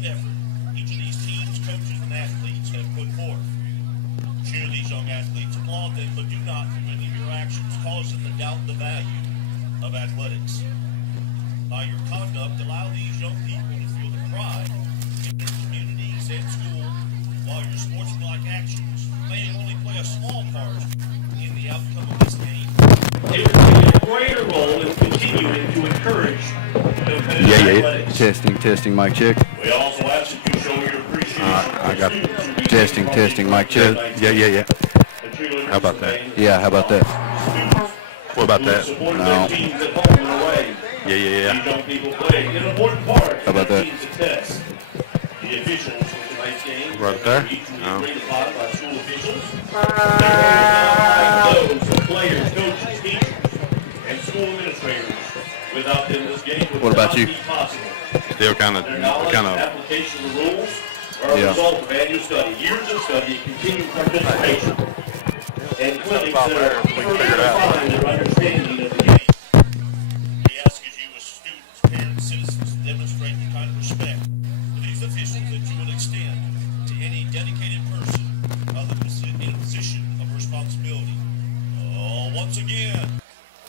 and effort each of these teams, coaches, and athletes have put forth. Cheer these young athletes, applaud them, but do not, through any of your actions, cause them to doubt the value of athletics. By your conduct, allow these young people to feel the pride in their communities and school, while your sportsmanlike actions may only play a small part in the outcome of this game. It will play a greater role in continuing to encourage athletics. Testing, mic check. We also ask that you show your appreciation I got testing, mic check. Yeah. How about that? Yeah, how about that? What about that? No. Yeah. These young people play an important part How about that? in success. The officials for tonight's game Right there? No. Agreed upon by school officials. Those of players, coaches, teachers, and school administrators. Without them, this game would What about not you? be possible. Still kind of. Application of the rules are a result of annual study, years of study, and continued participation, and clinics that are further refine their understanding of the game. We ask as you as students, parents, citizens, to demonstrate the kind of respect for these officials that you would extend to any dedicated person in a position of responsibility. Once again,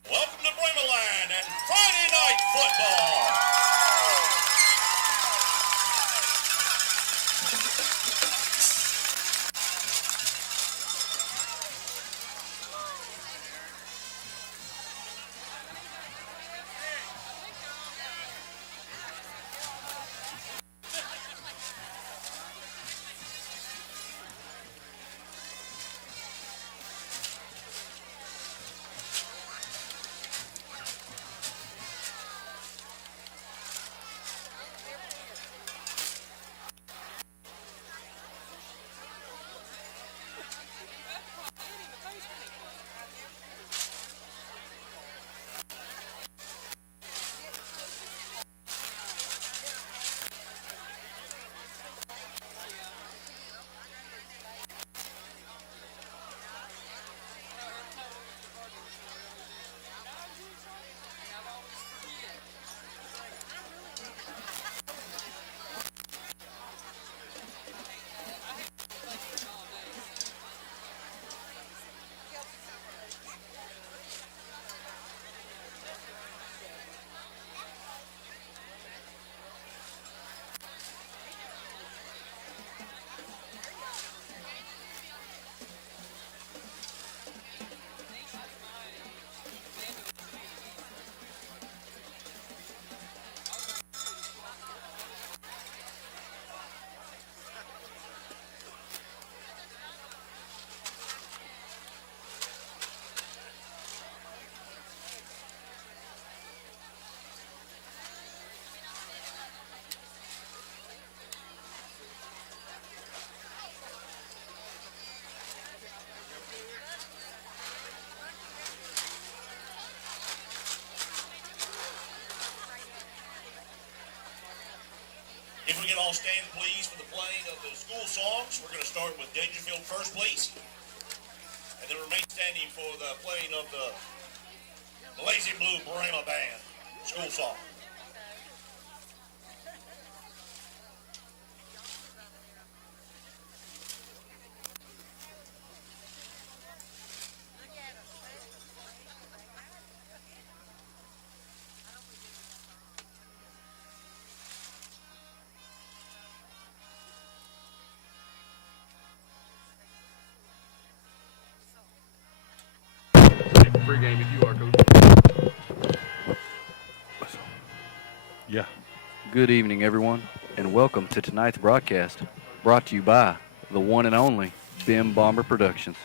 welcome to Bremerland and Friday Night Football. If we can all stand, please, for the playing of the school songs. We're going to start with Daingerfield first, please. And then remain standing for the playing of the Lazy Blue Brahma Band school song. Pre-game if you are, Coach. Yeah. Good evening, everyone, and welcome to tonight's broadcast, brought to you by the one and only BIM Bomber Productions.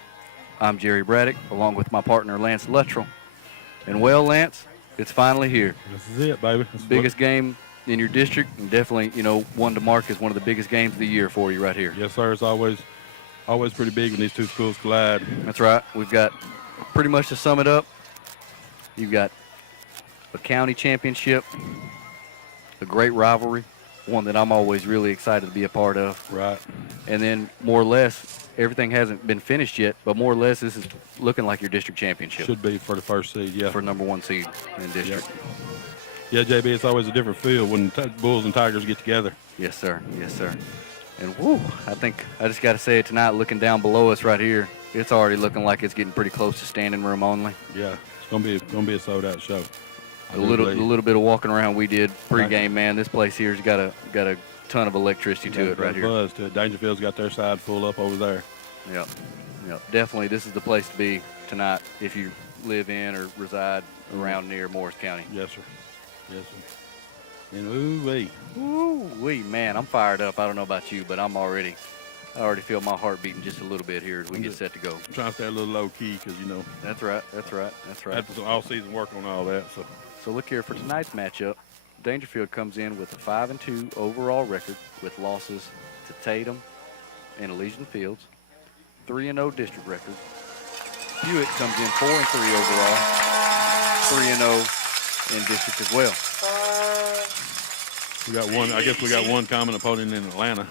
I'm Jerry Braddock, along with my partner, Lance Luttrell. And, well, Lance, it's finally here. This is it, baby. Biggest game in your district, and definitely, one to mark as one of the biggest games of the year for you right here. Yes, sir. It's always pretty big when these two schools collide. That's right. We've got, pretty much to sum it up, you've got a county championship, a great rivalry, one that I'm always really excited to be a part of. Right. And then, more or less, everything hasn't been finished yet, but more or less this is looking like your district championship. Should be for the first seed, yeah. For number one seed in the district. Yep. Yeah, JB, it's always a different feel when Bulls and Tigers get together. Yes, sir. Yes, sir. And woo, I think I just got to say it tonight, looking down below us right here, it's already looking like it's getting pretty close to standing room only. Yeah, it's gonna be a sold out show. The little bit of walking around we did pregame, man. This place here's got a ton of electricity to it right here. Buzz to it. Daingerfield's got their side full up over there. Yep. Definitely, this is the place to be tonight if you live in or reside around near Morris County. Yes, sir. Yes, sir. And Ooh-wee, man, I'm fired up. I don't know about you, but I already feel my heart beating just a little bit here as we get set to go. I'm trying to stay a little low key because That's right. after some all season work on all that. So look here for tonight's matchup. Daingerfield comes in with a 5-2 overall record with losses to Tatum and Elysian Fields, 3-0 district record. Pewitt comes in 4-3 overall, 3-0 in district as well. We got one. I guess we got one common opponent in Atlanta,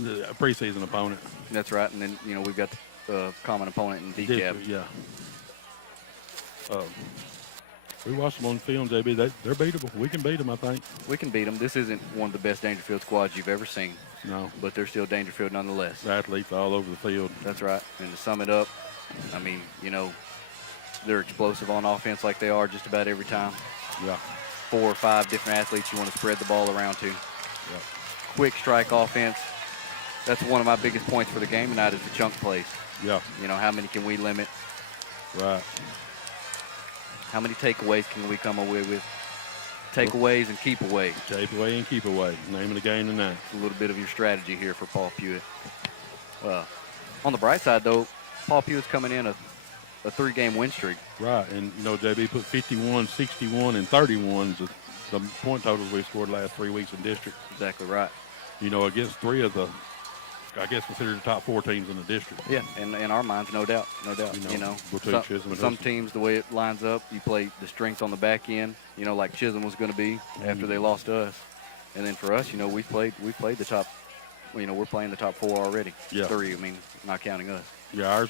a preseason opponent. That's right, and then we've got the common opponent in DCAP. Yeah. We watched them on film, JB. They're beatable. We can beat them, I think. We can beat them. This isn't one of the best Daingerfield squads you've ever seen. No. But they're still Daingerfield nonetheless. Athletes all over the field. That's right. And to sum it up, I mean, they're explosive on offense like they are just about every time. Yeah. 4 or 5 different athletes you want to spread the ball around to. Yeah. Quick strike offense. That's one of my biggest points for the game tonight is the chunk plays. Yeah. How many can we limit? Right. How many takeaways can we come away with? Takeaways and keep away. Take away and keep away. Name of the game tonight. It's a little bit of your strategy here for Paul Pewitt. On the bright side, though, Paul Pewitt's coming in a 3-game win streak. Right, and JB put 51, 61, and 31 the point totals we scored last 3 weeks in district. Exactly right. Against 3 of the, I guess, considered the top 4 teams in the district. Yeah, in our minds, no doubt. Some teams, the way it lines up, you play the strength on the back end, like Chisholm was going to be after they lost to us. And then for us, we played the top, we're playing the top 4 already. Yeah. 3, not counting us. Yeah,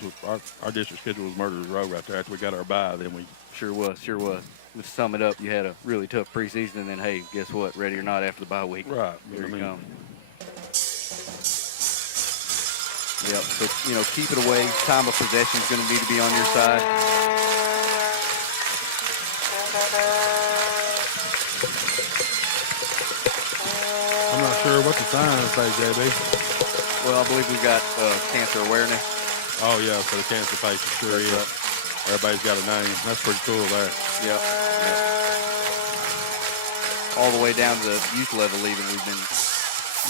our district schedule was murderer's row right there. After we got our bye, then we... Sure was. To sum it up, you had a really tough preseason, and then, hey, guess what? Ready or not, after the bye week. Right. Here you come. Yep, so, keep it away. Time of possession is going to need to be on your side. I'm not sure what the signs say, JB. Well, I believe we've got cancer awareness. Oh, yeah, for the cancer patients, sure is. Everybody's got a name. That's pretty cool there. Yep. All the way down to the youth level even we've been.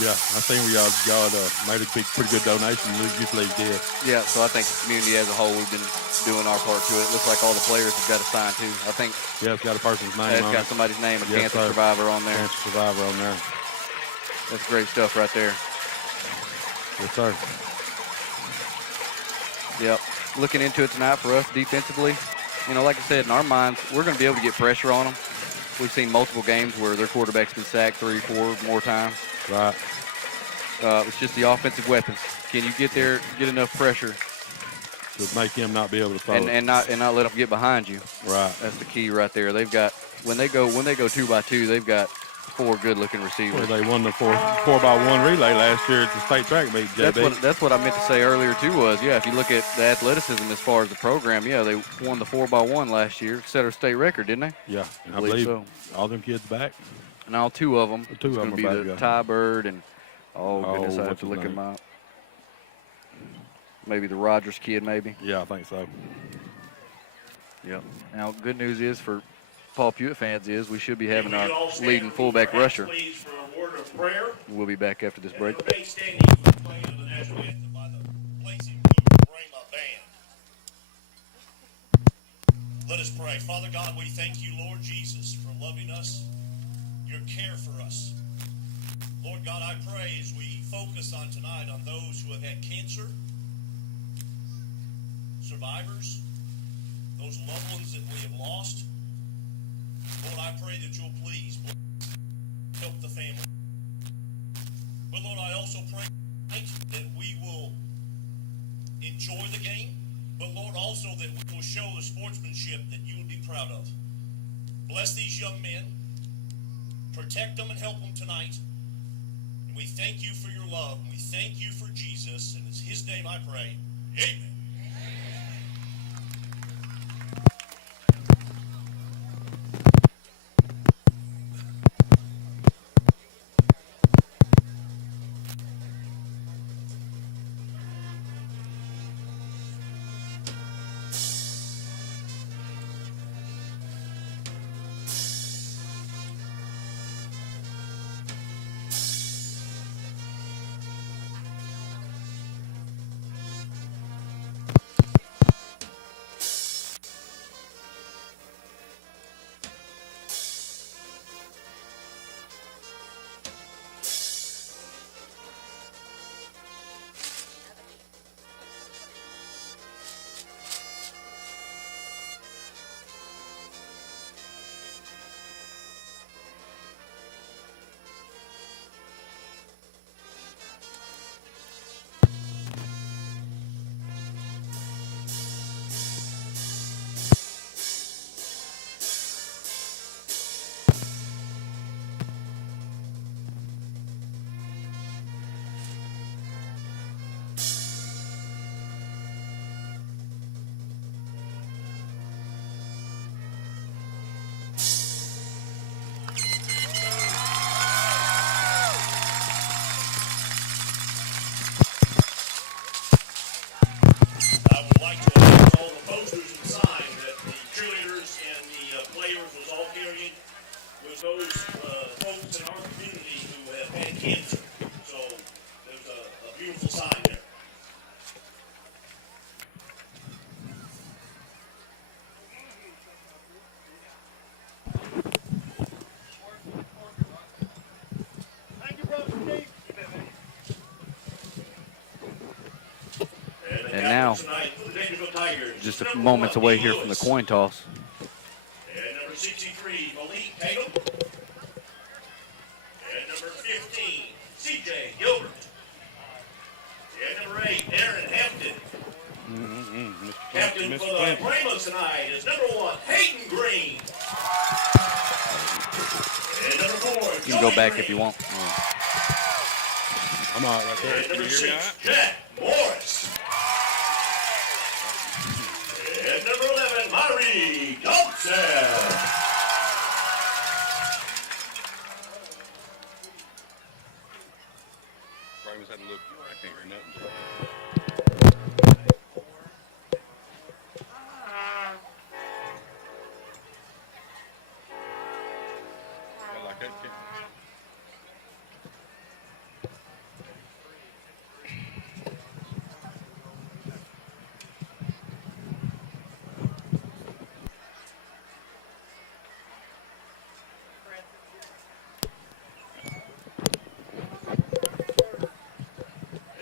Yeah, I think y'all made a pretty good donation. The youth league did. Yeah, so I think the community as a whole, we've been doing our part to it. It looks like all the players have got a sign too. I think. Yeah, it's got a person's name on it. It's got somebody's name, a cancer survivor on there. Cancer survivor on there. That's great stuff right there. Yes, sir. Yep. Looking into it tonight for us defensively, like I said, in our minds, we're going to be able to get pressure on them. We've seen multiple games where their quarterback's been sacked 3, 4 more times. Right. It's just the offensive weapons. Can you get there, get enough pressure to make him not be able to throw and not let them get behind you? Right. That's the key right there. They've got when they go 2-by-2, they've got 4 good-looking receivers. Well, they won the 4x1 relay last year at the state track meet, JB. That's what I meant to say earlier, too, was, if you look at the athleticism as far as the program, they won the 4x1 last year, set a state record, didn't they? Yeah, I believe so. All them kids back. And all 2 of them. Two of them are going to be the Ty Bird and, goodness, I have to look him up. Maybe the Rogers kid, maybe. Yeah, I think so. Yep. Now, good news is for Paul Pewitt fans is we should be having our leading fullback rusher. We'll be back after this break. Let us pray. Father God, we thank you, Lord Jesus, for loving us, your care for us. Lord God, I pray as we focus on tonight on those who have had cancer, survivors, those loved ones that we have lost. Lord, I pray that you'll please help the family. But Lord, I also pray that we will enjoy the game, but Lord, also that we will show the sportsmanship that you would be proud of. Bless these young men. Protect them and help them tonight. And we thank you for your love. And we thank you for Jesus. And it's his name I pray. Amen. Those folks in our community who have had cancer. So there's a beautiful sign there. Thank you, Brother Steve. And now, just a moments away here from the coin toss. And number 63, Malik Tatum. And number 15, CJ Gilbert. And number 8, Aaron Hampton. Captain for the Brahmas tonight is number 1, Hayden Green. And number 4, You can go back if you want. I'm all right there. And number 6, Jack Morris. And number 11, Mari Thompson. Brahmas had to look. I can't hear nothing. I like that kid.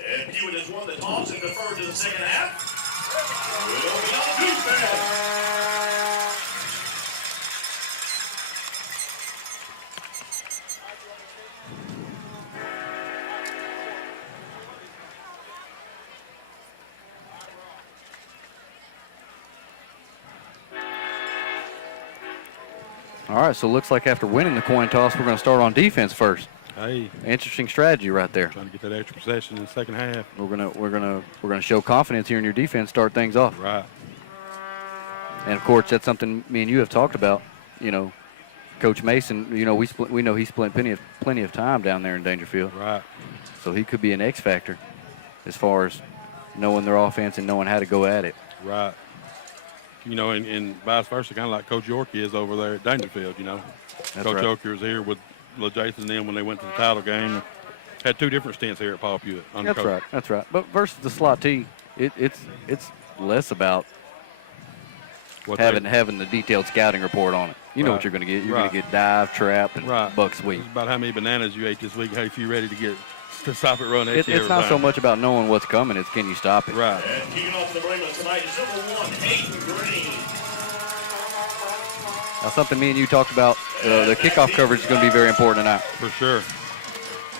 And Pewitt has won the toss and deferred to the second half. Will be on defense. All right, so it looks like after winning the coin toss, we're going to start on defense first. Hey, Interesting strategy right there. trying to get that extra possession in the second half. We're gonna show confidence here in your defense. Start things off. Right. And of course, that's something me and you have talked about. You know, Coach Mason. You know, we know he spent plenty of time down there in Daingerfield. Right. So he could be an X factor as far as knowing their offense and knowing how to go at it. Right. You know, and vice versa, kind of like Coach York is over there at Daingerfield, you know. That's Coach right. York was here with LeJason and them when they went to the title game. Had two different stints here at Paul Pewitt. That's right. That's right. But versus the slot T, it's less about having the detailed scouting report on it. You know what you're going to get. You're going to get dive, trap, and buck sweep. It's about how many bananas you ate this week. Hey, if you're ready to stop it running, It's not so much about knowing what's coming. It's can you stop it. Right. And kicking off the Brahmas tonight is number 1, Hayden Green. Now, something me and you talked about, the kickoff coverage is going to be very important tonight. For sure.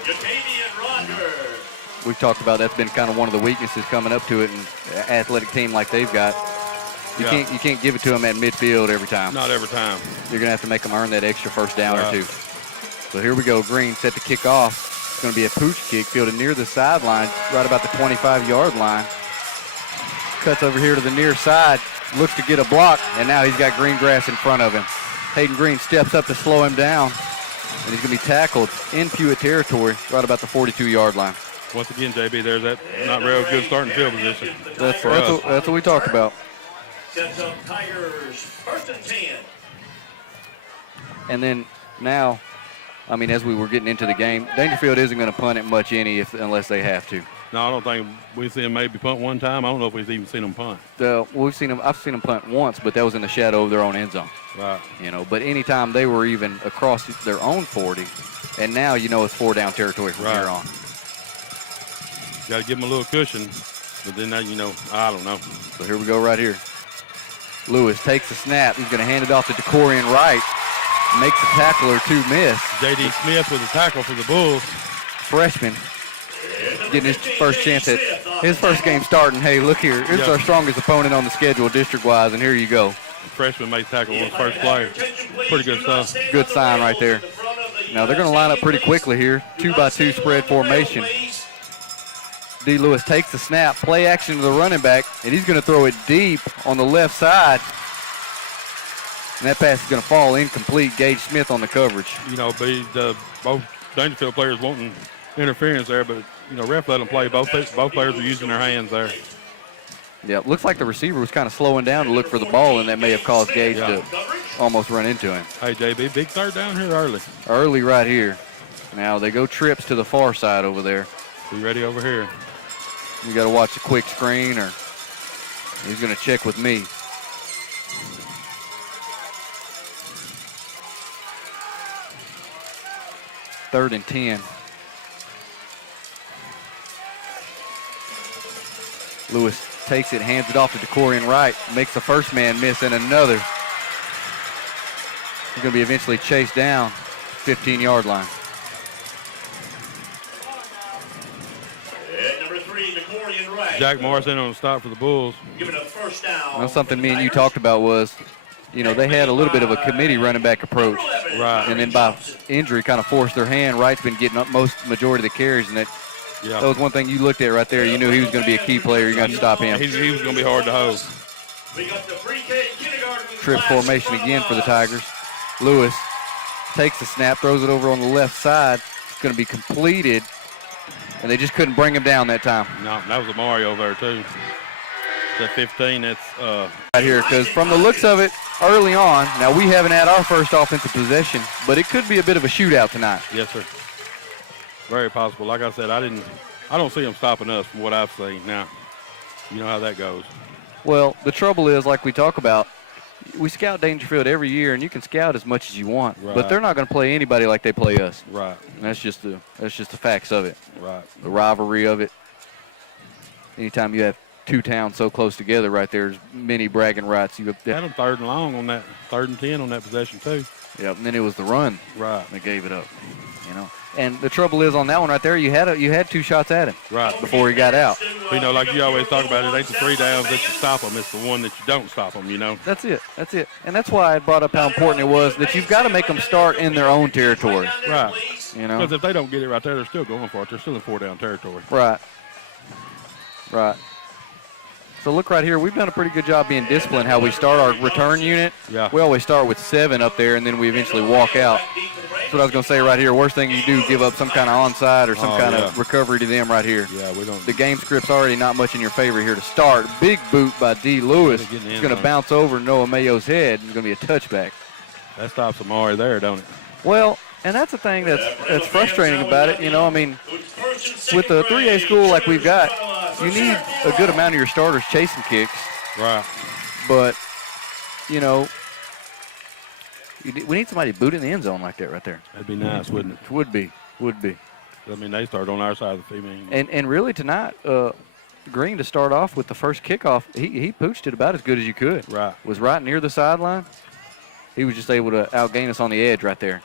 Jatavian Rogers. We've talked about that's been kind of one of the weaknesses coming up to it, and an athletic team like they've got. You can't give it to them at midfield every time. Not every time. You're going to have to make them earn that extra first down or two. So here we go. Green set to kick off. It's going to be a pooch kick fielded near the sideline, right about the 25-yard line. Cuts over here to the near side, looks to get a block, and now he's got green grass in front of him. Hayden Green steps up to slow him down, and he's going to be tackled in Pewitt territory, right about the 42-yard line. Once again, JB, there's that not real good starting field position. That's what we talked about. Sets up Tigers, 1st and 10. And then now, I mean, as we were getting into the game, Daingerfield isn't going to punt it much unless they have to. No, I don't think we've seen him maybe punt one time. I don't know if we've even seen him punt. I've seen them punt once, but that was in the shadow of their own end zone. Right. But anytime they were even across their own 40, and now it's 4-down territory from here on. Got to give them a little cushion, but then I don't know. So here we go right here. Lewis takes the snap. He's going to hand it off to Decorian Wright. Makes a tackle or two miss. J.D. Smith with a tackle for the Bulls. Freshman getting his first chance at his first game starting. Hey, look here. This is our strongest opponent on the schedule district-wise, and here you go. The freshman makes tackle on the first player. Pretty good stuff. Good sign right there. Now they're going to line up pretty quickly here. 2-by-2 spread formation. D. Lewis takes the snap, play action to the running back, and he's going to throw it deep on the left side. And that pass is going to fall incomplete. Gage Smith on the coverage. Both Daingerfield players wanting interference there, but ref let them play. Both players are using their hands there. Yeah, it looks like the receiver was kind of slowing down to look for the ball, and that may have caused Gage to almost run into him. Hey, JB, big third down here early. Early right here. Now they go trips to the far side over there. Be ready over here. You got to watch the quick screen, or he's going to check with me. Third and 10. Lewis takes it, hands it off to Decorian Wright, makes the first man miss, and another. He's going to be eventually chased down, 15-yard line. Jack Morrison on the stop for the Bulls. Giving up first down. Now, something me and you talked about was, they had a little bit of a committee running back approach. Right. And then by injury kind of forced their hand. Wright's been getting up majority of the carries, and that was one thing you looked at right there. You knew he was going to be a key player. You got to stop him. He was going to be hard to hold. Trip formation again for the Tigers. Lewis takes the snap, throws it over on the left side. It's going to be completed, and they just couldn't bring him down that time. No, that was a Mario there, too. That 15, that's right here, because from the looks of it, early on, now we haven't had our first offensive possession, but it could be a bit of a shootout tonight. Yes, sir. Very possible. Like I said, I don't see them stopping us from what I've seen. Now, you know how that goes. Well, the trouble is, like we talk about, we scout Daingerfield every year, and you can scout as much as you want, but they're not going to play anybody like they play us. Right. And that's just the facts of it. Right. The rivalry of it. Anytime you have two towns so close together right there, there's many bragging rights. You had them 3rd and long on that, 3rd and 10 on that possession too. Yep, and then it was the run that gave it up. And the trouble is on that one right there, you had 2 shots at him before he got out. Like you always talk about, it ain't the 3 downs that you stop them, it's the one that you don't stop them, That's it. And that's why I brought up how important it was that you've got to make them start in their own territory. Right. Because if they don't get it right there, they're still going for it. They're still in 4-down territory. Right. So look right here, we've done a pretty good job being disciplined how we start our return unit. Yeah. We always start with 7 up there, and then we eventually walk out. That's what I was going to say right here. Worst thing you do, give up some kind of onside or some kind of recovery to them right here. Yeah, we don't. The game script's already not much in your favor here to start. Big boot by D. Lewis. It's going to bounce over Noah Mayo's head. It's going to be a touchback. That stops Amari there, don't it? Well, and that's the thing that's frustrating about it. With a 3A school like we've got, you need a good amount of your starters chasing kicks. Right. But, we need somebody to boot in the end zone like that right there. That'd be nice, wouldn't it? Would be. I mean, they start on our side of the field. And really tonight, Green to start off with the first kickoff, he pooched it about as good as you could. Right. Was right near the sideline. He was just able to outgain us on the edge right there.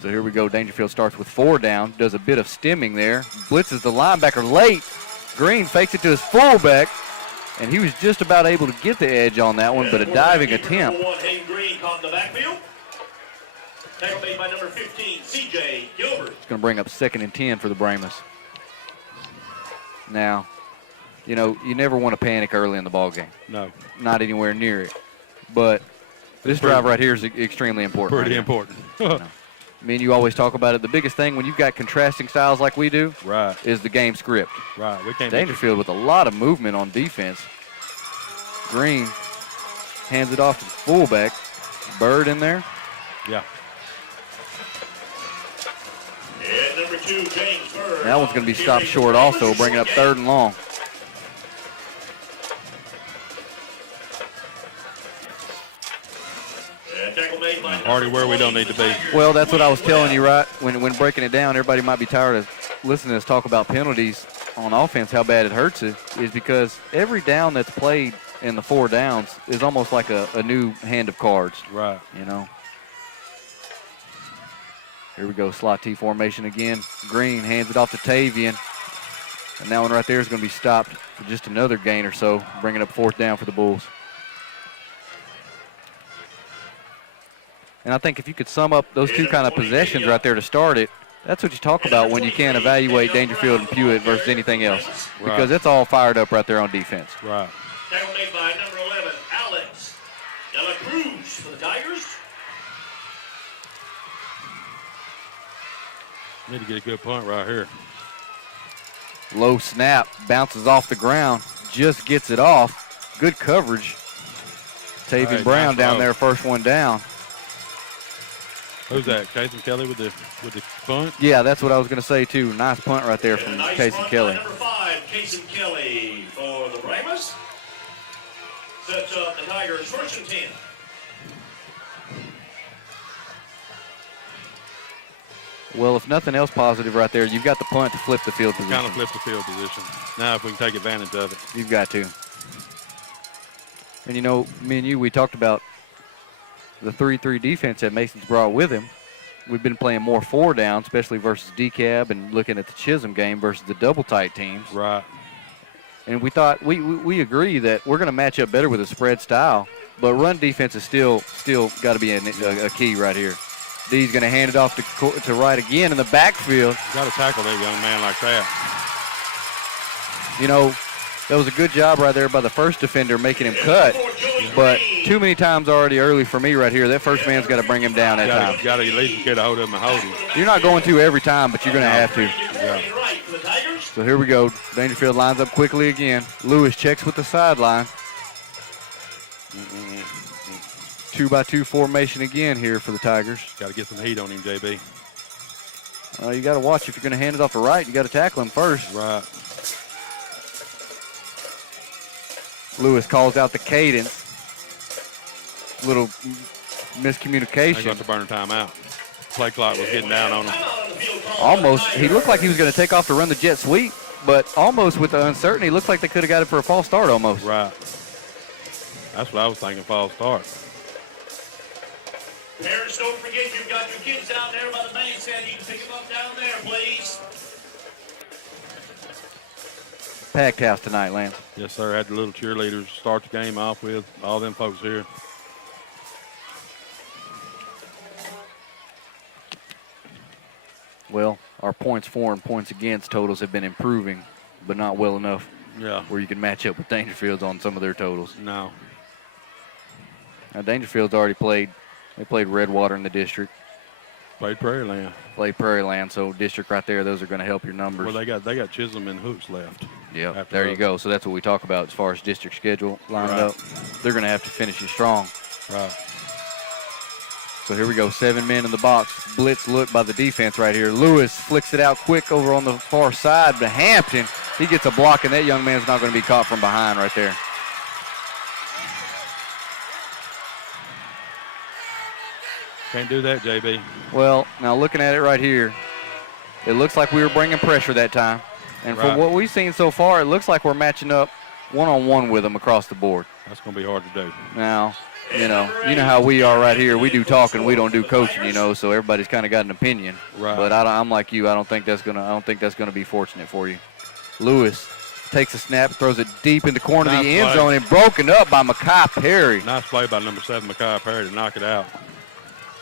So here we go. Daingerfield starts with 4 down, does a bit of stemming there, blitzes the linebacker late. Green fakes it to his fullback, and he was just about able to get the edge on that one, but a diving attempt. Tackle made by number 15, C.J. Gilbert. It's going to bring up 2nd and 10 for the Brahmas. Now, you know, you never want to panic early in the ball game. No. Not anywhere near it. But this drive right here is extremely important. Pretty important. Me and you always talk about it. The biggest thing when you've got contrasting styles like we do is the game script. Right. We can't Daingerfield with a lot of movement on defense. Green hands it off to the fullback. Bird in there. Yeah. And number 2, James Bird. That one's going to be stopped short also, bringing up 3rd and long. Already where we don't need to be. Well, that's what I was telling you, right? When breaking it down, everybody might be tired of listening to us talk about penalties on offense, how bad it hurts it, is because every down that's played in the 4 downs is almost like a new hand of cards. Right. You know. Here we go, slot T formation again. Green hands it off to Tavian. And that one right there is going to be stopped for just another gain or so, bringing up 4th down for the Bulls. And I think if you could sum up those two kind of possessions right there to start it, that's what you talk about when you can't evaluate Daingerfield and Pewitt versus anything else. Because it's all fired up right there on defense. Right. Tackle made by number 11, Alex De La Cruz for the Tigers. Need to get a good punt right here. Low snap, bounces off the ground, just gets it off. Good coverage. Tavian Brown down there, first one down. Who's that? Casey Kelly with the punt? Yeah, that's what I was going to say too. Nice punt right there from Casey Kelly. Number 5, Casey Kelly for the Brahmas. Sets up the Tigers 1st and 10. Well, if nothing else positive right there, you've got the punt to flip the field position. Kind of flip the field position. Now if we can take advantage of it. You've got to. And you know, me and you, we talked about the 3-3 defense that Mason's brought with him. We've been playing more 4 down, especially versus DeKalb, and looking at the Chisholm game versus the double tight teams. Right. And we thought, we agree that we're going to match up better with a spread style, but run defense is still got to be a key right here. D's going to hand it off to Wright again in the backfield. Got to tackle that young man like that. You know, that was a good job right there by the first defender making him cut, but too many times already early for me right here. That first man's got to bring him down that time. Got to at least get a hold of him and hold him. You're not going to every time, but you're going to have to. Yeah. So here we go. Daingerfield lines up quickly again. Lewis checks with the sideline. 2-by-2 formation again here for the Tigers. Got to get some heat on him, JB. You got to watch if you're going to hand it off to Wright. You got to tackle him first. Right. Lewis calls out the cadence. Little miscommunication. They got to burn timeout. Play clock was getting down on him. Almost. He looked like he was going to take off to run the jet sweep, but almost with the uncertainty, looks like they could have got it for a false start almost. Right. That's what I was thinking, false start. Parents, don't forget you've got your kids down there by the bandstand. You can pick them up down there, please. Packed house tonight, Lance. Yes, sir. Had the little cheerleaders start the game off with all them folks here. Well, our points for and points against totals have been improving, but not well enough. Yeah. Where you can match up with Daingerfield's on some of their totals. No. Now, Daingerfield's already played. They played Redwater in the district. Played Prairie Land. Played Prairie Land, so district right there, those are going to help your numbers. Well, they got Chisholm and Hooks left. Yeah, there you go. So that's what we talk about as far as district schedule lined up. They're going to have to finish it strong. Right. So here we go, 7 men in the box. Blitz look by the defense right here. Lewis flicks it out quick over on the far side to Hampton. He gets a block, and that young man's not going to be caught from behind right there. Can't do that, JB. Well, now looking at it right here, it looks like we were bringing pressure that time. And from what we've seen so far, it looks like we're matching up one-on-one with them across the board. That's going to be hard to do. Now, you know how we are right here. We do talking, we don't do coaching, so everybody's kind of got an opinion. Right. But I'm like you. I don't think that's gonna be fortunate for you. Lewis takes a snap, throws it deep in the corner of the end zone, and broken up by Mekhi Perry. Nice play by number 7, Mekhi Perry, to knock it out.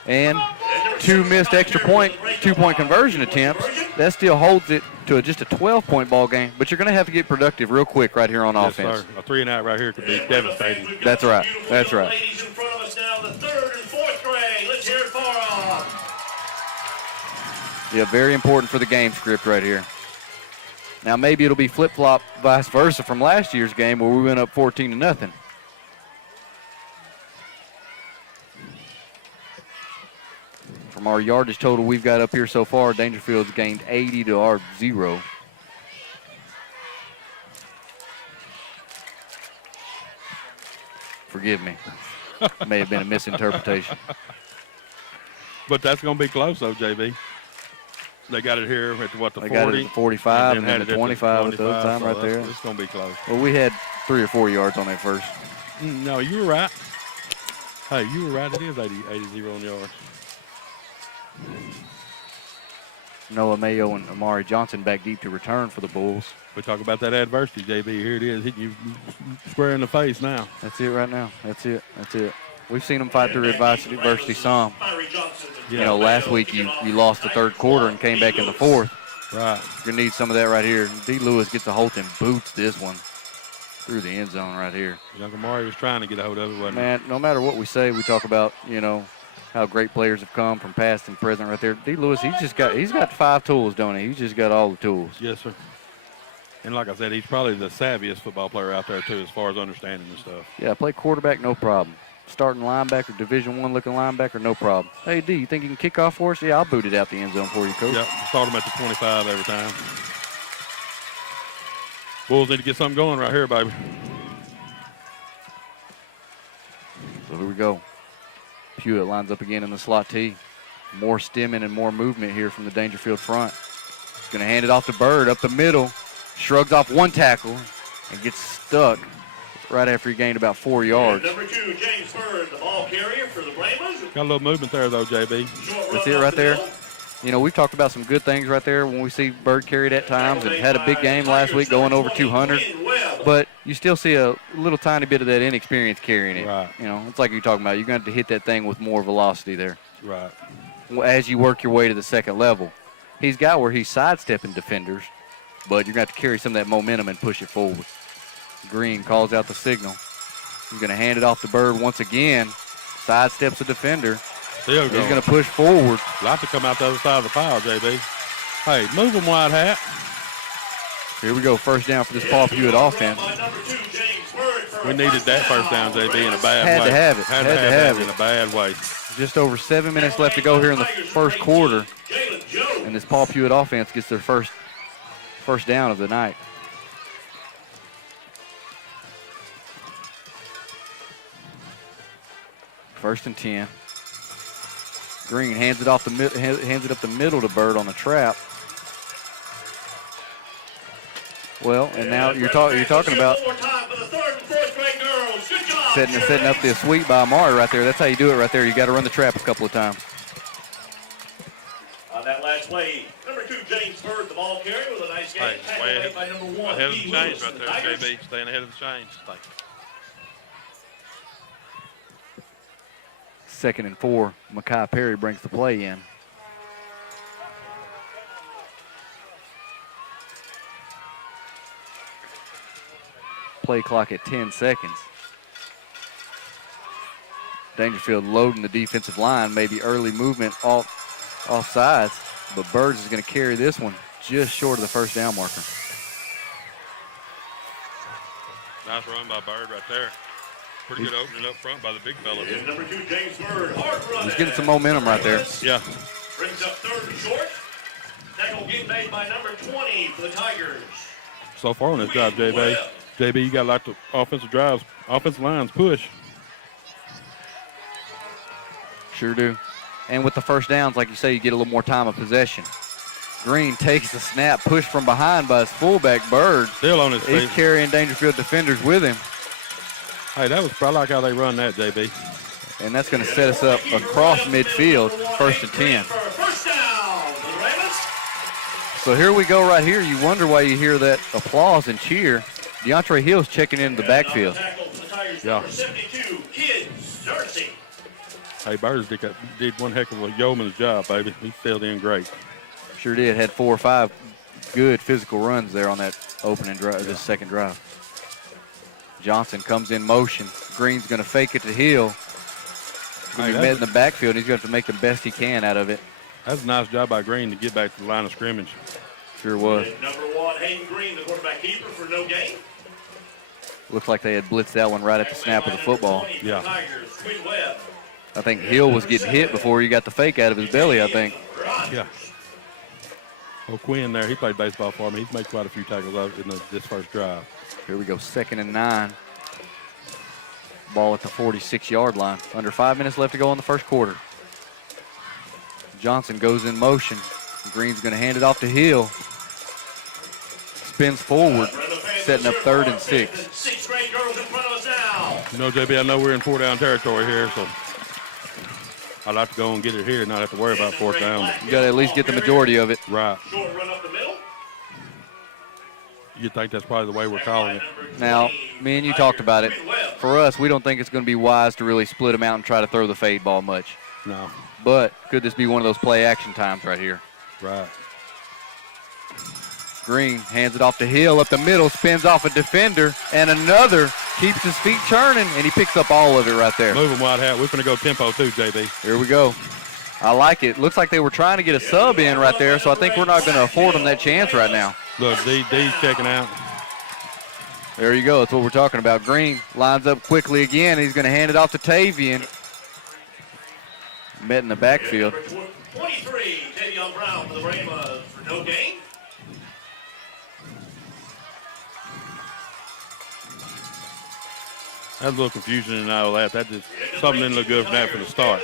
And 2 missed extra point, 2-point conversion attempts. That still holds it to just a 12-point ball game. But you're going to have to get productive real quick right here on offense. Sir. A 3-and-out right here could be devastating. That's right. That's right. Ladies in front of us now, the 3rd and 4th grade. Let's hear it for them. Yeah, very important for the game script right here. Now maybe it'll be flip-flop vice versa from last year's game where we went up 14-0. From our yardage total we've got up here so far, Daingerfield's gained 80 to our 0. Forgive me. May have been a misinterpretation. But that's going to be close, though, JB. They got it here at what, the 40? They got it at the 45 and then had the it at 25 at the other time right there. It's going to be close. Well, we had 3 or 4 yards on that first. No, you were right. Hey, you were right. It is 80 on yards. Noah Mayo and Amari Johnson back deep to return for the Bulls. We talk about that adversity, JB. Here it is, hitting you square in the face now. That's it right now. That's it. That's it. We've seen them fight through adversity some. You know, last week you lost the 3rd quarter and came back in the 4th. Right. You're going to need some of that right here. D. Lewis gets a hold and boots this one through the end zone right here. Young Amari was trying to get a hold of it, wasn't he? Man, no matter what we say, we talk about, you know, how great players have come from past and present right there. D. Lewis, he's got 5 tools, don't he? He's just got all the tools. Yes, sir. And like I said, he's probably the savviest football player out there, too, as far as understanding and stuff. Yeah, play quarterback, no problem. Starting linebacker, Division I looking linebacker, no problem. Hey, D, you think you can kick off for us? Yeah, I'll boot it out the end zone for you, Coach. Yeah, start him at the 25 every time. Bulls need to get something going right here, baby. So here we go. Pewitt lines up again in the slot T. More stemming and more movement here from the Daingerfield front. He's going to hand it off to Bird up the middle. Shrugs off one tackle and gets stuck right after he gained about 4 yards. Number 2, James Bird, the ball carrier for the Brahmas. Got a little movement there, though, JB. That's it right there. You know, we've talked about some good things right there when we see Bird carried at times and had a big game last week going over 200. But you still see a little tiny bit of that inexperience carrying it. Right. You know, it's like you're talking about. You're going to have to hit that thing with more velocity there. Right. As you work your way to the second level. He's got where he's sidestepping defenders, but you're going to have to carry some of that momentum and push it forward. Green calls out the signal. He's going to hand it off to Bird once again. Sidesteps a defender. Still He's going. going to push forward. Like to come out the other side of the pile, JB. Hey, move him, White Hat. Here we go, first down for this Paul Pewitt offense. We needed that first down, JB, in a bad Had way. to have it. Had to have it in a bad way. Just over 7 minutes left to go here in the first quarter. And this Paul Pewitt offense gets their first down of the night. First and 10. Green hands it up the middle to Bird on the trap. Well, and now you're talking about setting up the sweep by Amari right there. That's how you do it right there. You got to run the trap a couple of times. On that last play, number 2, James Bird, the ball carrier with a nice game. Tackled by number 1, Ahead of the D. chains Lewis, right the there, Tigers. JB. Staying ahead of the chains. Thank you. 2nd and 4. Mekhi Perry brings the play in. Play clock at 10 seconds. Daingerfield loading the defensive line, maybe early movement off sides, but Birds is going to carry this one just short of the first down marker. Nice run by Bird right there. Pretty good opening up front by the big fella. And number 2, James Bird, hard run. He's getting some momentum right there. Yeah. Brings up 3rd and short. Tackle getting made by number 20 for the Tigers. So far on this drive, JB. JB, you got like the offensive drives, offensive lines push. Sure do. And with the first downs, like you say, you get a little more time of possession. Green takes the snap, pushed from behind by his fullback, Bird. Still on his feet. He's carrying Daingerfield defenders with him. Hey, that was probably like how they run that, JB. And that's going to set us up across midfield, 1st and 10. First down for the Ravens. So here we go right here. You wonder why you hear that applause and cheer. DeAndre Hill's checking into the backfield. Yeah. 72, Kids, Jersey. Hey, Burrs did one heck of a yeoman's job, baby. He filled in great. Sure did. Had 4 or 5 good physical runs there on that opening drive, this second drive. Johnson comes in motion. Green's going to fake it to Hill. He's met in the backfield. He's going to have to make the best he can out of it. That's a nice job by Green to get back to the line of scrimmage. Sure was. Number 1, Hayden Green, the quarterback keeper for no gain. Looks like they had blitzed that one right at the snap of the football. Yeah. I think Hill was getting hit before he got the fake out of his belly, I think. Yeah. Well, Quinn there, he played baseball for me. He's made quite a few tackles in this first drive. Here we go, 2nd and 9. Ball at the 46-yard line. Under 5 minutes left to go in the first quarter. Johnson goes in motion. Green's going to hand it off to Hill. Spins forward, setting up 3rd and 6. 6th grade girls in front of us now. You know, JB, I know we're in 4-down territory here, so I'd like to go and get it here and not have to worry about 4th down. You got to at least get the majority of it. Right. Short run up the middle. You think that's probably the way we're calling it. Now, me and you talked about it. For us, we don't think it's going to be wise to really split them out and try to throw the fade ball much. No. But could this be one of those play action times right here? Right. Green hands it off to Hill up the middle, spins off a defender, and another keeps his feet churning, and he picks up all of it right there. Moving wide hat. We're going to go tempo too, JB. Here we go. I like it. Looks like they were trying to get a sub in right there, so I think we're not going to afford them that chance right now. Look, D's checking out. There you go. That's what we're talking about. Green lines up quickly again. He's going to hand it off to Tavian. Met in the backfield. 23, Tavion Brown for the Bramas for no gain. That's a little confusion and all that. That just something didn't look good from that from the start.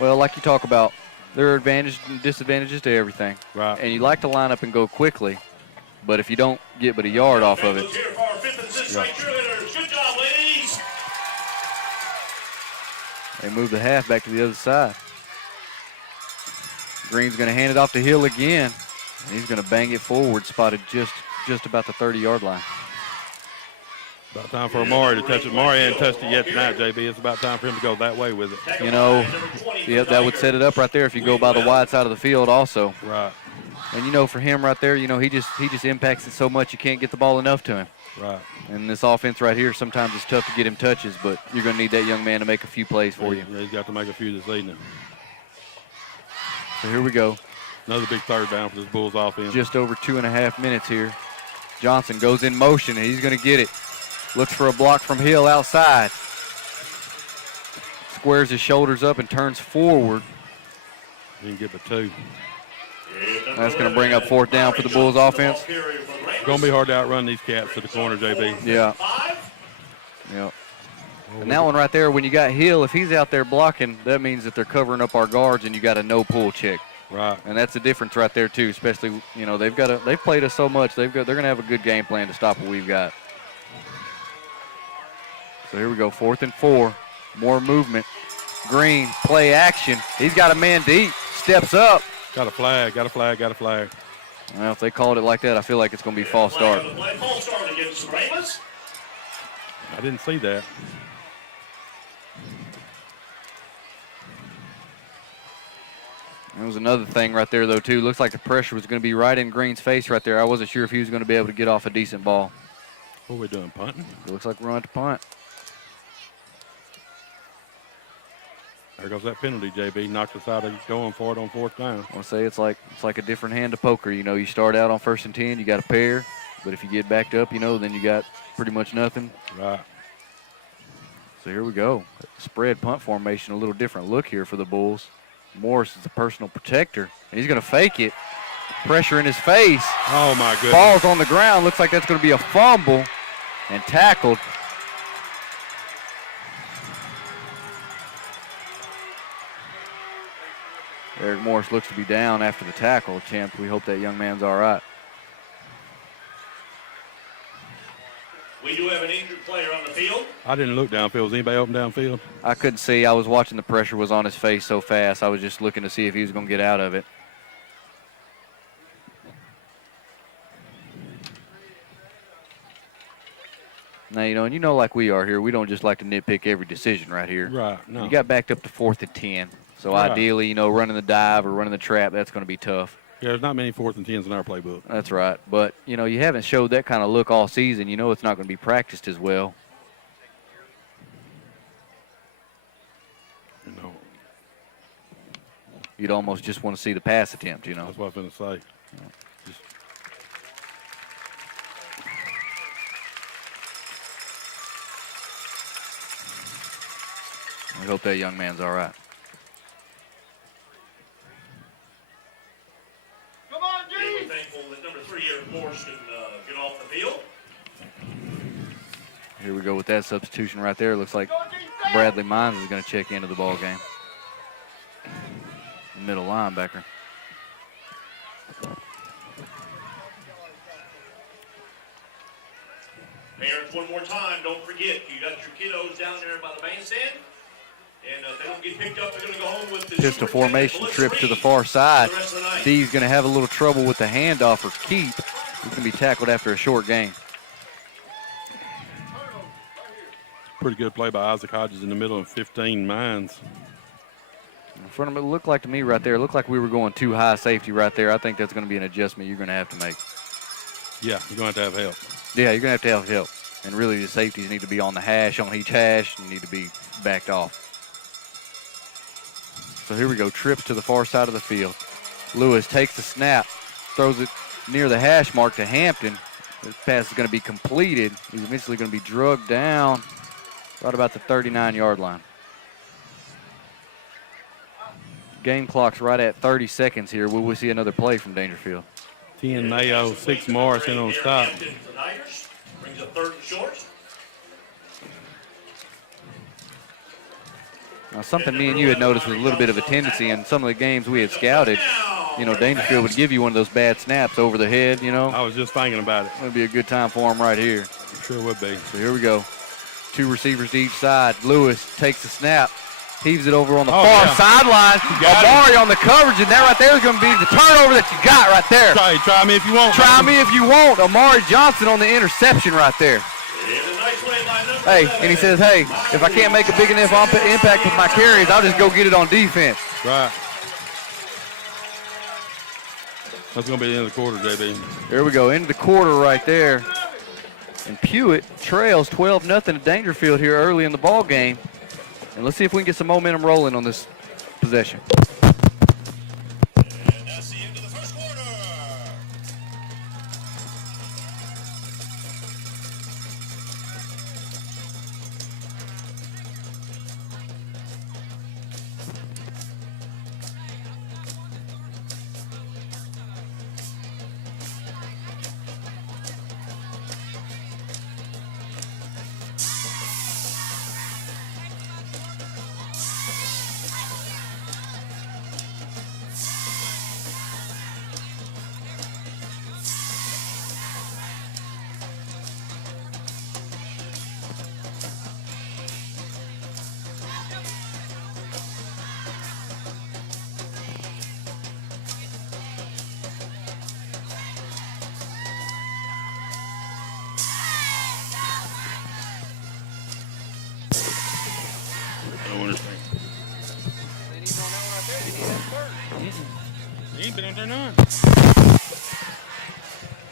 Well, like you talk about, there are advantages and disadvantages to everything. Right. And you like to line up and go quickly, but if you don't get but a yard off of it. Right. Good job, ladies. They move the half back to the other side. Green's going to hand it off to Hill again. He's going to bang it forward, spotted just about the 30-yard line. About time for Amari to touch it. Amari hasn't touched it yet tonight, JB. It's about time for him to go that way with it. You know, yeah, that would set it up right there if you go by the wide side of the field also. Right. And, you know, for him right there, you know, he just impacts it so much you can't get the ball enough to him. Right. And this offense right here, sometimes it's tough to get him touches, but you're going to need that young man to make a few plays for you. He's got to make a few this evening. So here we go. Another big 3rd down for this Bulls offense. Just over 2.5 minutes here. Johnson goes in motion, and he's going to get it. Looks for a block from Hill outside. Squares his shoulders up and turns forward. He can get the 2. That's going to bring up 4th down for the Bulls offense. It's going to be hard to outrun these cats to the corner, JB. Yeah. Yeah. And that one right there, when you got Hill, if he's out there blocking, that means that they're covering up our guards and you got a no-pull check. Right. And that's the difference right there too, especially, you know, they've played us so much. They're going to have a good game plan to stop what we've got. So here we go, 4th and 4. More movement. Green, play action. He's got a man deep. Steps up. Got a flag, got a flag, got a flag. Well, if they called it like that, I feel like it's going to be false start. I didn't see that. There was another thing right there, though, too. Looks like the pressure was going to be right in Green's face right there. I wasn't sure if he was going to be able to get off a decent ball. What are we doing, punting? It looks like we're on to punt. There goes that penalty, JB. Knocked us out of going for it on 4th down. I want to say it's like a different hand of poker. You know, you start out on 1st and 10, you got a pair. But if you get backed up, you know, then you got pretty much nothing. Right. So here we go. Spread punt formation, a little different look here for the Bulls. Morris is the personal protector, and he's going to fake it. Pressure in his face. Oh, my goodness. Ball's on the ground. Looks like that's going to be a fumble and tackled. Eric Morris looks to be down after the tackle attempt. We hope that young man's all right. We do have an injured player on the field. I didn't look downfield. Was anybody open downfield? I couldn't see. I was watching the pressure was on his face so fast. I was just looking to see if he was going to get out of it. Now, and like we are here, we don't just like to nitpick every decision right here. Right, no. You got backed up to 4th and 10. So Right. ideally, running the dive or running the trap, that's going to be tough. Yeah, there's not many 4th and 10s in our playbook. That's right. But, you haven't showed that kind of look all season. It's not going to be practiced as well. You'd almost just want to see the pass attempt, That's what I was going to say. Just I hope that young man's all right. Come on, G! We're thankful that number 3 Eric Morris can get off the field. Here we go with that substitution right there. Looks like Bradley Mines is going to check into the ball game. Middle linebacker. Parents, one more time, don't forget, you got your kiddos down there by the bandstand. And if they don't get picked up, they're going to go home with the Pistol formation, trip to the far side. Steve's going to have a little trouble with the handoff or keep. He's going to be tackled after a short gain. pretty good play by Isaac Hodges in the middle of 15 Mines. In front of it, looked like to me right there, looked like we were going too high safety right there. I think that's going to be an adjustment you're going to have to make. Yeah, you're going to have help. Yeah, you're going to have help. And really the safeties need to be on the hash, on each hash, and need to be backed off. So here we go, trips to the far side of the field. Lewis takes the snap, throws it near the hash mark to Hampton. This pass is going to be completed. He's eventually going to be drugged down right about the 39-yard line. Game clock's right at 30 seconds here. Will we see another play from Daingerfield? 10 Mayo, 6 Morris in on stop. Brings up 3rd and short. Now, something me and you had noticed was a little bit of a tendency in some of the games we had scouted. You know, Daingerfield would give you one of those bad snaps over the head, you know. I was just thinking about it. It would be a good time for him right here. Sure would be. So here we go. 2 receivers to each side. Lewis takes the snap, heaves it over on the far sideline. Amari on the coverage, and that right there is going to be the turnover that you got right there. Try me if you want. Try me if you want. Amari Johnson on the interception right there. Hey, and he says, hey, if I can't make a big enough impact with my carries, I'll just go get it on defense. Right. That's going to be the end of the quarter, JB. There we go, into the quarter right there. And Pewitt trails 12-0 to Daingerfield here early in the ball game. And let's see if we can get some momentum rolling on this possession. And that's the end of the first quarter.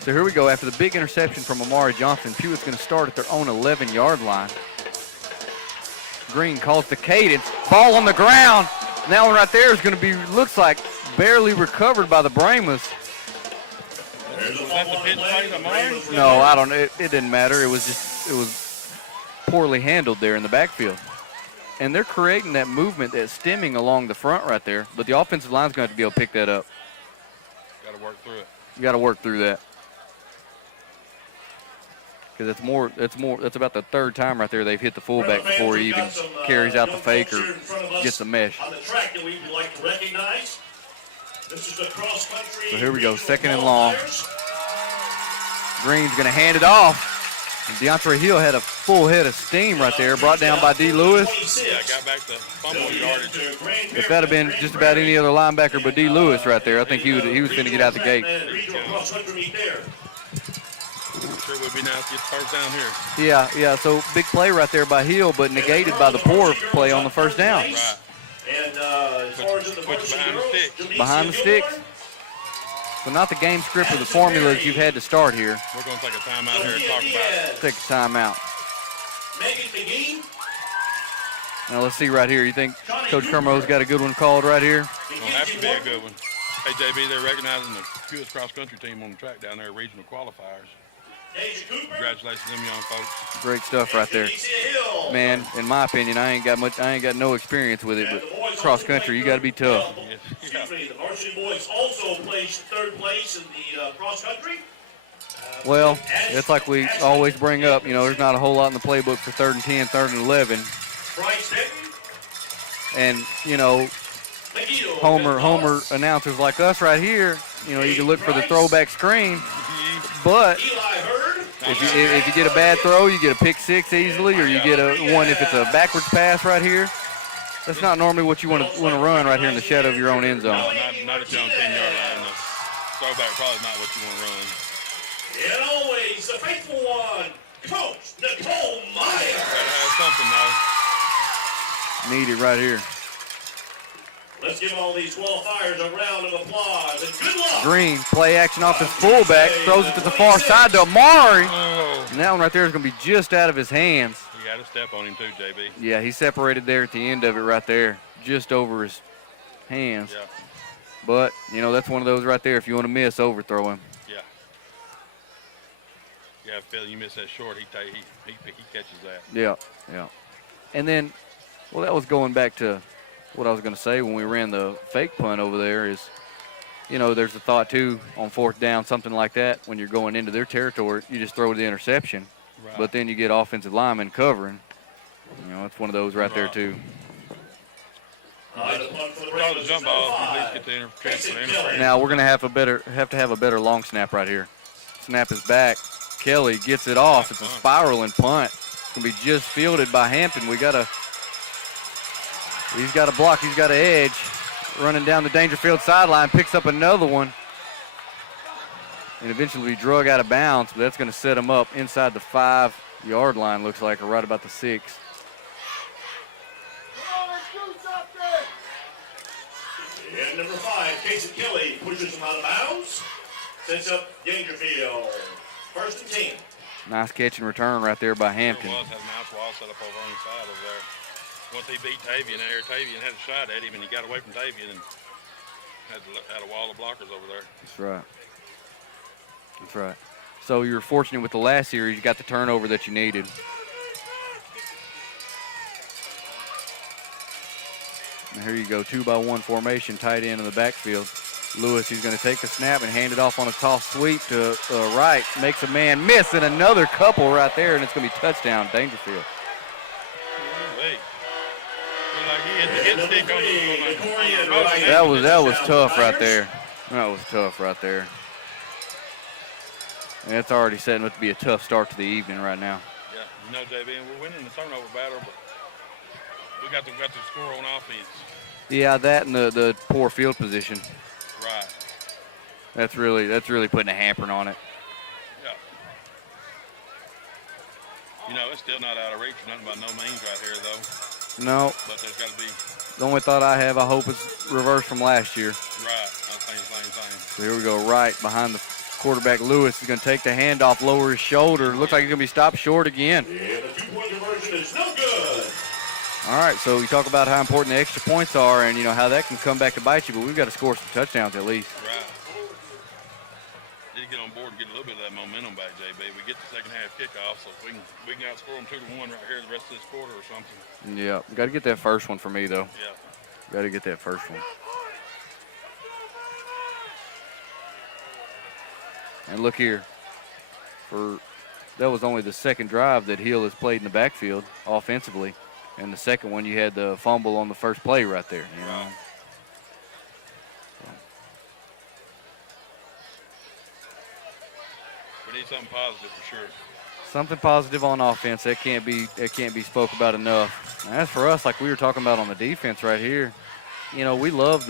So here we go. After the big interception from Amari Johnson, Pewitt's going to start at their own 11-yard line. Green calls the cadence. Ball on the ground. And that one right there is going to be, looks like, barely recovered by the Brahmas. No, I don't. It didn't matter. It was poorly handled there in the backfield. And they're creating that movement, that stemming along the front right there. But the offensive line's going to have to be able to pick that up. Got to work through it. You got to work through that. Because that's about the 3rd time right there they've hit the fullback before he even carries out the fake or gets the mesh. On the track that we would like to recognize. This is a cross-country. So here we go, 2nd and long. Green's going to hand it off. And DeAndre Hill had a full head of steam right there, brought down by D. Lewis. Yeah, got back to fumble yardage. If that had been just about any other linebacker but D. Lewis right there, I think he was going to get out the gate. Sure would be nice to get the first down here. Yeah. So big play right there by Hill, but negated by the poor play on the first down. Right. And as far as in the Put you varsity behind the girls, sticks. Jaleesa Behind the sticks. Gilmore, So not the game script or the formulas you've had to start here. We're going to take a timeout here and talk about it. Take a timeout. Megan McGee, Now let's see right here. You think Coach Kermo's got a good one called right here? It's going to have to be a good one. Hey, JB, they're recognizing the Pewitt cross-country team on the track down there, regional qualifiers. Deja Cooper, Congratulations to them young folks. Great stuff right there. Jaleesa Hill. Man, in my opinion, I ain't got no experience with it, but cross country, you got to be tough. Excuse me, the varsity boys also placed third place in the cross country. Well, it's like we always bring up, there's not a whole lot in the playbook for 3rd and 10, 3rd and 11. Bryce Denton, And, Homer announcers like us right here, you can look for the throwback screen, but Eli Hurd, if you get a bad throw, you get a pick six easily, or you get a one if it's a backwards pass right here. That's not normally what you want to run right here in the shadow of your own end zone. Not at your own 10-yard line. The throwback probably not what you want to run. and always the faithful one, Coach Nicole Meyer. Gotta have something, though. Need it right here. Let's give all these qualifiers a round of applause and good luck. Green, play action off his fullback, throws it to the far side to Amari. Oh, And that one right there is going to be just out of his hands. you got to step on him, too, JB. Yeah, he separated there at the end of it right there, just over his hands. Yeah, But, that's one of those right there. If you want to miss, overthrow him. yeah. You have a feeling you miss that short, he catches that. Yeah. And then, well, that was going back to what I was going to say when we ran the fake punt over there is, there's a thought, too, on 4th down, something like that. When you're going into their territory, you just throw the interception. Right. But then you get offensive linemen covering. It's one of those right there, Right. too. The punt for the Throw the Ravens jump is ball, number at least 5. get the interference. Now we're going to have to have a better long snap right here. Snap is back. Kelly gets it off. It's a spiraling punt. It's going to be just fielded by Hampton. He's got a block. He's got an edge. Running down the Daingerfield sideline, picks up another one. And eventually be drug out of bounds, but that's going to set him up inside the 5-yard line, looks like, or right about the 6. And number 5, Casey Kelly pushes him out of bounds. Sets up Daingerfield. 1st and 10. Nice catch and return right there by Hampton. Had a nice wall set up over on the side over there. Once he beat Tavian there, Tavian had a shot at him, and he got away from Tavian and had a wall of blockers over there. That's right. So you were fortunate with the last series. You got the turnover that you needed. And here you go, 2-by-1 formation, tight end in the backfield. Lewis, he's going to take the snap and hand it off on a toss sweep to right. Makes a man miss, and another couple right there, and it's going to be touchdown, Daingerfield. Hey. Like he hit the hit stick on the That was tough right there. That was tough right there. And it's already setting up to be a tough start to the evening right now. Yeah, JB, and we're winning the turnover battle, but we got the score on offense. Yeah, that and the poor field position. Right. That's really putting a hamper on it. Yeah. It's still not out of reach for nothing by no means right here, though. No. But there's got to be. The only thought I have, I hope it's reversed from last year. Right. I was thinking the same thing. So here we go, right behind the quarterback. Lewis is going to take the handoff, lower his shoulder. Looks like he's going to be stopped short again. And the 2-point conversion is no good. All right, so you talk about how important the extra points are and, how that can come back to bite you, but we've got to score some touchdowns at least. Right. Need to get on board and get a little bit of that momentum back, JB. We get the second half kickoff, so if we can outscore them 2-1 right here the rest of this quarter or something. Yeah, got to get that first one for me, though. Yeah. Got to get that first one. And look here. That was only the second drive that Hill has played in the backfield offensively. And the second one, you had the fumble on the first play right there. Right. We need something positive for sure. Something positive on offense that can't be spoke about enough. And as for us, like we were talking about on the defense right here, we love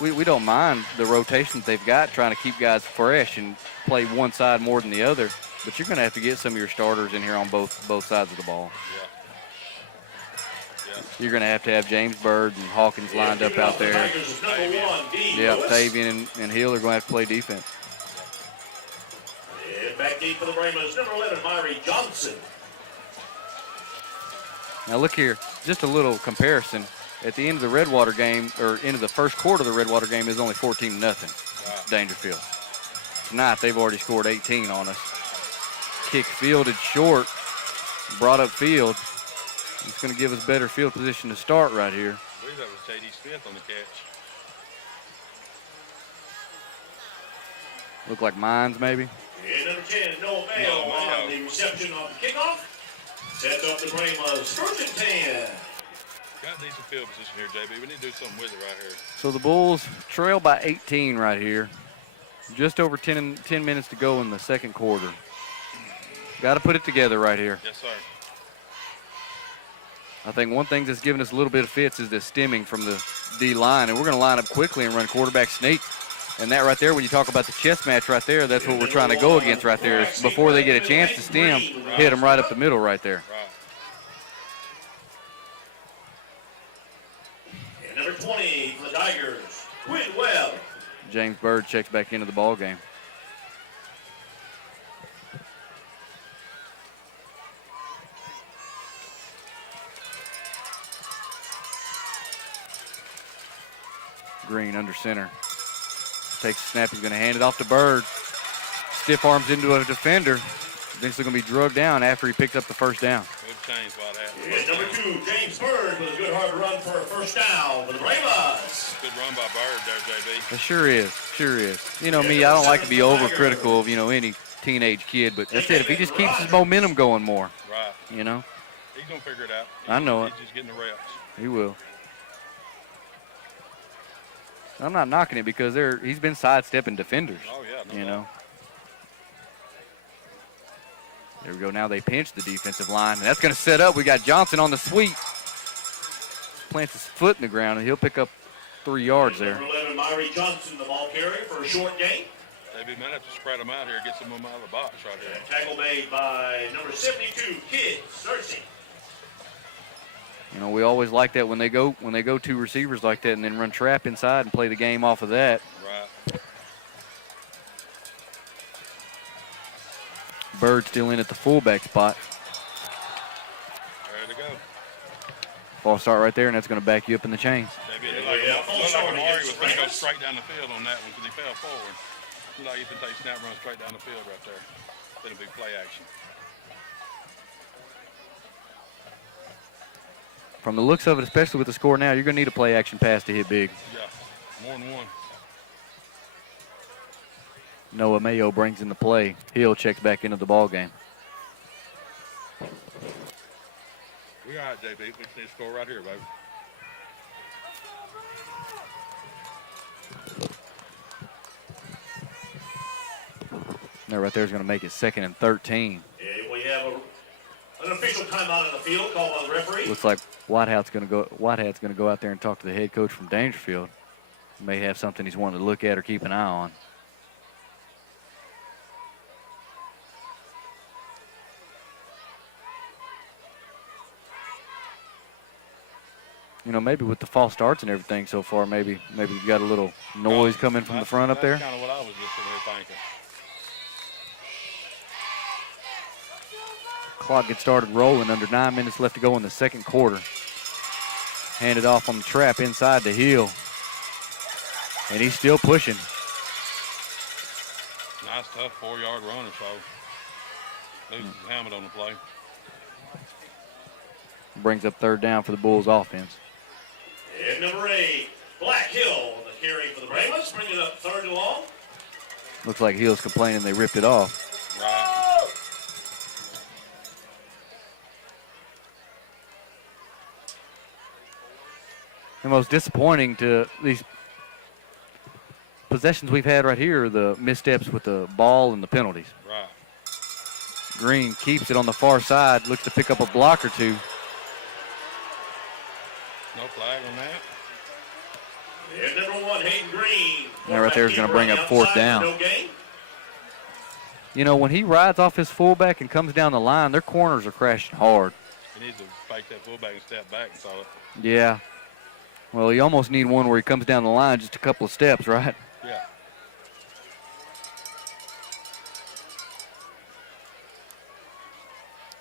we don't mind the rotations they've got, trying to keep guys fresh and play one side more than the other. But you're going to have to get some of your starters in here on both sides of the ball. Yeah. You're going to have James Bird and Hawkins lined up out there. Yeah, Fabian and Hill are going to have to play defense. And back deep for the Brahmas, number 11, Myrie Johnson. Now look here, just a little comparison. At the end of the Redwater game, or into the first quarter of the Redwater game, is only 14-0, Daingerfield. Tonight, they've already scored 18 on us. Kick fielded short, brought up field. It's going to give us better field position to start right here. I believe that was J.D. Smith on the catch. Look like Mines, maybe. And number 10, Noah Mayo on the reception of the kickoff. Sets up the Brahmas, first and 10. Got decent field position here, JB. We need to do something with it right here. So the Bulls trail by 18 right here. Just over 10 minutes to go in the second quarter. Got to put it together right here. Yes, sir. I think one thing that's given us a little bit of fits is the stemming from the D-line, and we're going to line up quickly and run quarterback sneak. And that right there, when you talk about the chess match right there, that's what we're trying to go against right there. Is before they get a chance to stem, hit them right up the middle right there. Right. And number 20 for the Tigers, Quinn Webb. James Bird checks back into the ball game. Green under center. Takes a snap. He's going to hand it off to Bird. Stiff arms into a defender. Eventually going to be drugged down after he picked up the first down. Good change while that. And number 2, James Bird with a good hard run for a first down for the Brahmas. Good run by Bird there, JB. It sure is. Sure is. You know me, I don't like to be overcritical of, any teenage kid, but that's it. If he just keeps his momentum going more. Right. He's going to figure it out. I know it. He's just getting the reps. He will. I'm not knocking it because he's been sidestepping defenders. Oh, yeah. No doubt. There we go. Now they pinch the defensive line, and that's going to set up. We got Johnson on the sweep. Plants his foot in the ground, and he'll pick up 3 yards there. Number 11, Myrie Johnson, the ball carrier for a short gain. They might have to spread them out here, get some of them out of the box right here. And tackle made by number 72, Kid Searcy. We always like that when they go 2 receivers like that and then run trap inside and play the game off of that. Right. Bird still in at the fullback spot. There to go. False start right there, and that's going to back you up in the chains. Maybe it looked like Amari was going to go straight down the field on that one because he fell forward. Looked like he could take snap, run straight down the field right there. It'll be play action. From the looks of it, especially with the score now, you're going to need a play action pass to hit big. Yeah, more than one. Noah Mayo brings in the play. Hill checks back into the ball game. We all right, JB. We just need to score right here, baby. That right there is going to make it 2nd and 13. And we have an official timeout on the field called by the referee. Looks like Whitehat's going to go out there and talk to the head coach from Daingerfield. May have something he's wanting to look at or keep an eye on. Maybe with the false starts and everything so far, maybe you got a little noise coming from the front up there. That's kind of what I was just sitting here thinking. Clock gets started rolling. Under 9 minutes left to go in the second quarter. Handed off on the trap inside to Hill. And he's still pushing. Nice, tough 4-yard run or so. Loses his helmet on the play. Brings up 3rd down for the Bulls offense. And number 8, Black Hill, the carry for the Brahmas, bringing up 3rd and long. Looks like Hill's complaining they ripped it off. Right. The most disappointing to these possessions we've had right here are the missteps with the ball and the penalties. Right. Green keeps it on the far side, looks to pick up a block or two. No flag on that. And number 1, Hayden screen. That right there is going to bring up fourth down. No gain. You know, when he rides off his fullback and comes down the line, their corners are crashing hard. He needs to fake that fullback and step back and saw it. Yeah. Well, you almost need one where he comes down the line just a couple of steps, right? Yeah.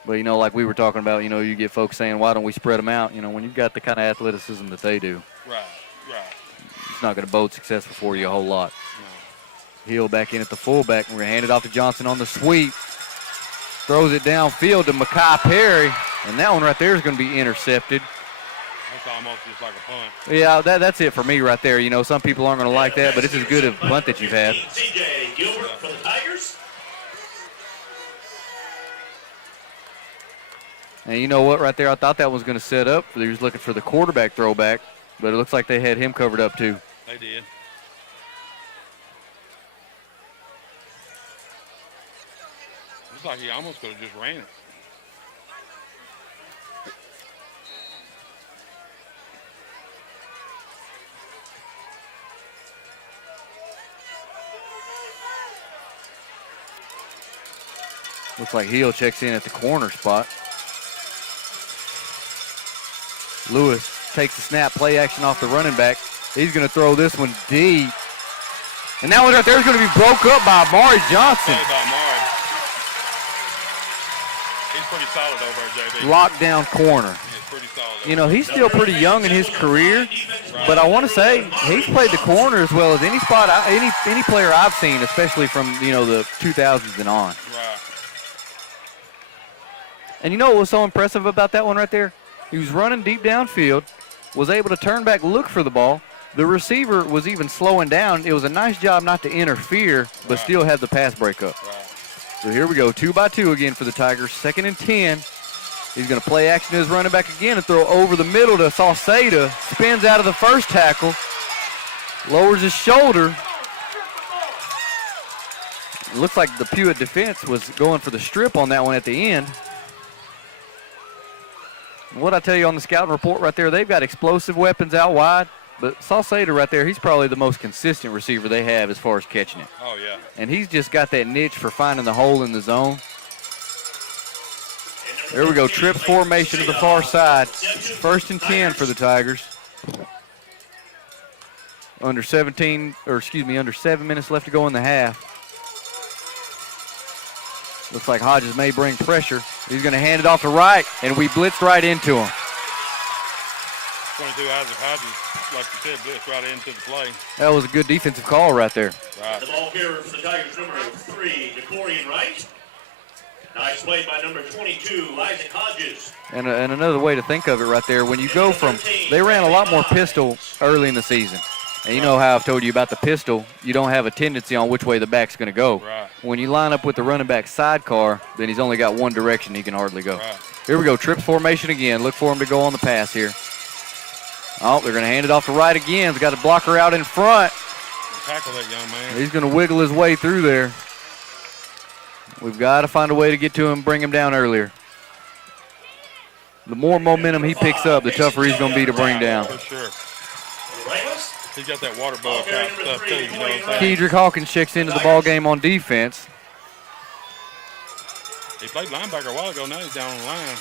But, you know, like we were talking about, you know, you get folks saying, why don't we spread them out? You know, when you've got the kind of athleticism that they do. Right. It's not going to bode successful for you a whole lot. No. Hill back in at the fullback. We're going to hand it off to Johnson on the sweep. Throws it downfield to Makai Perry. And that one right there is going to be intercepted. That's almost just like a punt. Yeah, that's it for me right there. You know, some people aren't going to like that, but it's as good a punt that you've had. CJ Gilbert for the Tigers. And you know what, right there, I thought that was going to set up. They was looking for the quarterback throwback, but it looks like they had him covered up too. They did. Looks like he almost could have just ran it. Looks like Hill checks in at the corner spot. Lewis takes the snap, play action off the running back. He's going to throw this one deep. And that one right there is going to be broke up by Amari Johnson. By Amari. He's pretty solid over there, JB. Lockdown corner. He's pretty solid. You know, he's still pretty young in his career, but I want to say he's played the corner as well as any spot, any player I've seen, especially from, you know, the 2000s and on. Right. And you know what was so impressive about that one right there? He was running deep downfield, was able to turn back, look for the ball. The receiver was even slowing down. It was a nice job not to interfere, but still had the pass break up. Right. So here we go, 2-by-2 again for the Tigers. 2nd and 10. He's going to play action to his running back again and throw over the middle to Salceda. Spins out of the first tackle. Lowers his shoulder. It looks like the Pewitt defense was going for the strip on that one at the end. What I tell you on the scouting report right there, they've got explosive weapons out wide, but Salceda right there, he's probably the most consistent receiver they have as far as catching it. Oh, yeah. And he's just got that niche for finding the hole in the zone. There we go, trips formation to the far side. 1st and 10 for the Tigers. Under 7 minutes left to go in the half. Looks like Hodges may bring pressure. He's going to hand it off to right, and we blitzed right into him. 22 Isaac Hodges, like you said, blitzed right into the play. That was a good defensive call right there. Right. The ball carrier for the Tigers, number 3, Decorian Wright. Nice play by number 22, Isaac Hodges. And another way to think of it right there, when you go from, they ran a lot more pistol early in the season. And you know how I've told you about the pistol, you don't have a tendency on which way the back's going to go. Right. When you line up with the running back sidecar, then he's only got one direction he can hardly go. Right. Here we go, trips formation again. Look for him to go on the pass here. Oh, they're going to hand it off to right again. He's got a blocker out in front. Tackle that young man. He's going to wiggle his way through there. We've got to find a way to get to him, bring him down earlier. The more momentum he picks up, the tougher he's going to be to bring down. For sure. He's got that water bug type stuff too, you know what I'm saying? Kedrick Hawkins checks into the ball game on defense. He played linebacker a while ago, now he's down on the line.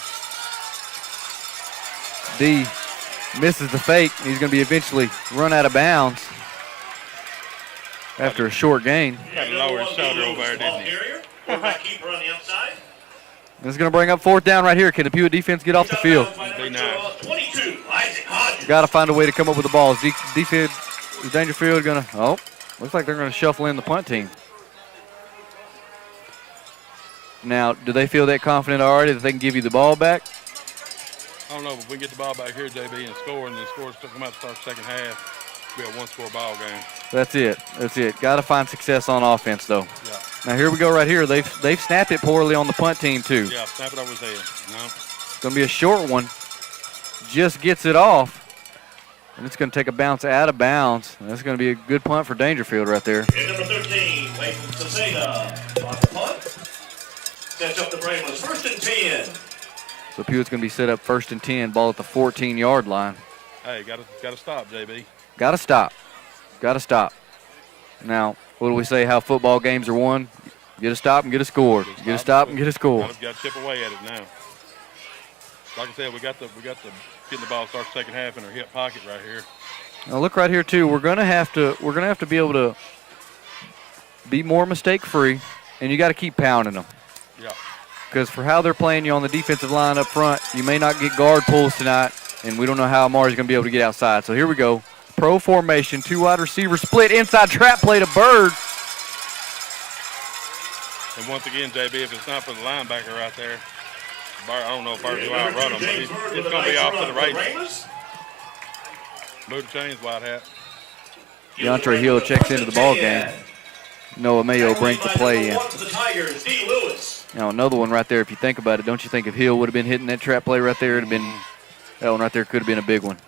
D misses the fake. He's going to be eventually run out of bounds after a short gain. Got to lower his shoulder over there, didn't he? Keeper on the outside. This is going to bring up 4th down right here. Can the Pewitt defense get off the field? Be nice. 22, Isaac Hodges. Got to find a way to come up with the ball. Is Daingerfield going to, looks like they're going to shuffle in the punt team. Now, do they feel that confident already that they can give you the ball back? I don't know, but if we get the ball back here, JB, and score, and then scores to come out to start the second half, it'll be a one-score ball game. That's it. That's it. Got to find success on offense, though. Yeah. Now, here we go right here. They've snapped it poorly on the punt team, too. Yeah, snap it over his head. No. It's going to be a short one. Just gets it off. And it's going to take a bounce out of bounds. And that's going to be a good punt for Daingerfield right there. And number 13, Nathan Salceda on the punt. Sets up the Bramblers. 1st and 10. So Pewitt's going to be set up 1st and 10, ball at the 14-yard line. Hey, got to stop, JB. Got to stop. Got to stop. Now, what do we say how football games are won? Get a stop and get a score. Get a stop and get a score. Got to chip away at it now. Like I said, we got the getting the ball start second half in our hip pocket right here. Now look right here too. We're gonna have to be able to be more mistake free, and you got to keep pounding them. Yeah. Because for how they're playing you on the defensive line up front, you may not get guard pulls tonight, and we don't know how Amari's gonna be able to get outside. So here we go. Pro formation, 2 wide receiver split, inside trap play to Bird. And once again, JB, if it's not for the linebacker right there, I don't know if Bird's going to outrun him, but it's going to be off to the Ravens. Move the chains, White Hat. DeAndre Hill checks into the ball game. Noah Mayo brings the play in. Now another one right there, if you think about it, don't you think if Hill would have been hitting that trap play right there, it'd have been, that one right there could have been a big one.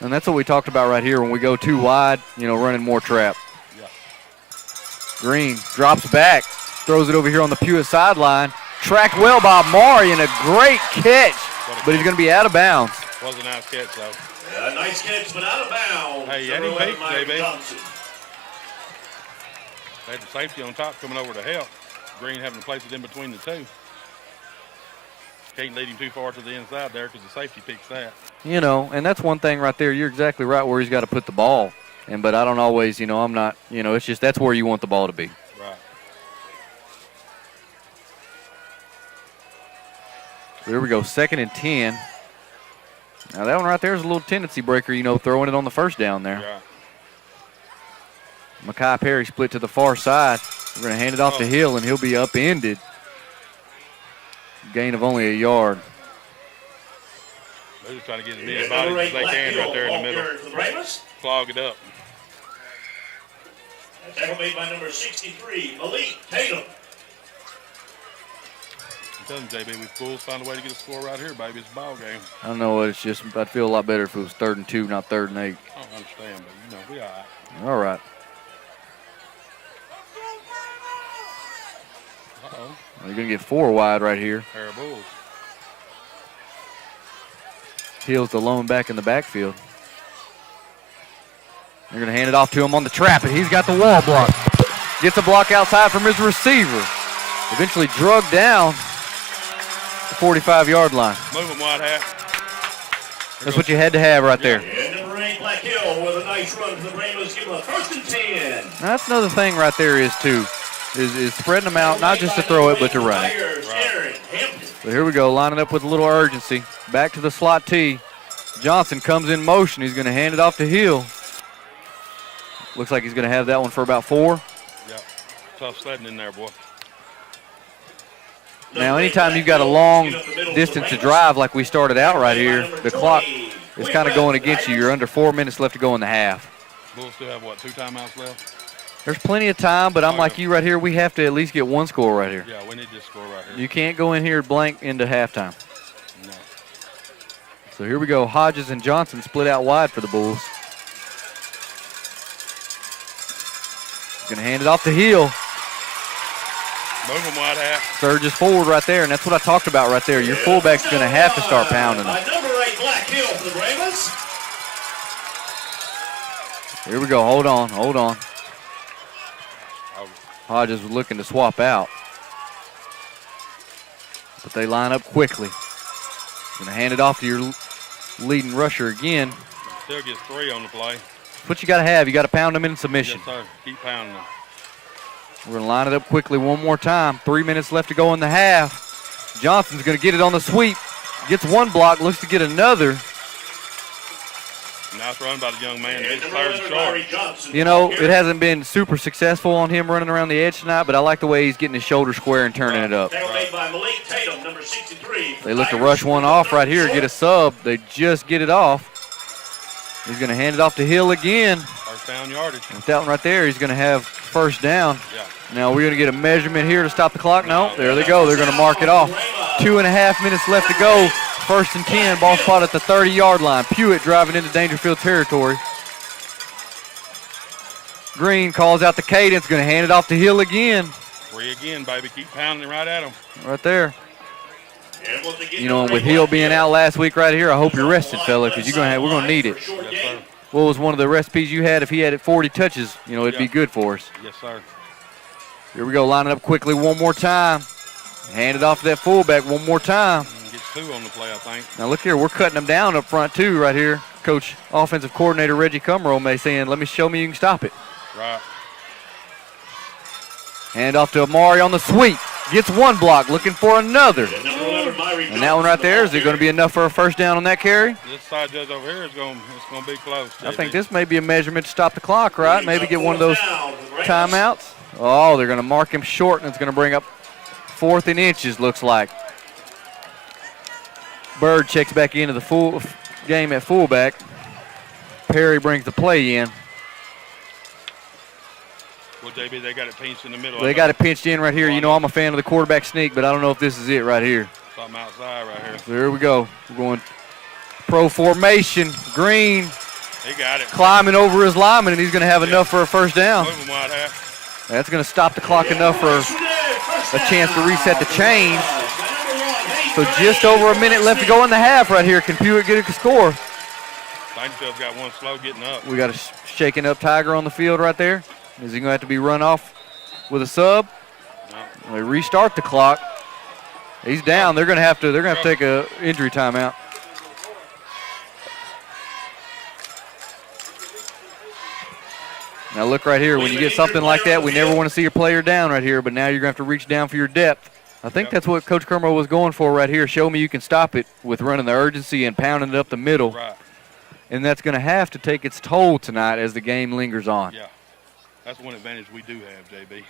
And that's what we talked about right here when we go too wide, running more trap. Yeah. Green drops back, throws it over here on the Pewitt sideline. Tracked well by Amari and a great catch, but he's going to be out of bounds. Was a nice catch, though. Yeah, nice catch, but out of bounds. Hey, any peak, JB. They had the safety on top coming over to help. Green having to place it in between the two. Can't lead him too far to the inside there because the safety picks that. And that's one thing right there. You're exactly right where he's got to put the ball. But I don't always, I'm not, it's just that's where you want the ball to be. Right. So here we go, 2nd and 10. Now that one right there is a little tendency breaker, throwing it on the first down there. Right. Mekhi Perry split to the far side. We're going to hand it off to Hill, and he'll be upended. Gain of only a yard. They're just trying to get as many bodies as they can right there in the middle. Clog it up. Tackle made by number 63, Malik Tatum. I'm telling you, JB, we Bulls find a way to get a score right here, baby. It's a ball game. I don't know. It's just I'd feel a lot better if it was 3rd and 2, not 3rd and 8. I don't understand, but, we all right. All right. Uh-oh. You're going to get 4 wide right here. Pair of Bulls. Hill's the lone back in the backfield. They're going to hand it off to him on the trap, and he's got the wall block. Gets a block outside from his receiver. Eventually drugged down the 45-yard line. Move him, White Hat. That's what you had to have right there. And number 8, Black Hill, with a nice run for the Ravens, give him a 1st and 10. Now, that's another thing right there is spreading them out, not just to throw it, but to run it. So here we go, lining up with a little urgency. Back to the slot T. Johnson comes in motion. He's going to hand it off to Hill. Looks like he's going to have that one for about 4. Yep. Tough sledding in there, boy. Now, anytime you've got a long distance to drive like we started out right here, the clock is kind of going against you. You're under 4 minutes left to go in the half. Bulls still have, 2 timeouts left? There's plenty of time, but I'm like you right here. We have to at least get 1 score right here. Yeah, we need this score right here. You can't go in here blank into halftime. No. So here we go. Hodges and Johnson split out wide for the Bulls. Going to hand it off to Hill. Move him, White Hat. Surges forward right there, and that's what I talked about right there. Your fullback's going to have to start pounding them. Number 8, Black Hill for the Ravens. Here we go. Hold on. Hodges was looking to swap out. But they line up quickly. Going to hand it off to your leading rusher again. Still gets 3 on the play. That's what you got to have. You got to pound them in submission. Yes, sir. Keep pounding them. We're going to line it up quickly one more time. 3 minutes left to go in the half. Johnson's going to get it on the sweep. Gets 1 block, looks to get another. Nice run by the young man. It's 3rd and short. It hasn't been super successful on him running around the edge tonight, but I like the way he's getting his shoulder square and turning it up. Made by Malik Tatum, number 63. They look to rush one off right here, get a sub. They just get it off. He's going to hand it off to Hill again. First down yardage. With that one right there, he's going to have 1st down. Yeah. Now we're going to get a measurement here to stop the clock. No, there they go. They're going to mark it off. 2.5 minutes left to go. 1st and 10, ball spot at the 30-yard line. Pewitt driving into Daingerfield territory. Green calls out the cadence, going to hand it off to Hill again. 3 again, baby. Keep pounding right at him. Right there. With Hill being out last week right here, I hope you're rested, fella, because we're going to need it. Yes, sir. what was one of the recipes you had? If he had it 40 touches, it'd be good for us. Yes, sir. Here we go, lining up quickly one more time. Hand it off to that fullback one more time. Gets 2 on the play, I think. Now look here, we're cutting them down up front too right here. Coach, offensive coordinator Reggie Cumro may saying, show me you can stop it. Right. Hand off to Amari on the sweep. Gets 1 block, looking for another. And that one right there, is it going to be enough for a first down on that carry? This side judge over here is going to be close, JB. I think this may be a measurement to stop the clock, right? Maybe get one of those timeouts. Oh, they're going to mark him short, and it's going to bring up 4th and inches, looks like. Bird checks back into the full game at fullback. Perry brings the play in. Well, JB, they got it pinched in the middle. They got it pinched in right here. I'm a fan of the quarterback sneak, but I don't know if this is it right here. Something outside right here. So here we go. We're going pro formation. Green. He got it. Climbing over his lineman, and he's going to have enough for a first down. Move him wide half. That's going to stop the clock enough for a chance to reset the chains. So just over a minute left to go in the half right here. Can Pewitt get a score? Daingerfield's got one slow getting up. We got a shaking up Tiger on the field right there. Is he going to have to be run off with a sub? No. They restart the clock. He's down. They're going to have to take a injury timeout. Now look right here. When you get something like that, we never want to see your player down right here, but now you're going to have to reach down for your depth. I think that's what Coach Kermo was going for right here. Show me you can stop it with running the urgency and pounding it up the middle. Right. And that's going to have to take its toll tonight as the game lingers on. Yeah. That's one advantage we do have, JB.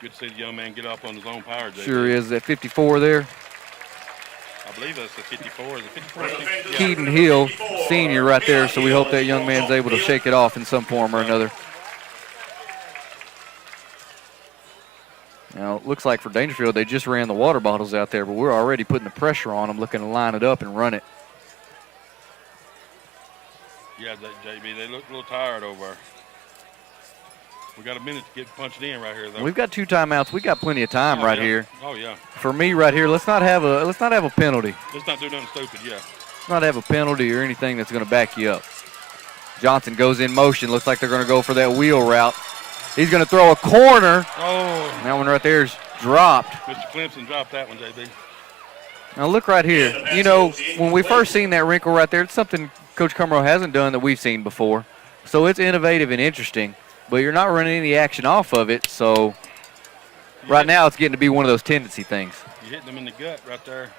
Good to see the young man get up on his own power, JB. Sure is. At 54 there. I believe that's the 54. Is it 54? Keaton Hill, senior right there, so we hope that young man's able to shake it off in some form or another. Now, it looks like for Daingerfield, they just ran the water bottles out there, but we're already putting the pressure on them, looking to line it up and run it. Yeah, JB, they look a little tired over there. We got a minute to get punched in right here, though. We've got 2 timeouts. We got plenty of time here. Oh, yeah. For me right here, let's not have a penalty. Let's not do nothing stupid, yeah. Let's not have a penalty or anything that's going to back you up. Johnson goes in motion. Looks like they're going to go for that wheel route. He's going to throw a corner. Oh. That one right there is dropped. Mr. Clemson dropped that one, JB. Now look right here. When we first seen that wrinkle right there, it's something Coach Cumro hasn't done that we've seen before. So it's innovative and interesting, but you're not running any action off of it. So right now it's getting to be one of those tendency things. You're hitting them in the gut right there.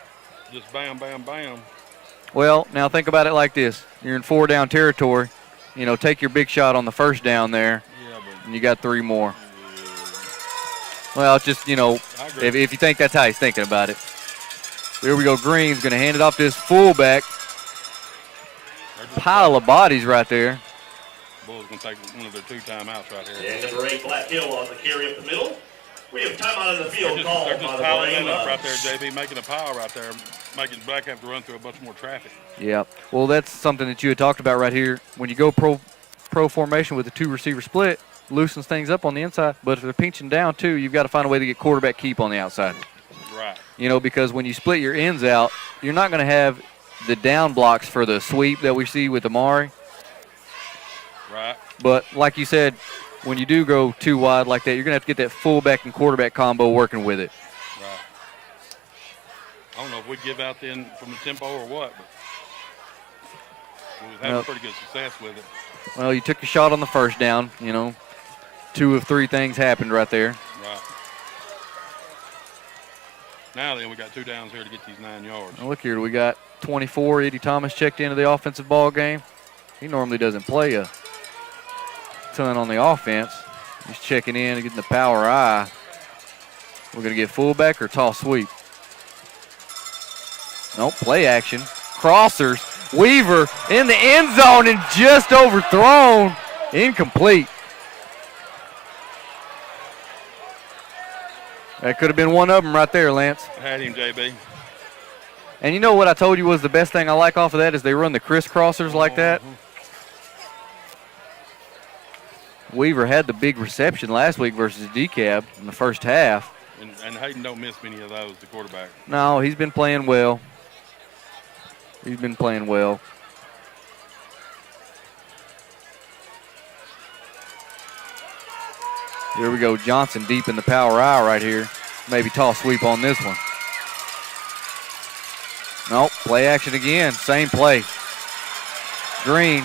Just bam, bam, bam. Well, now think about it like this. You're in 4-down territory. Take your big shot on the first down there. And you got 3 more. Well, it's just, if you think that's how he's thinking about it. Here we go. Green's going to hand it off to his fullback. Pile of bodies right there. Bulls going to take one of their 2 timeouts right here. And number 8, Black Hill on the carry up the middle. We have timeout in the field called. They're just piling up right there, JB, making a pile right there, making Black have to run through a bunch more traffic. Yeah. Well, that's something that you had talked about right here. When you go pro formation with a 2-receiver split, loosens things up on the inside, but if they're pinching down too, you've got to find a way to get quarterback keep on the outside. Right. Because when you split your ends out, you're not going to have the down blocks for the sweep that we see with Amari. Right. But like you said, when you do go too wide like that, you're going to have to get that fullback and quarterback combo working with it. Right. I don't know if we give out then from the tempo or what, but we was having pretty good success with it. Well, you took a shot on the first down, 2 of 3 things happened right there. Right. Now then, we got 2 downs here to get these 9 yards. Now look here, we got 24. Eddie Thomas checked into the offensive ball game. He normally doesn't play a ton on the offense. He's checking in and getting the power eye. We're going to get fullback or toss sweep. Nope, play action. Crossers. Weaver in the end zone and just overthrown. Incomplete. That could have been one of them right there, Lance. I had him, JB. And you know what I told you was the best thing I like off of that is they run the crisscrossers like that. Weaver had the big reception last week versus DeKalb in the first half. And Hayden don't miss many of those, the quarterback. No, he's been playing well. He's been playing well. Here we go. Johnson deep in the power I right here. Maybe toss sweep on this one. Nope. Play action again. Same play. Green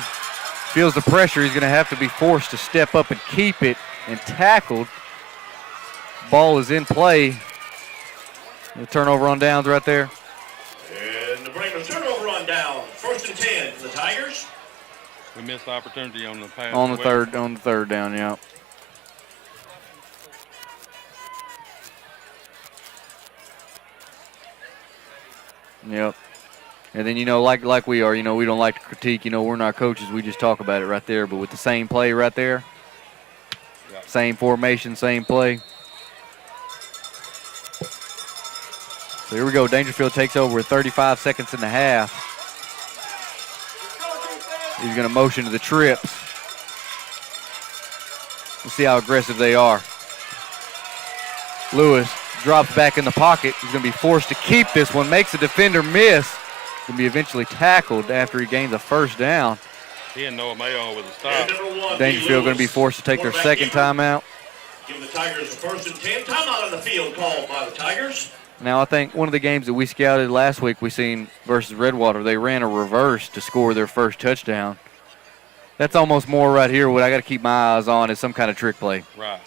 feels the pressure. He's going to have to be forced to step up and keep it and tackled. Ball is in play. The turnover on downs right there. And the bring the turnover on down. 1st and 10 for the Tigers. We missed the opportunity on the pass. On the third down, yeah. Yep. And then, like we are, we don't like to critique. We're not coaches. We just talk about it right there. But with the same play right there, same formation, same play. So here we go. Daingerfield takes over with 35 seconds in the half. He's going to motion to the trips. Let's see how aggressive they are. Lewis drops back in the pocket. He's going to be forced to keep this one. Makes the defender miss. Going to be eventually tackled after he gains a first down. He and Noah Mayo with a stop. Daingerfield going to be forced to take their second timeout. Give the Tigers a 1st and 10. Timeout on the field called by the Tigers. Now, I think one of the games that we scouted last week, we seen versus Redwater, they ran a reverse to score their first touchdown. That's almost more right here what I got to keep my eyes on is some kind of trick play. Right.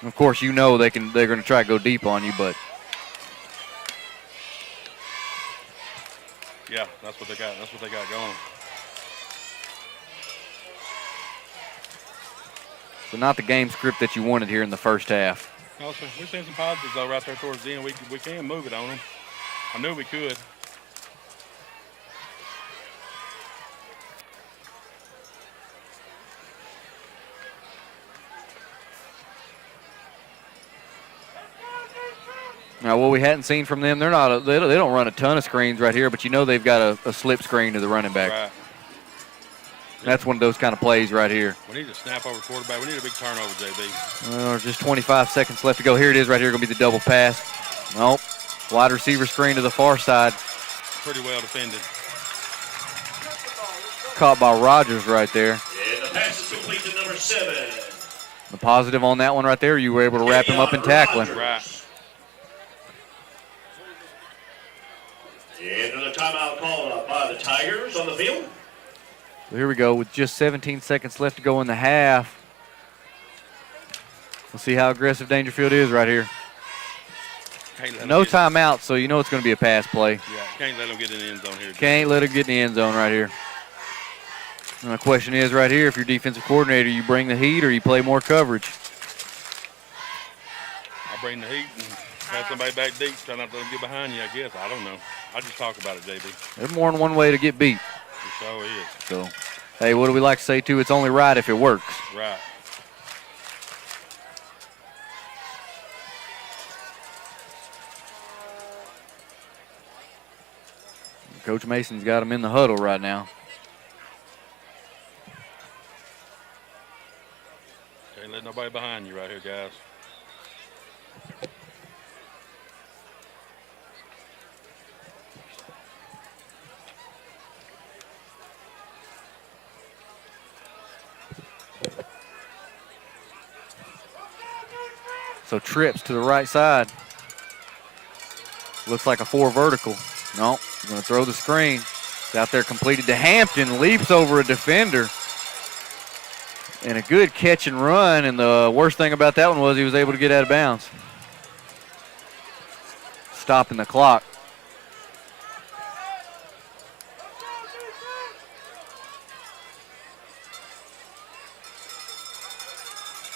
And of course, they're going to try to go deep on you, but yeah, that's what they got. That's what they got going. so not the game script that you wanted here in the first half. No, sir. We've seen some positives, though, right there towards the end. We can move it on them. I knew we could. Now, what we hadn't seen from them, they don't run a ton of screens right here, but they've got a slip screen to the running back. Right. That's one of those kind of plays right here. We need to snap over quarterback. We need a big turnover, JB. Just 25 seconds left to go. Here it is right here. Going to be the double pass. Nope. Wide receiver screen to the far side. Pretty well defended. Caught by Rogers right there. And the pass is complete to number 7. The positive on that one right there, you were able to wrap him up and tackle him. Right. And another timeout called by the Tigers on the field. So here we go with just 17 seconds left to go in the half. We'll see how aggressive Daingerfield is right here. No timeout, so it's going to be a pass play. Yeah, can't let him get in the end zone here. Can't let him get in the end zone right here. And the question is right here, if you're defensive coordinator, you bring the heat or you play more coverage? I bring the heat and have somebody back deep, try not to let them get behind you, I guess. I don't know. I just talk about it, JB. There's more than one way to get beat. It sure is. So, hey, what do we like to say, too? It's only right if it works. Right. Coach Mason's got him in the huddle right now. Can't let nobody behind you right here, guys. So trips to the right side. Looks like a 4 vertical. No, he's going to throw the screen. It's out there completed to Hampton. Leaps over a defender. And a good catch and run. And the worst thing about that one was he was able to get out of bounds. Stopping the clock.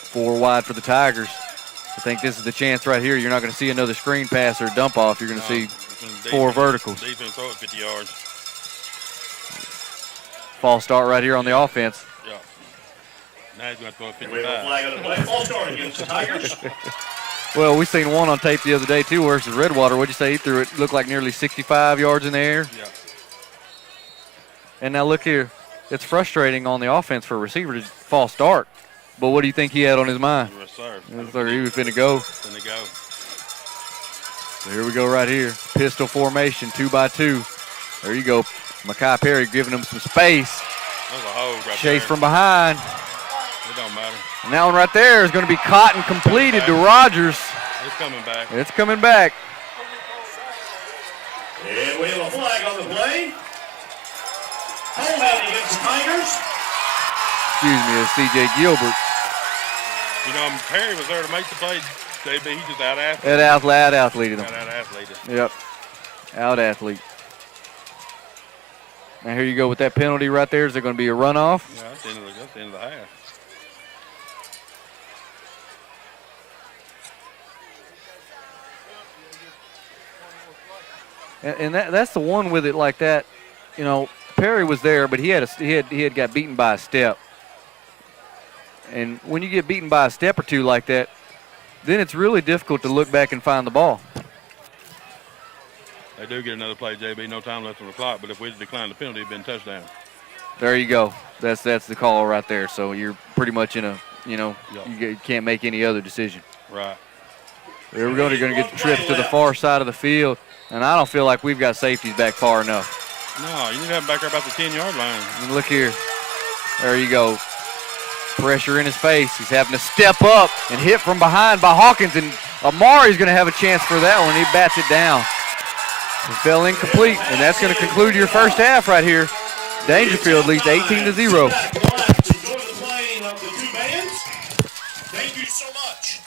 Four wide for the Tigers. I think this is the chance right here. You're not going to see another screen pass or dump off. You're going to see 4 verticals. Defense throw it 50 yards. False start right here on the offense. Yeah. Now he's going to throw it We have a 55. flag on the play. False start against the Tigers. Well, we seen one on tape the other day, too, versus Redwater. What'd you say? He threw it, looked like nearly 65 yards in the air. Yeah. And now look here. It's frustrating on the offense for a receiver to false start. But what do you think he had on his mind? Yes, sir. Yes, sir. He was finna go. Finna go. So here we go right here. Pistol formation, 2x2. There you go. Makai Perry giving him some space. There's a hold right Chase there. from behind. It don't matter. And that one right there is going to be caught and completed to Rogers. It's coming back. It's coming back. And we have a flag on the play. Holding against the Tigers. Excuse me, it's C.J. Gilbert. You know, Perry was there to make the play, JB. He just out-athleted. That out-athleted him. Out-athleted. Yep. Out-athlete. Now here you go with that penalty right there. Is there going to be a runoff? Yeah, that's the end of the half. And that's the one with it like that. You know, Perry was there, but he had got beaten by a step. And when you get beaten by a step or two like that, then it's really difficult to look back and find the ball. They do get another play, JB. No time left on the clock. But if we declined the penalty, it'd been touchdown. There you go. That's the call right there. So you're pretty much in a, Yep. you can't make any other decision. Right. There we go. They're going to get the trip to the far side of the field. And I don't feel like we've got safeties back far enough. No, you need to have him back there about the 10-yard line. And look here. There you go. Pressure in his face. He's having to step up and hit from behind by Hawkins. And Amari's going to have a chance for that one. He bats it down. It fell incomplete. And that's going to conclude your first half right here. Daingerfield leads 18-0. Thank you so much.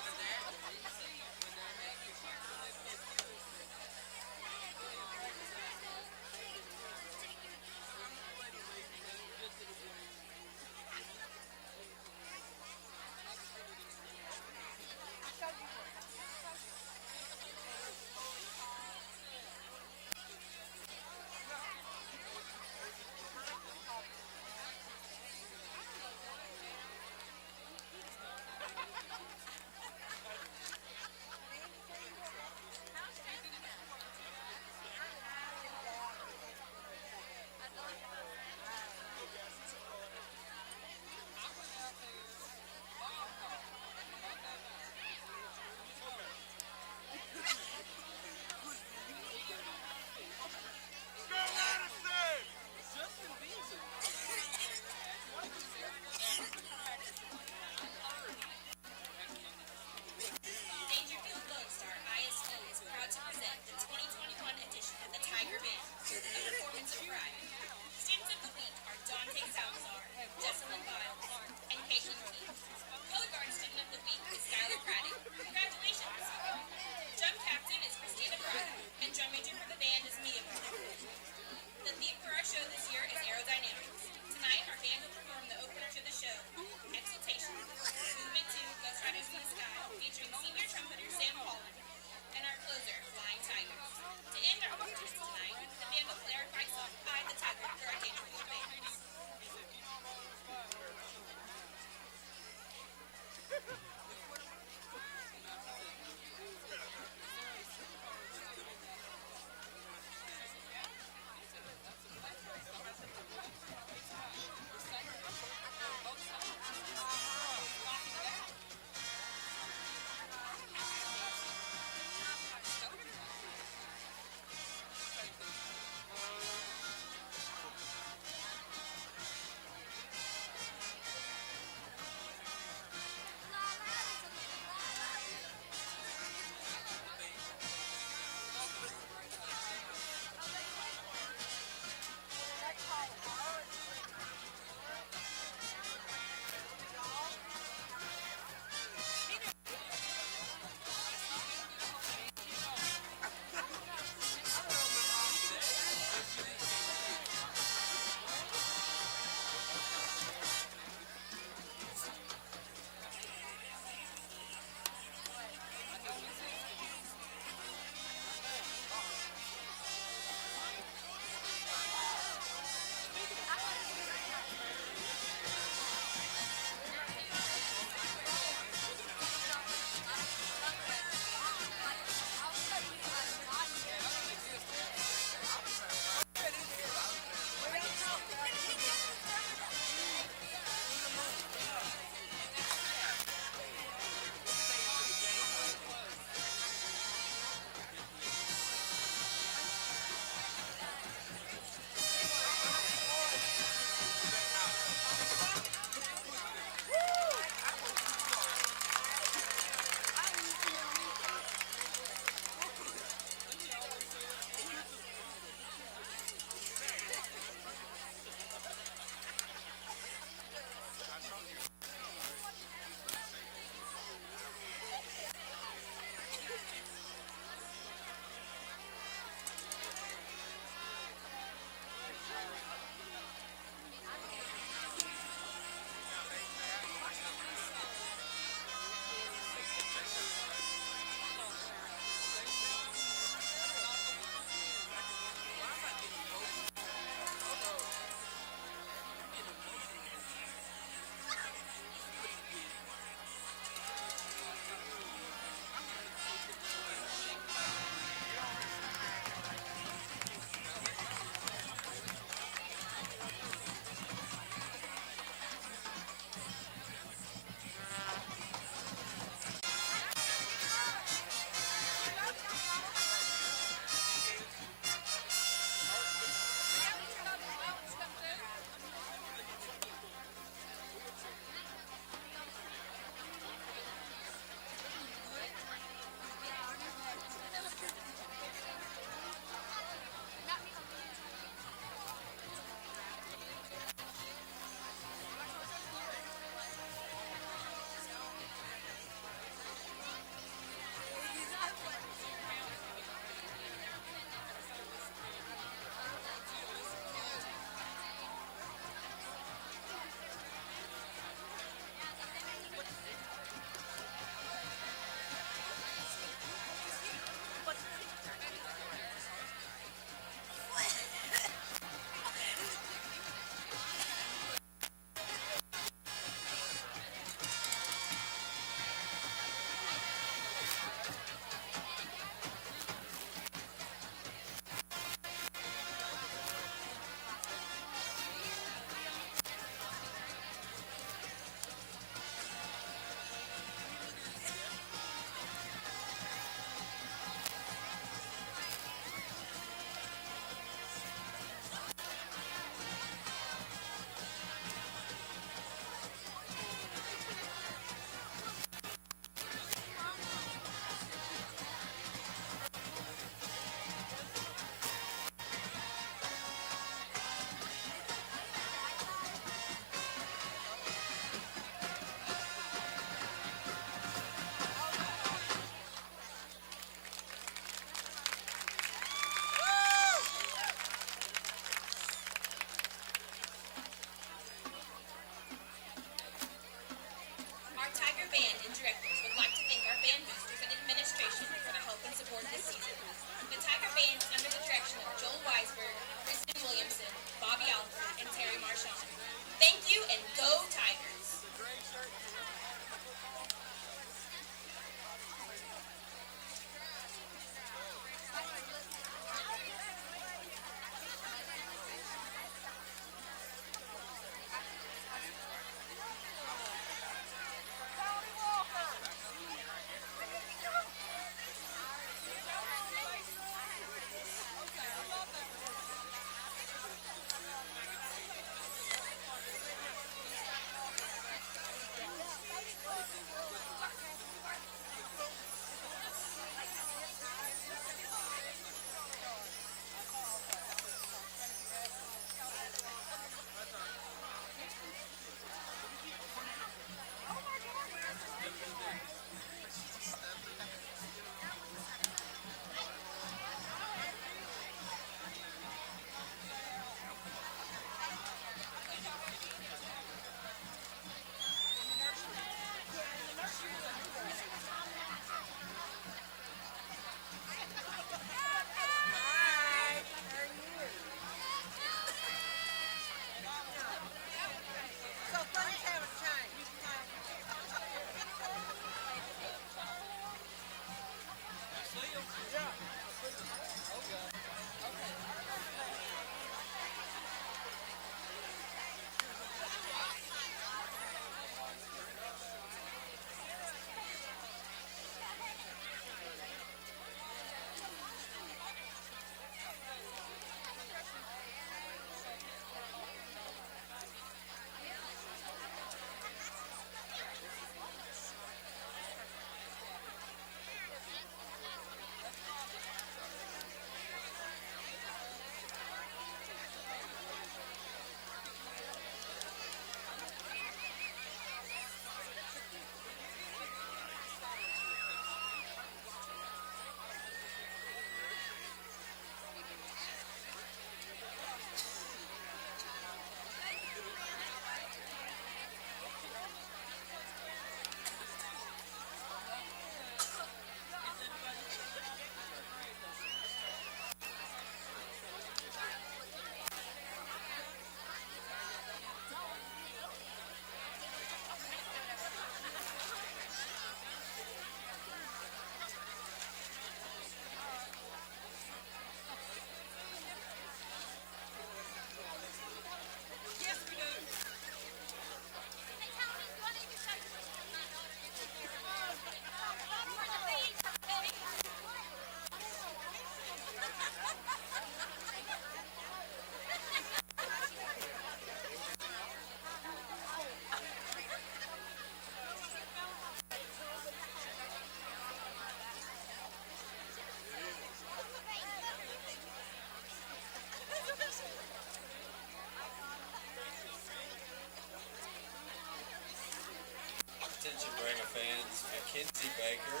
Mackenzie Baker,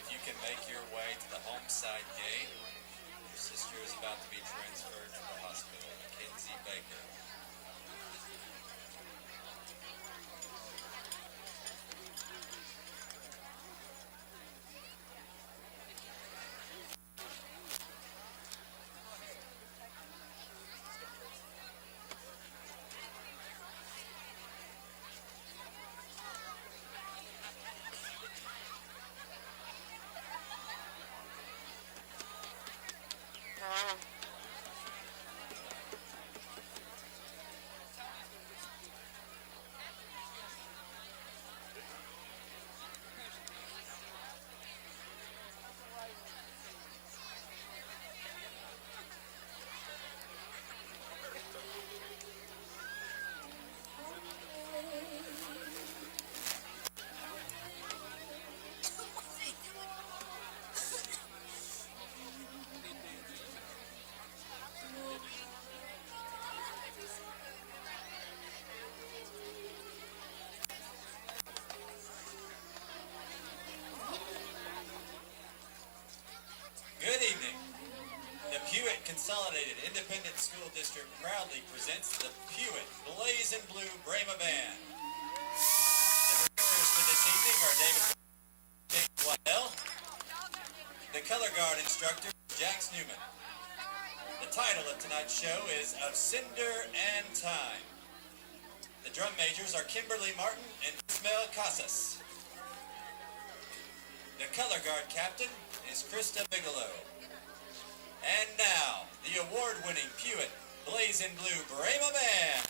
if you can make your way to the home side gate, your sister is about to be transferred to the hospital. Mackenzie Baker. Good evening. The Pewitt Consolidated Independent School District proudly presents the Pewitt Blaze and Blue Brahma Band. The directors for this evening are James Waddell. The color guard instructor, Jax Newman. The title of tonight's show is Of Cinder and Time. The drum majors are Kimberly Martin and Ismael Casas. The color guard captain is Krista Bigelow. And now, the award-winning Pewitt Blaze and Blue Brahma Band.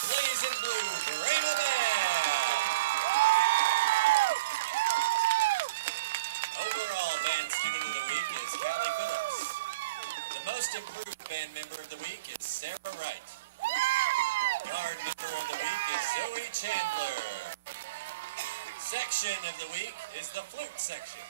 Blaze in Blue Brema Band. Overall Band Student of the Week is Callie Phillips. The Most Improved Band Member of the Week is Sarah Wright. Guard Member of the Week is Zoe Chandler. Section of the Week is the Flute Section.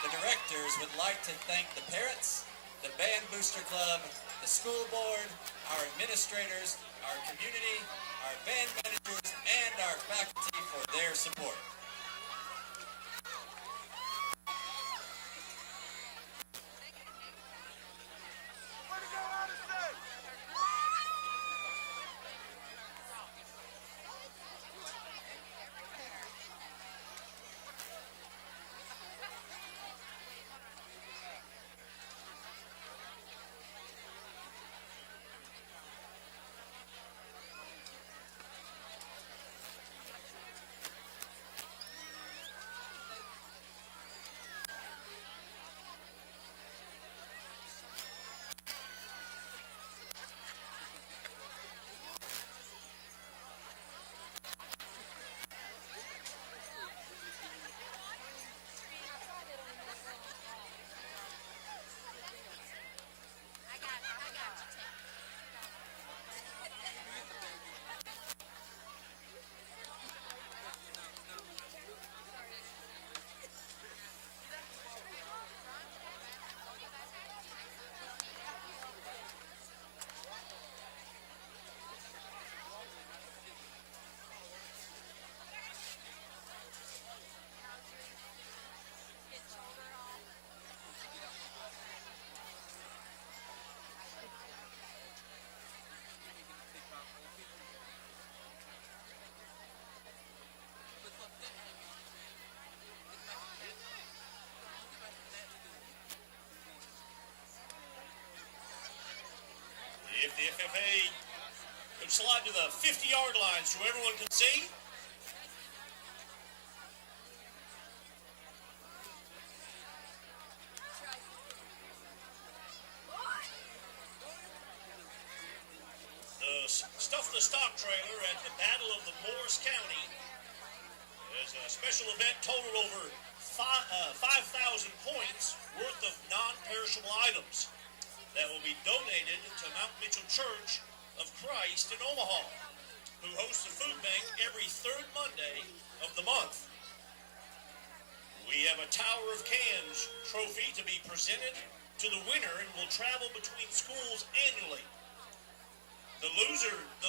The directors would like to thank the Parrots, the Band Booster Club, the school board, our administrators, our community, our band managers, and our faculty for their support. If the FFA could slide to the 50-yard line so everyone can see. Stuff the Stock trailer at the Battle of the Morris County is a special event totaled over 5,000 points worth of non-perishable items that will be donated to Mount Mitchell Church of Christ in Omaha, who hosts a food bank every third Monday of the month. We have a Tower of Cans trophy to be presented to the winner and will travel between schools annually. The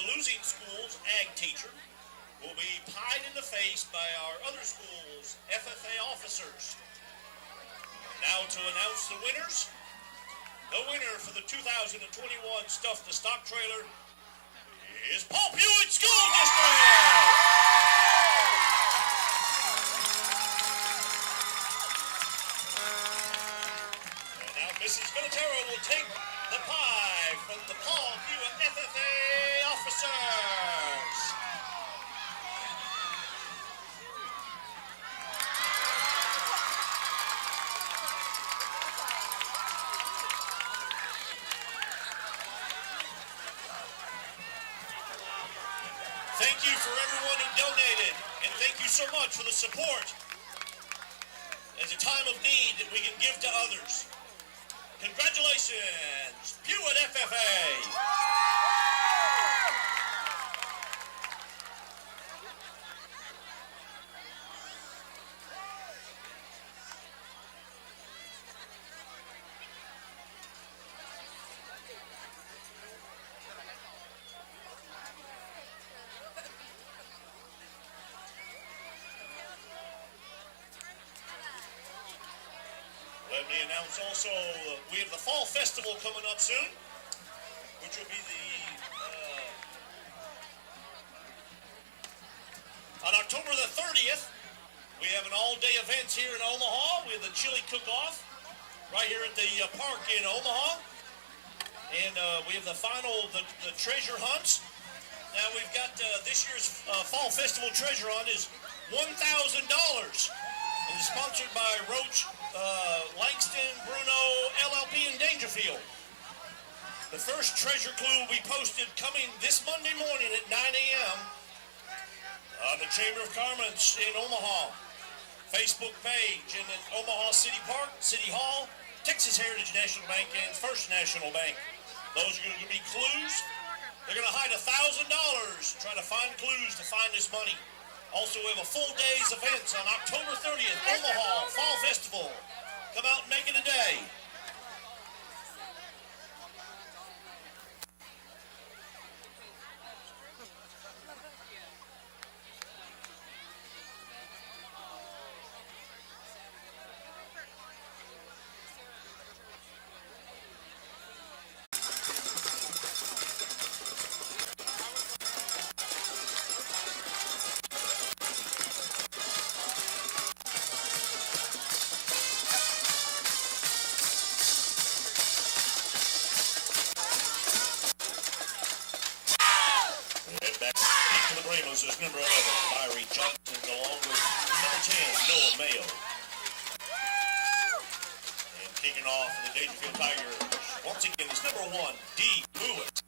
losing school's ag teacher will be pied in the face by our other school's FFA officers. Now to announce the winners. The winner for the 2021 Stuff the Stock trailer is Paul Pewitt School District! And now Mrs. Villatero will take the pie from the Paul Pewitt FFA officers. Thank you for everyone who donated, and thank you so much for the support. There's a time of need that we can give to others. Congratulations, Pewitt FFA! Let me announce also, we have the Fall Festival coming up soon, which will be on October the 30th. We have an all-day event here in Omaha. We have the chili cook-off right here at the park in Omaha. And we have the final, the treasure hunts. Now we've got this year's Fall Festival treasure hunt is $1,000. It is sponsored by Roach, Langston, Bruno, LLP, and Daingerfield. The first treasure clue will be posted coming this Monday morning at 9 a.m. on the Chamber of Commerce in Omaha Facebook page, in the Omaha City Park, City Hall, Texas Heritage National Bank, and First National Bank. Those are going to be clues. They're going to hide $1,000 trying to find clues to find this money. Also, we have a full day's events on October 30th, Omaha Fall Festival. Come out and make it a day. Ramos is number 11, Myrie Johnson, along with number 10, Noah Mayo. And kicking off for the Daingerfield Tigers, once again, is number 1, D. Pewitt.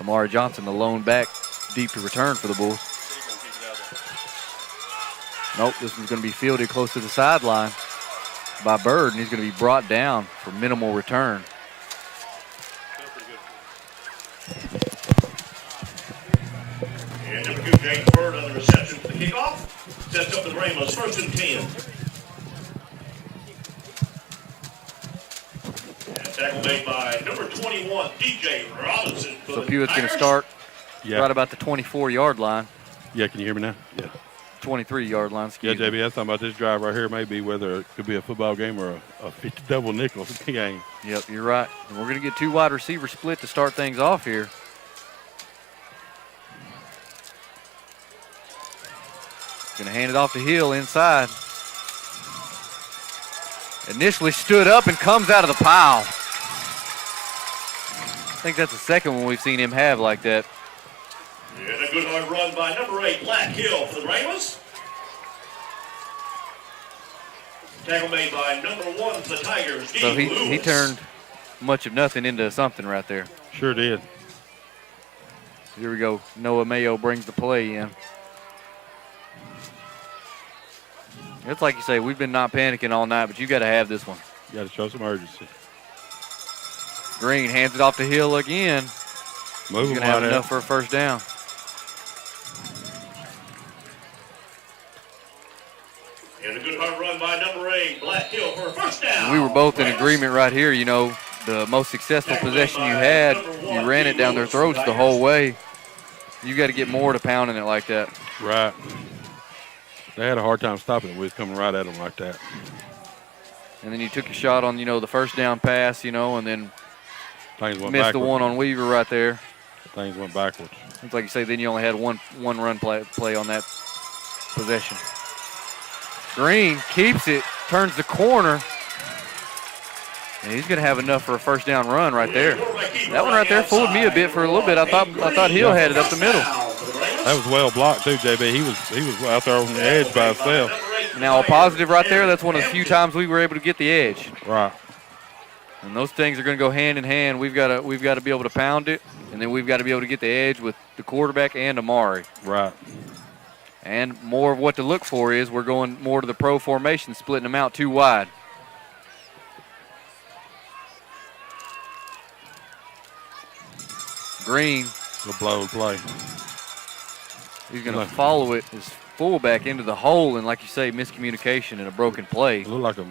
Amari Johnson, the lone back, deep to return for the Bulls. Nope, this one's going to be fielded close to the sideline by Bird, and he's going to be brought down for minimal return. And number 2, James Bird on the reception for the kickoff. Sets up the Ramos, 1st and 10. Tackle made by number 21, DJ Robinson. So Pewitt's going to start right about the 24-yard line. Yeah, can you hear me now? Yeah. 23-yard line, Yeah, excuse me. JB, that's talking about this drive right here. Maybe whether it could be a football game or a 50 double nickel game. Yep, you're right. And we're going to get 2 wide receiver split to start things off here. Going to hand it off to Hill inside. Initially stood up and comes out of the pile. I think that's the second one we've seen him have like that. And a good hard run by number 8, Black Hill for the Ramos. Tackle made by number 1 for the Tigers, So he turned much of nothing into something right there. Sure did. Here we go. Noah Mayo brings the play in. It's like you say, we've been not panicking all night, but you got to have this one. You got to show some urgency. Green hands it off to Hill again. Move He's going to have enough for a first down. And a good hard run by number 8, Black Hill for a first down. We were both in agreement right here. You know, the most successful possession you had, you ran it down their throats the whole way. You got to get more to pounding it like that. Right. They had a hard time stopping it. We was coming right at them like that. And then you took a shot on, you know, the first down pass, you know, and then Things went missed backwards. the one on Weaver right there. Things went backwards. It's like you say, then you only had one run play on that possession. Green keeps it, turns the corner, and he's going to have enough for a first down run right there. That one right there fooled me a bit for a little bit. I thought Hill had it up the middle. That was well blocked too, JB. He was out there on the edge by himself. Now a positive right there. That's one of the few times we were able to get the edge. Right. And those things are going to go hand in hand. We've got to be able to pound it, and then we've got to be able to get the edge with the quarterback and Amari. Right. And more of what to look for is we're going more to the pro formation, splitting them out 2 wide. Green. The blow play. He's going to follow it, his fullback, into the hole, and like you say, miscommunication and a broken play. It looked like a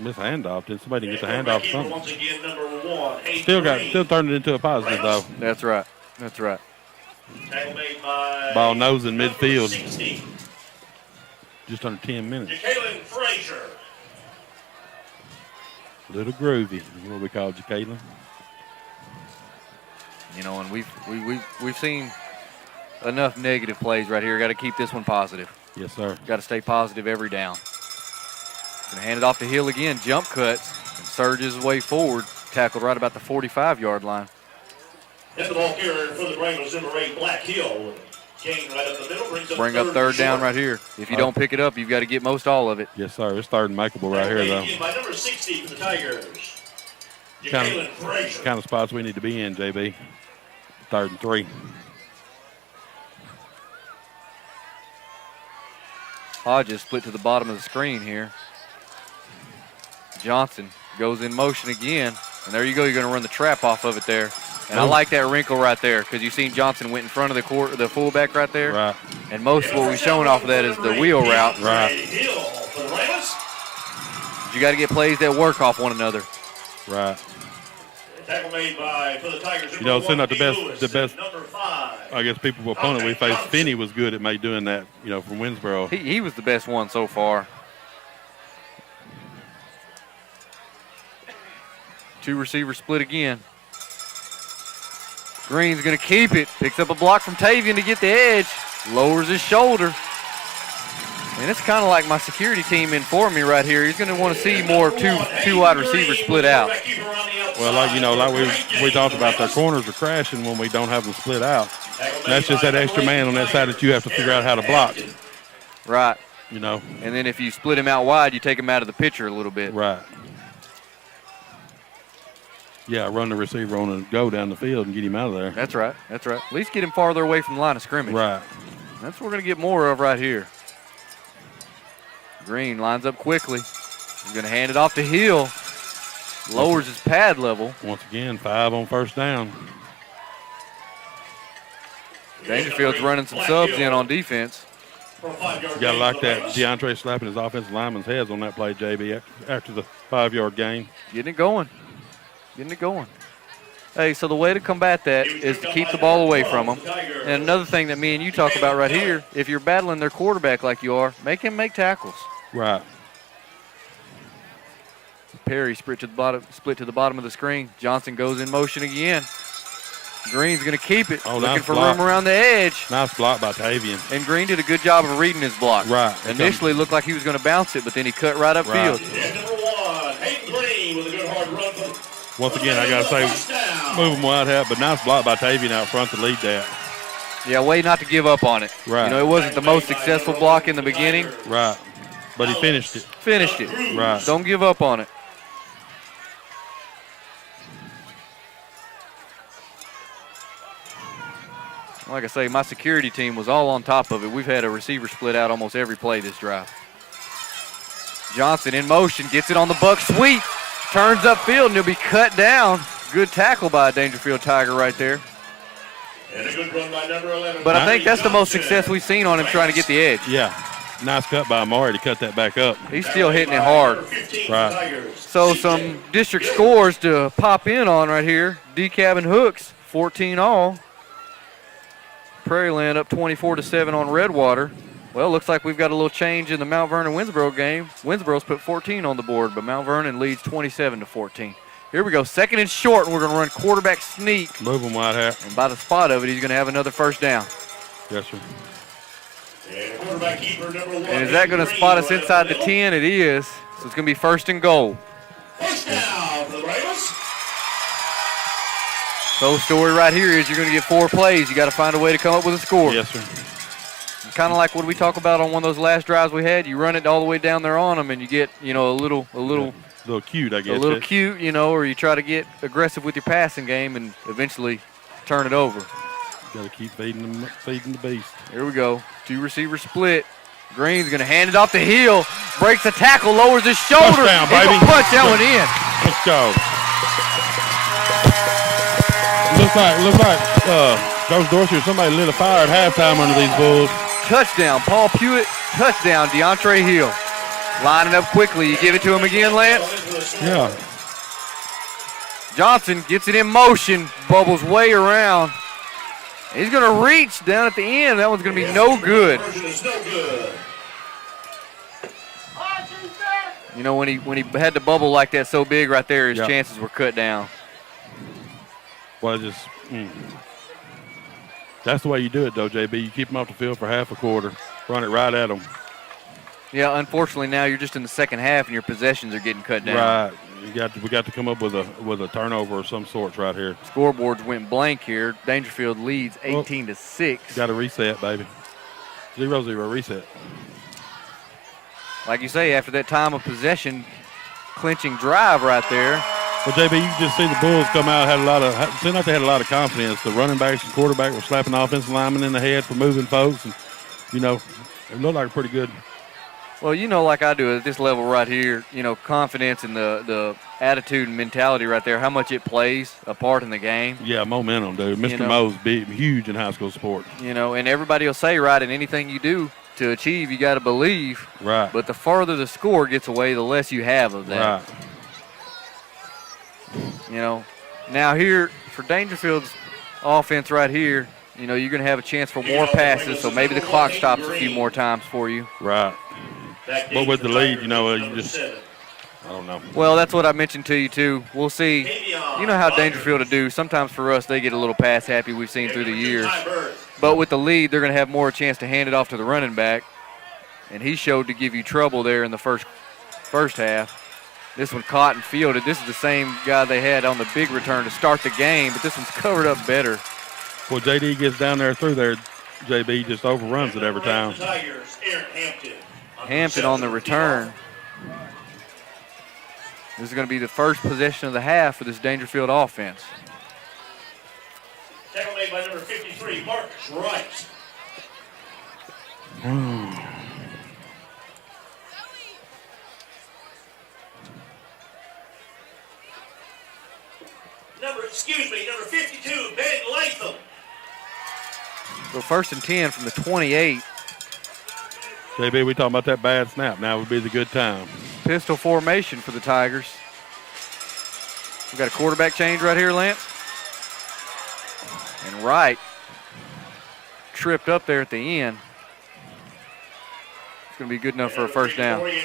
missed handoff. Did somebody get the handoff or something? Once again, number 1, Still turned it into a positive though. That's right. That's right. Tackle made by Ball nose in number midfield. 60, Just under 10 minutes. Jacqueline Frazier. Little groovy is what we call Jacqueline. You know, and we've seen enough negative plays right here. Got to keep this one positive. Yes, sir. Got to stay positive every down. Gonna hand it off to Hill again. Jump cuts and surges his way forward. Tackled right about the 45-yard line. And the ball carrier for the Bramers, number 8, Black Hill. Gain right up the middle, brings up Bring up third down right here. If you don't pick it up, you've got to get most all of it. Yes, sir. It's third and makeable right here, though. By number 60 for the Tigers. Kind of spots we need to be in, JB. 3rd and 3. Hodges split to the bottom of the screen here. Johnson goes in motion again. And there you go. You're going to run the trap off of it there. And I like that wrinkle right there because you seen Johnson went in front of the fullback right there. Right. And most of what we've shown off of that is the wheel route. Right. You got to get plays that work off one another. Right. Tackle made for the Tigers. You know, seemed like the best. I guess people opponent we faced, Finney was good at doing that. You know, from Winsboro. He was the best one so far. 2 receivers split again. Green's going to keep it. Picks up a block from Tavian to get the edge. Lowers his shoulder. And it's kind of like my security team in for me right here. He's going to want to see more two wide receivers split out. Well, like we talked about, their corners are crashing when we don't have them split out. And that's just that extra man on that side that you have to figure out how to block. Right. You know. And then if you split him out wide, you take him out of the picture a little bit. Right. Yeah, run the receiver on and go down the field and get him out of there. That's right. That's right. At least get him farther away from the line of scrimmage. Right. That's what we're going to get more of right here. Green lines up quickly. He's going to hand it off to Hill. Lowers his pad level. Once again, 5 on 1st down. Daingerfield's running some subs in on defense. You got to like that. DeAndre slapping his offensive lineman's heads on that play, JB, after the 5-yard gain. Getting it going. Getting it going. Hey, so the way to combat that is to keep the ball away from them. And another thing that me and you talk about right here, if you're battling their quarterback like you are, make him make tackles. Right. Perry split to the bottom of the screen. Johnson goes in motion again. Green's going to keep it. Looking nice for block. room around the edge. Nice block by Tavian. And Green did a good job of reading his block. Right. Initially looked like he was going to bounce it, but then he cut right upfield. And number 1, Hayden Green with a good hard run. Once again, I got to say, move him wide out, but nice block by Tavian out front to lead that. Yeah, way not to give up on it. Right. You know, it wasn't the most successful block in the beginning. Right. But he finished it. Finished it. Right. Don't give up on it. Like I say, my security team was all on top of it. We've had a receiver split out almost every play this drive. Johnson in motion, gets it on the buck sweep, turns upfield, and he'll be cut down. Good tackle by a Daingerfield Tiger right there. And a good run by number 11. But I think that's the most success we've seen on him trying to get the edge. Yeah. Nice cut by Amari to cut that back up. He's still hitting it hard. Right. So some district scores to pop in on right here. DeKalb and Hooks, 14 all. Prairieland up 24-7 on Redwater. Well, looks like we've got a little change in the Mount Vernon-Winsboro game. Winsboro's put 14 on the board, but Mount Vernon leads 27-14. Here we go, 2nd and short, and we're going to run quarterback sneak. Move him wide out. And by the spot of it, he's going to have another 1st down. Yes, sir. And quarterback keeper number 1. And is that going to spot us inside the 10? It is. So it's going to be 1st and goal. 1st down for the Bramers. So story right here is you're going to get 4 plays. You got to find a way to come up with a score. Yes, sir. Kind of like what we talk about on one of those last drives we had. You run it all the way down there on them, and you get, you know, a little cute, I guess. A little cute, you know, or you try to get aggressive with your passing game and eventually turn it over. Got to keep feeding the beast. Here we go. 2 receivers split. Green's going to hand it off the Hill. Breaks a tackle, lowers his shoulder. Touchdown, baby. He'll punch that one in. Let's go. Looks like Coach Dorsey or somebody lit a fire at halftime under these Bulls. Touchdown, Paul Pewitt. Touchdown, DeAndre Hill. Lining up quickly. You give it to him again, Lance? Yeah. Johnson gets it in motion, bubbles way around. He's going to reach down at the end. That one's going to be no good. You know, when he had the bubble like that so big right there, his chances were cut down. Well, that's the way you do it, though, JB. You keep them off the field for half a quarter, run it right at them. Yeah, unfortunately now you're just in the second half and your possessions are getting cut down. Right. We got to come up with a turnover of some sorts right here. Scoreboards went blank here. Daingerfield leads 18-6. Got a reset, baby. 0-0 reset. Like you say, after that time of possession, clinching drive right there. Well, JB, you can just see the Bulls come out, seemed like they had a lot of confidence. The running backs and quarterback were slapping offensive linemen in the head for moving folks. And, it looked like a pretty good. Well, like I do at this level right here, confidence and the attitude and mentality right there, how much it plays a part in the game. Yeah, momentum, dude. Mr. Moe's huge in high school sports. And everybody will say, right, in anything you do to achieve, you got to believe. Right. But the farther the score gets away, the less you have of that. Right. Now here for Daingerfield's offense right here, you're going to have a chance for more passes, so maybe the clock stops a few more times for you. Right. But with the lead, you just, I don't know. Well, that's what I mentioned to you, too. We'll see. You know how Daingerfield to do. Sometimes for us, they get a little pass happy we've seen through the years. But with the lead, they're going to have more chance to hand it off to the running back. And he showed to give you trouble there in the first half. This one caught and fielded. This is the same guy they had on the big return to start the game, but this one's covered up better. Well, JD gets down there through there. JB just overruns it every time. Hampton on the return. This is going to be the first possession of the half for this Daingerfield offense. Tackle made by number 53, Marcus Wright. Number 52, Ben Latham. So 1st and 10 from the 28. JB, we talking about that bad snap. Now would be the good time. Pistol formation for the Tigers. We got a quarterback change right here, Lance. And Wright tripped up there at the end. It's going to be good enough for a first down. I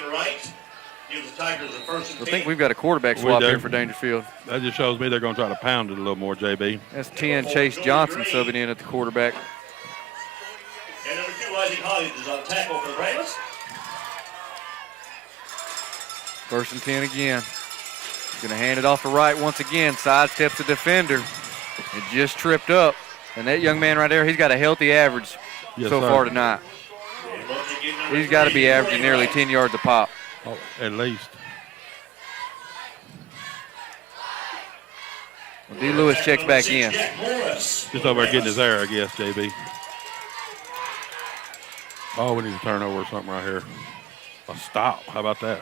think we've got a quarterback swap here for Daingerfield. That just shows me they're going to try to pound it a little more, JB. That's 10, Chase Johnson subbing in at the quarterback. And number 2, Isaac Hodges is on tackle for the Ravens. 1st and 10 again. Going to hand it off to Wright once again. Sidesteps the defender. It just tripped up. And that young man right there, he's got a healthy average far tonight. He's got to be averaging nearly 10 yards a pop. Oh, at least. Well, D. Lewis checks back in. Just over there getting his air, I guess, JB. Oh, we need a turnover or something right here. A stop. How about that?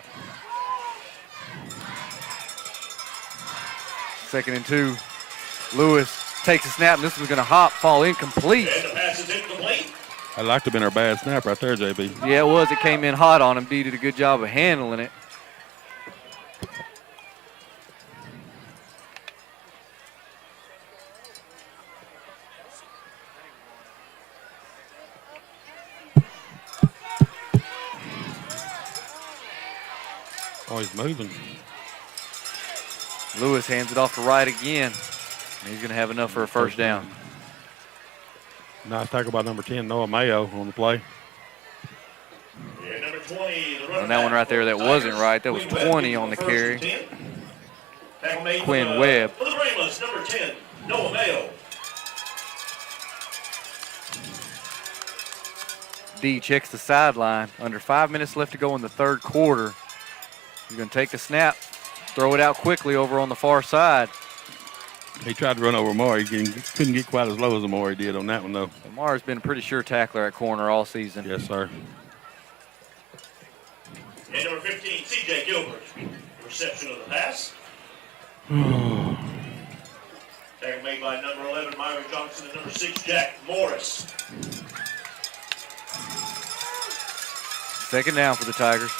2nd and 2. Lewis takes a snap, and this one's going to fall incomplete. And the pass is incomplete. I'd like to have been our bad snap right there, JB. Yeah, it was. It came in hot on him. D did a good job of handling it. Oh, he's moving. Lewis hands it off to Wright again. He's going to have enough for a first down. Nice tackle by number 10, Noah Mayo, on the play. And number 20, And that one right there, that wasn't right. That was 20 on the carry. Quinn Webb. For the Brameless, number 10, Noah Mayo. D checks the sideline. Under 5 minutes left to go in the third quarter. He's going to take the snap, throw it out quickly over on the far side. He tried to run over Amari. He couldn't get quite as low as Amari did on that one, though. Amari's been a pretty sure tackler at corner all season. Yes, sir. And number 15, C.J. Gilbert. Reception of the pass. Tackle made by number 11, Myron Johnson, and number 6, Jack Morris. 2nd down for the Tigers.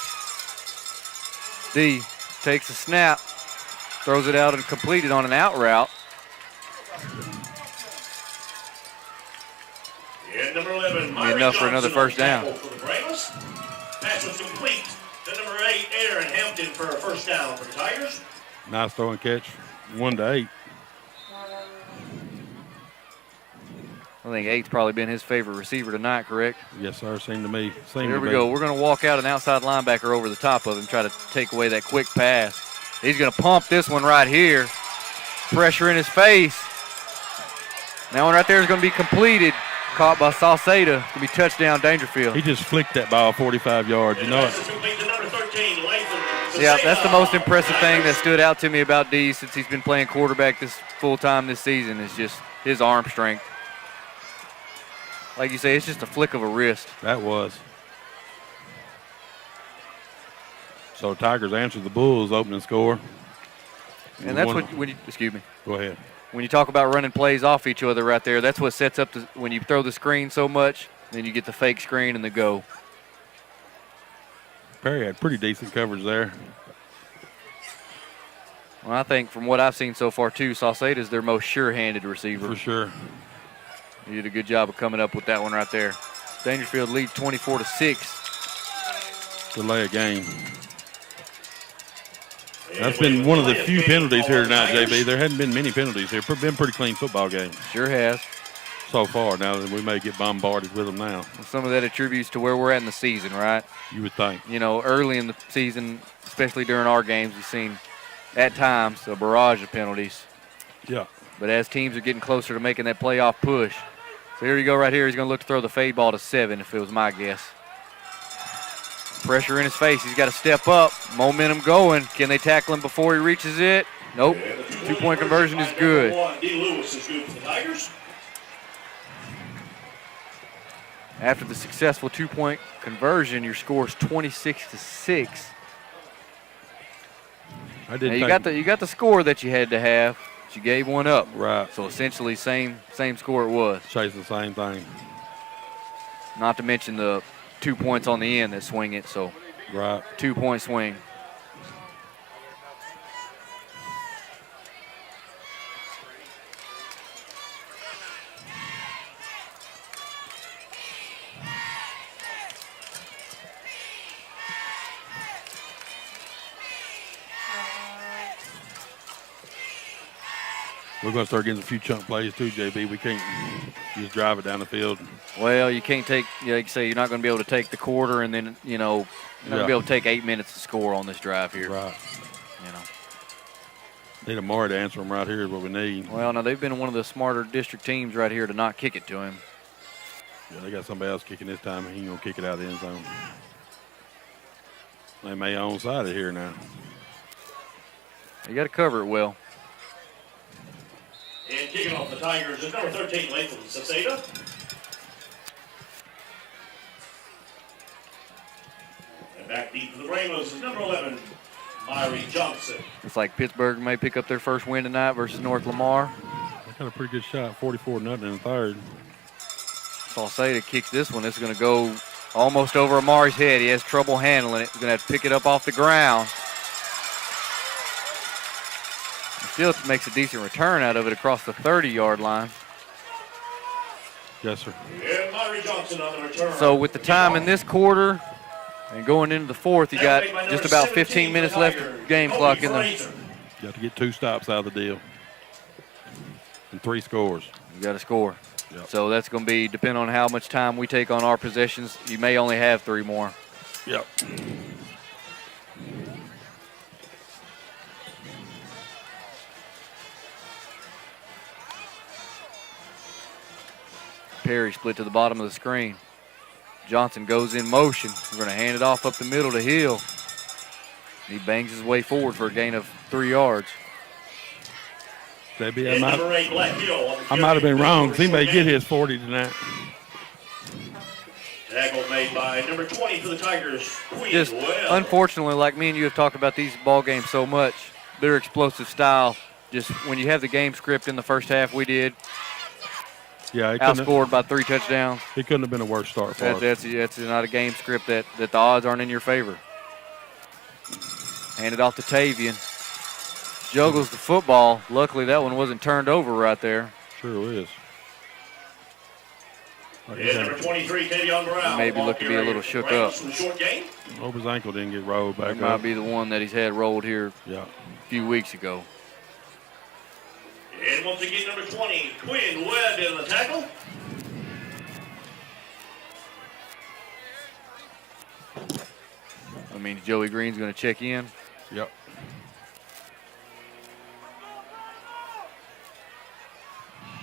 D takes a snap, throws it out and completed on an out route. And number 11, Myron enough for another Johnson first down. For the Brameless. Pass was complete to number 8, Aaron Hampton, for a first down for the Tigers. Nice throw and catch. 1 to 8. I think 8's probably been his favorite receiver tonight, correct? Yes, sir. Seemed to me. Here we go. We're going to walk out an outside linebacker over the top of him, try to take away that quick pass. He's going to pump this one right here. Pressure in his face. That one right there is going to be completed. Caught by Salceda. It's going to be touchdown Daingerfield. He just flicked that ball 45 yards. You know it. Yeah, that's the most impressive thing that stood out to me about D since he's been playing quarterback this full time this season is just his arm strength. Like you say, it's just a flick of a wrist. That was. So Tigers answered the Bulls' opening score. And that's what, when you, excuse me. Go ahead. When you talk about running plays off each other right there, that's what sets up when you throw the screen so much, then you get the fake screen and the go. Perry had pretty decent coverage there. Well, I think from what I've seen so far, too, Salceda is their most sure-handed receiver. For sure. He did a good job of coming up with that one right there. Daingerfield leads 24-6. Delay a game. That's been one of the few penalties here tonight, JB. There hadn't been many penalties here. Been pretty clean football game. Sure has. So far. Now we may get bombarded with them now. Well, some of that attributes to where we're at in the season, right? You would think. You know, early in the season, especially during our games, we've seen at times a barrage of penalties. Yeah. But as teams are getting closer to making that playoff push, so here you go right here. He's going to look to throw the fade ball to 7 if it was my guess. Pressure in his face. He's got to step up. Momentum going. Can they tackle him before he reaches it? Nope. 2-point conversion is good. After the successful 2-point conversion, your score is 26-6. I did. Now you got the score that you had to have. But you gave one up. Right. So essentially same score it was. Chasing the same thing. Not to mention the 2 points on the end that swing it. So right. 2-point swing. We're going to start getting a few chunk plays too, JB. We can't just drive it down the field. Well, you can't take, like you say, you're not going to be able to take the quarter and then, you know, you're not going to be able to take 8 minutes to score on this drive here. Right. You know. Need Amari to answer them right here is what we need. Well, now they've been one of the smarter district teams right here to not kick it to him. Yeah, they got somebody else kicking this time, and he ain't going to kick it out of the end zone. They may onside it here now. You got to cover it well. And kicking off the Tigers is number 13, Latham Salceda. And back deep for the Ramos is number 11, Myrie Johnson. It's like Pittsburgh may pick up their first win tonight versus North Lamar. They got a pretty good shot, 44-0 in the third. Salceda kicks this one. It's going to go almost over Amari's head. He has trouble handling it. He's going to have to pick it up off the ground. Still makes a decent return out of it across the 30-yard line. Yes, sir. And Myrie Johnson on the return. So with the time in this quarter and going into the fourth, you got just about 15 minutes left of game clock in there. You got to get 2 stops out of the deal. And 3 scores. You got to score. Yep. So that's going to be, depending on how much time we take on our possessions, you may only have 3 more. Yep. Perry split to the bottom of the screen. Johnson goes in motion. We're going to hand it off up the middle to Hill. He bangs his way forward for a gain of 3 yards. JB, I might have been wrong because he may get his 40 tonight. Tackle made by number 20 for the Tigers, Queen Just Webb. unfortunately, like me and you have talked about these ball games so much, their explosive style, just when you have the game script in the first half we did, yeah, outscored by 3 touchdowns. It couldn't have been a worse start for us. That's not a game script that the odds aren't in your favor. Hand it off to Tavian. Juggles the football. Luckily, that one wasn't turned over right there. Sure is. And number 23, Tavion Brown. Maybe look to be a little shook up. Hope his ankle didn't get rolled back That might up. be the one that he's had rolled here Yeah. a few weeks ago. And once again, number 20, Quinn Webb in the tackle. means Joey Green's going to check in. Yep.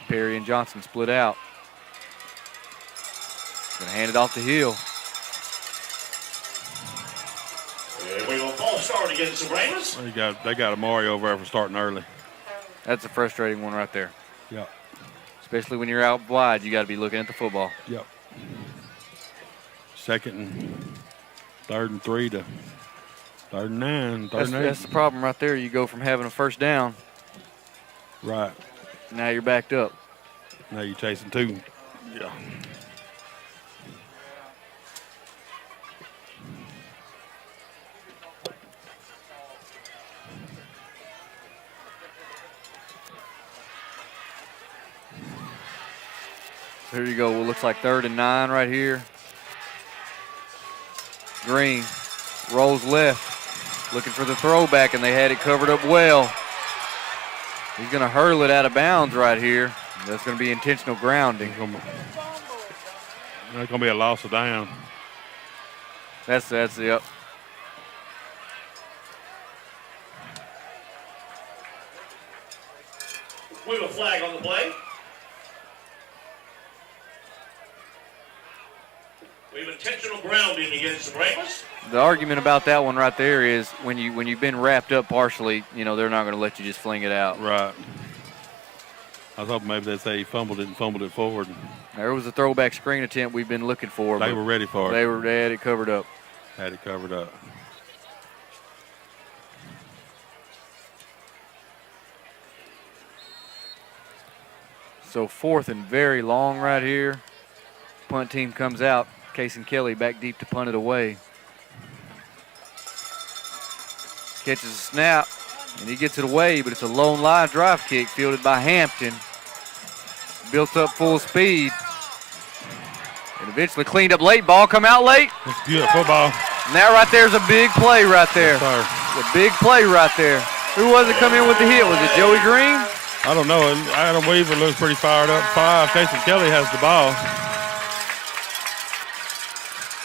Perry and Johnson split out. Going to hand it off to Hill. We will false start against the Ravens. They got Amari over there for starting early. That's a frustrating one right there. Yep. Especially when you're out wide, you got to be looking at the football. Yep. Second and 3rd and 3 to 3rd and 9, 3rd and 8. That's the problem right there. You go from having a first down. Right. Now you're backed up. Now you're chasing 2. Yeah. Here you go. Well, looks like 3rd and 9 right here. Green rolls left, looking for the throwback, and they had it covered up well. He's going to hurl it out of bounds right here. That's going to be intentional grounding. That's going to be a loss of down. That's yep. We have a flag on the play. We have intentional grounding against the Ravens. The argument about that one right there is when you've been wrapped up partially, they're not going to let you just fling it out. Right. I was hoping maybe they'd say he fumbled it and fumbled it forward. There was a throwback screen attempt we've been looking for. They were ready for it. They had it covered up. Had it covered up. So 4th and very long right here. Punt team comes out. Case and Kelly back deep to punt it away. Catches a snap, and he gets it away, but it's a lone line drive kick fielded by Hampton. Built up full speed. And eventually cleaned up late. Ball come out late. That's good football. And that right there is a big play right there. Yes, a big play right there. Who was it come in with the hit? Was it Joey Green? I don't know. Adam Weaver looks pretty fired up. 5. Casey Kelly has the ball.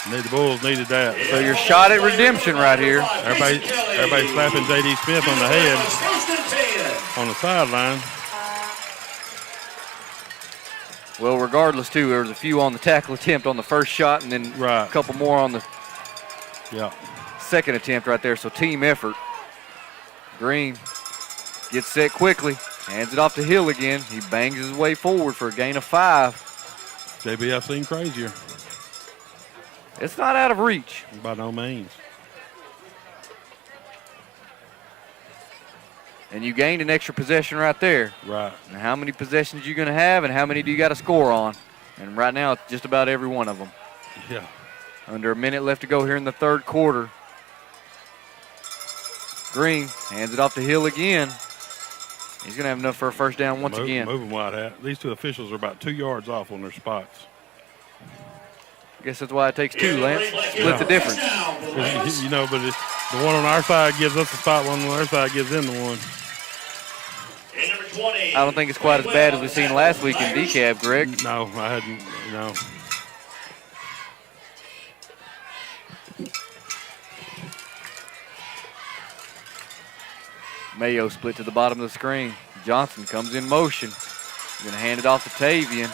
The Bulls needed that. So your shot at redemption right here. Everybody slapping J.D. Smith on the head on the sideline. Well, regardless, too, there was a few on the tackle attempt on the first shot and then a couple more on the second attempt right there. So team effort. Green gets set quickly, hands it off to Hill again. He bangs his way forward for a gain of 5. JB, I've seen crazier. It's not out of reach. By no means. And you gained an extra possession right there. Right. Now, how many possessions you going to have and how many do you got to score on? And right now, it's just about every one of them. Yeah. Under a minute left to go here in the 3rd quarter. Green hands it off to Hill again. He's going to have enough for a first down once again. Moving wide out. These 2 officials are about 2 yards off on their spots. I guess that's why it takes 2, Lance. Split the difference. But the one on our side gives us the spot, one on their side gives them the one. I don't think it's quite as bad as we seen last week in DeKalb, Greg. No, I hadn't, Mayo split to the bottom of the screen. Johnson comes in motion. He's going to hand it off to Tavian.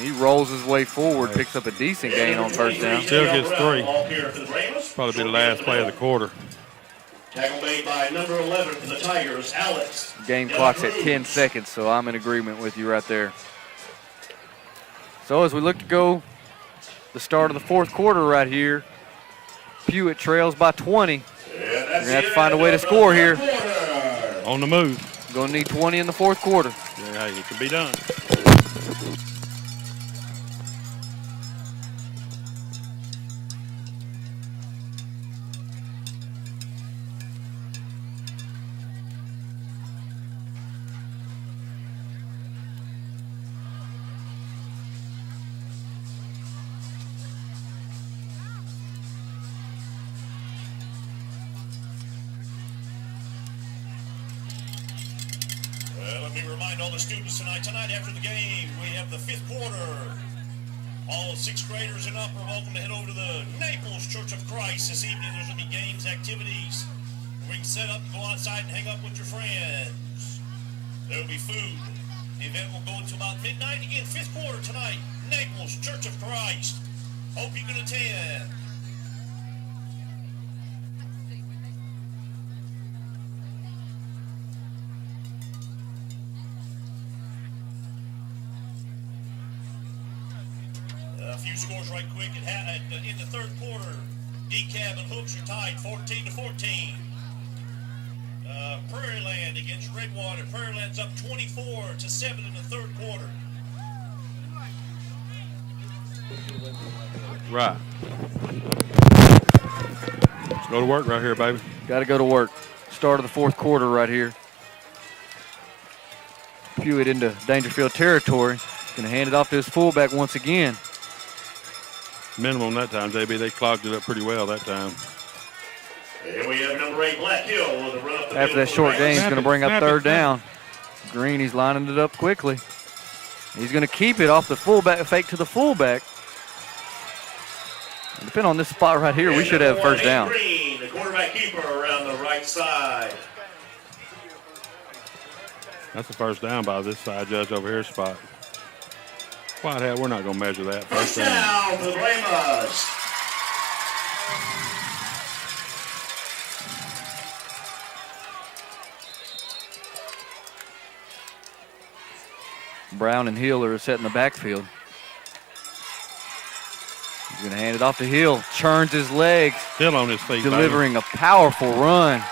He rolls his way forward, picks up a decent gain on first down. Still gets 3. Probably be the last play of the quarter. Tackle made by number 11 for the Tigers, Alex. Game clock's at 10 seconds, so I'm in agreement with you right there. So as we look to go the start of the 4th quarter right here, Pewitt trails by 20. You're going to have to find a way to score here. On the move. Going to need 20 in the 4th quarter. Yeah, it can be done. Let me remind all the students tonight after the game, we have the 5th quarter All 6th graders and up are welcome to head over to the Naples Church of Christ this evening. There's going to be games, activities. We can set up and go outside and hang up with your friends. There will be food. The event will go until about midnight. Again, 5th quarter tonight. Naples Church of Christ. Hope you can attend. A few scores right quick. In the 3rd quarter, DeKalb and Hooks are tied 14-14. Prairie Land against Redwater. Prairie Land's up 24-7 in the 3rd quarter. Right. Let's go to work right here, baby. Got to go to work. Start of the 4th quarter right here. Pewitt into Daingerfield territory. Going to hand it off to his fullback once again. Minimum that time, JB. They clogged it up pretty well that time. And we have number 8, Black Hill, with a run up the After that short gain, he's going to bring up 3rd down. Green, he's lining it up quickly. He's going to keep it off the fullback, fake to the fullback. Depending on this spot right here, we should have 1st down. Green, the quarterback keeper around the right side. That's the 1st down by this side judge over here spot. Whitehead, we're not going to measure that. First down for the Brahmas. Brown and Hill are set in the backfield. He's going to hand it off to Hill. Churns his legs. Hill on his feet, delivering a powerful run.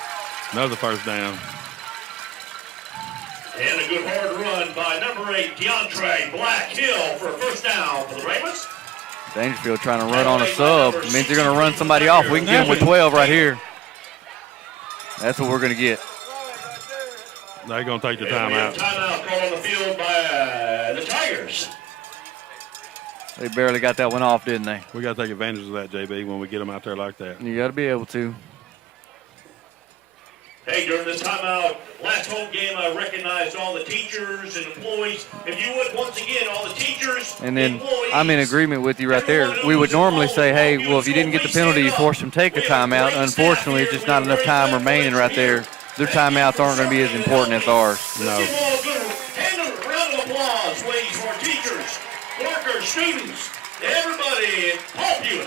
Another 1st down. And a good hard run by number 8, DeAndre Black Hill for a 1st down for the Ravens. Daingerfield trying to run on a sub. It means they're going to run somebody off. We can get him with 12 right here. That's what we're going to get. They're going to take the timeout. Timeout called on the field by the Tigers. They barely got that one off, didn't they? We got to take advantage of that, JB, when we get them out there like that. You got to be able to. Hey, during this timeout, last home game, I recognized all the teachers and employees. If you would, once again, all the teachers and then employees, I'm in agreement with you right there. We would normally say, hey, well, if you didn't get the penalty, you forced them to take a timeout. Unfortunately, it's just not enough time remaining right there. Their timeouts aren't going to be as important as ours. No. And a round of applause, please, for our teachers, workers, students, everybody at Paul Pewitt.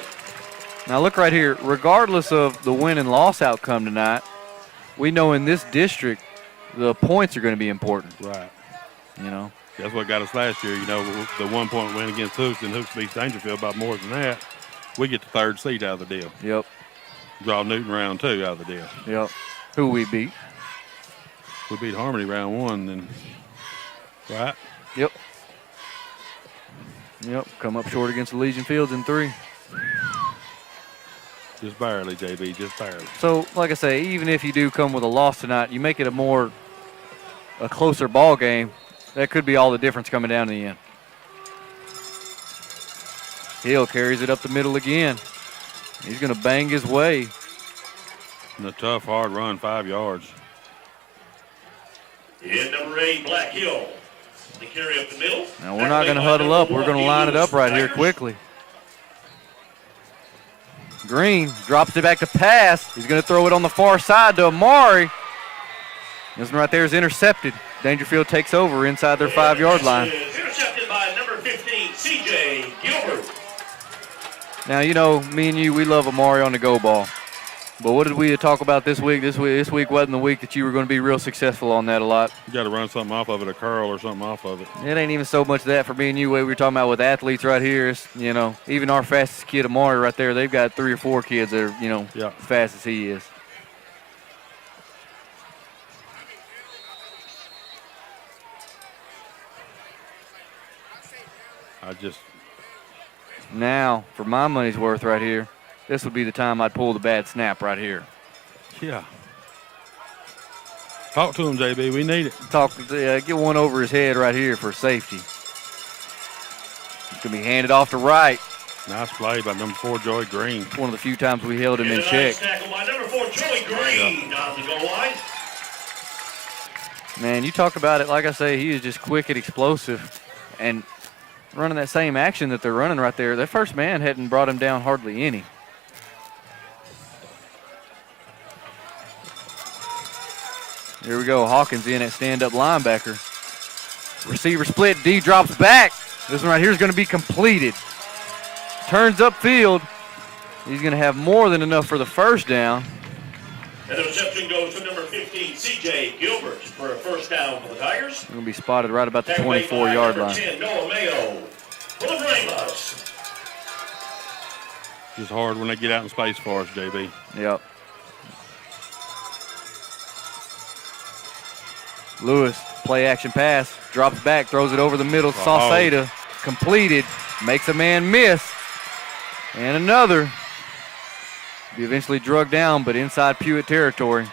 Now look right here. Regardless of the win and loss outcome tonight, we know in this district the points are going to be important. Right. You know. That's what got us last year. You know, the 1-point win against Hooks, and Hooks beats Daingerfield by more than that. We get the 3rd seed out of the deal. Yep. Draw Newton round 2 out of the deal. Yep. Who we beat? We beat Harmony round 1, then. Right? Yep. Yep. Come up short against Legion Fields in 3. Just barely, JB, just barely. So, like I say, even if you do come with a loss tonight, you make it a closer ball game. That could be all the difference coming down to the end. Hill carries it up the middle again. He's going to bang his way. And a tough, hard run, 5 yards. And number 8, Black Hill. They carry up the middle. Now, we're not going to huddle up. We're going to line it up right here quickly. Green drops it back to pass. He's going to throw it on the far side to Amari. This one right there is intercepted. Daingerfield takes over inside their 5-yard line. Intercepted by number 15, C.J. Gilbert. Now, you know, me and you, we love Amari on the go ball. But what did we talk about this week? This week wasn't the week that you were going to be real successful on that a lot. You got to run something off of it, a curl or something off of it. It ain't even so much that for me and you. What we were talking about with athletes right here is, you know, even our fastest kid, Amari, right there, they've got 3 or 4 kids that are, you know, as fast as he is. Now, for my money's worth right here, this would be the time I'd pull the bad snap right here. Yeah. Talk to him, JB. We need it. Get one over his head right here for safety. It's going to be handed off to right. Nice play by number 4, Joey Green. It's one of the few times we held him in check. Tackle by number 4, Joey Green on the goal line. Man, you talk about it, like I say, he is just quick and explosive. And running that same action that they're running right there. That first man hadn't brought him down hardly any. Here we go. Hawkins in at stand-up linebacker. Receiver split. D drops back. This one right here is going to be completed. Turns upfield. He's going to have more than enough for the first down. And the reception goes to number 15, C.J. Gilbert, for a first down for the Tigers. Going to be spotted right about the 24-yard line. 10, Noah Mayo for the Brahmas. Just hard when they get out in space for us, JB. Yep. Lewis, play action pass, drops back, throws it over the middle. Sauceda, completed, makes a man miss. And another. Be eventually drugged down, but inside Pewitt territory.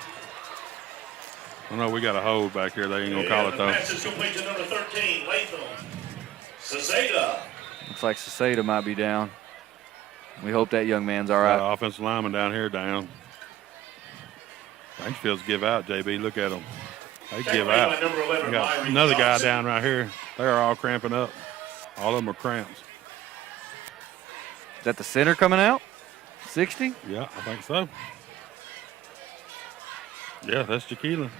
I know we got a hold back here. They ain't going to call it, though. Pass is complete to number 13, Latham. Sauceda. Looks like Sauceda might be down. We hope that young man's all right. Offensive lineman down here down. Daingerfield's give out, JB. Look at them. They give out. We got another guy down right here. They're all cramping up. All of them are cramps. Is that the center coming out? 60? Yeah, I think so. Yeah, that's Jaqueline.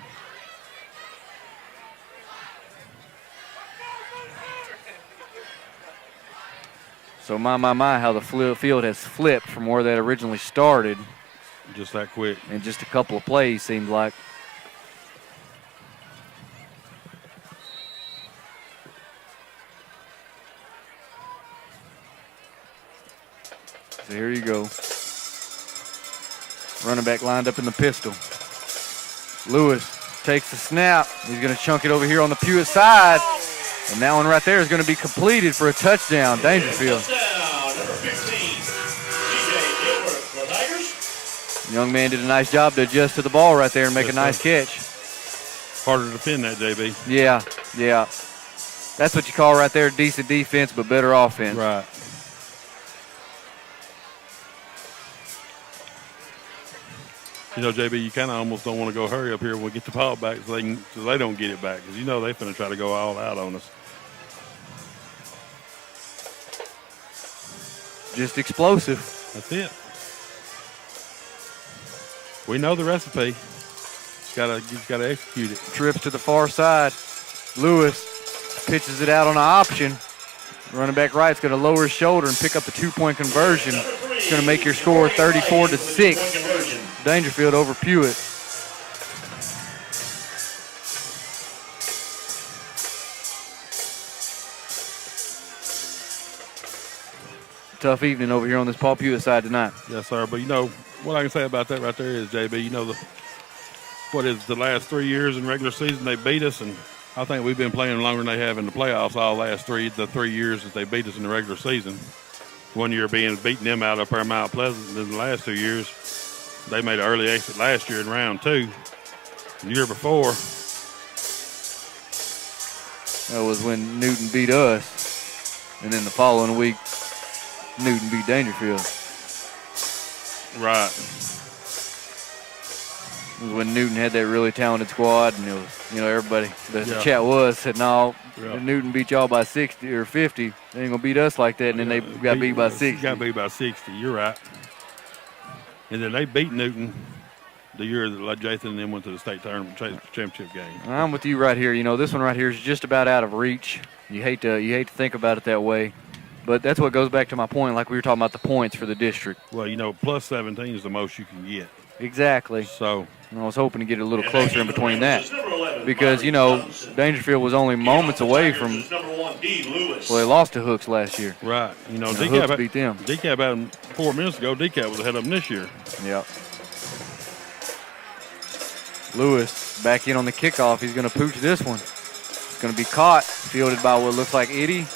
So my, how the field has flipped from where that originally started. Just that quick. In just a couple of plays, seemed like. So here you go. Running back lined up in the pistol. Lewis takes the snap. He's going to chunk it over here on the Pewitt side. And that one right there is going to be completed for a touchdown. Daingerfield. Touchdown, number 15, C.J. Gilbert for the Tigers. Young man did a nice job to adjust to the ball right there and make a nice catch. Harder to defend that, JB. Yeah. That's what you call right there decent defense, but better offense. Right. You know, JB, you kind of almost don't want to go hurry up here when we get the ball back so they don't get it back, because you know they're going to try to go all out on us. Just explosive. That's it. We know the recipe. Just gotta execute it. Trips to the far side. Lewis pitches it out on an option. Running back right's going to lower his shoulder and pick up the 2-point conversion. It's going to make your score 34-6. Daingerfield over Pewitt. Tough evening over here on this Paul Pewitt side tonight. Yes, sir. But, you know, what I can say about that right there is, JB, you know, the last 3 years in regular season they beat us, and I think we've been playing longer than they have in the playoffs all last the 3 years that they beat us in the regular season. 1 year beating them out up there Mount Pleasant, and the last 2 years they made an early exit last year in round 2. The year before, that was when Newton beat us, and then the following week Newton beat Daingerfield. Right. It was when Newton had that really talented squad, and it was, you know, everybody, the chat was said, no, if Newton beat y'all by 60 or 50, they ain't going to beat us like that, and then they got beat by 60. Got beat by 60, you're right. And then they beat Newton the year that Jathan and them went to the state tournament championship game. I'm with you right here. You know, this one right here is just about out of reach. You hate to think about it that way. But that's what goes back to my point, like we were talking about the points for the district. Well, you know, plus 17 is the most you can get. Exactly. So I was hoping to get a little closer in between that. Because, you know, Daingerfield was only moments away from, well, they lost to Hooks last year. Right. You know, Hooks beat them. DCAP had 4 minutes ago, DCAP was ahead of them this year. Yep. Lewis back in on the kickoff. He's going to pooch this one. It's going to be caught, fielded by what looks like Edie.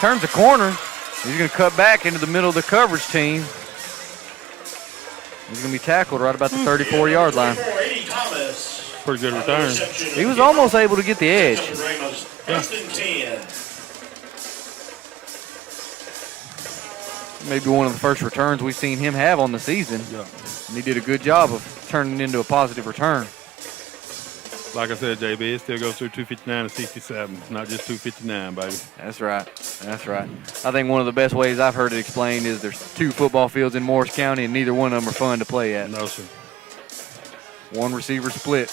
Turns the corner. He's going to cut back into the middle of the coverage team. He's going to be tackled right about the 34-yard line. Pretty good return. He was almost able to get the edge. Yeah. Maybe one of the first returns we've seen him have on the season. Yeah. And he did a good job of turning it into a positive return. Like I said, JB, it still goes through 259 to 67, not just 259, baby. That's right. That's right. I think one of the best ways I've heard it explained is there's 2 football fields in Morris County, and neither one of them are fun to play at. No, sir. 1 receiver split.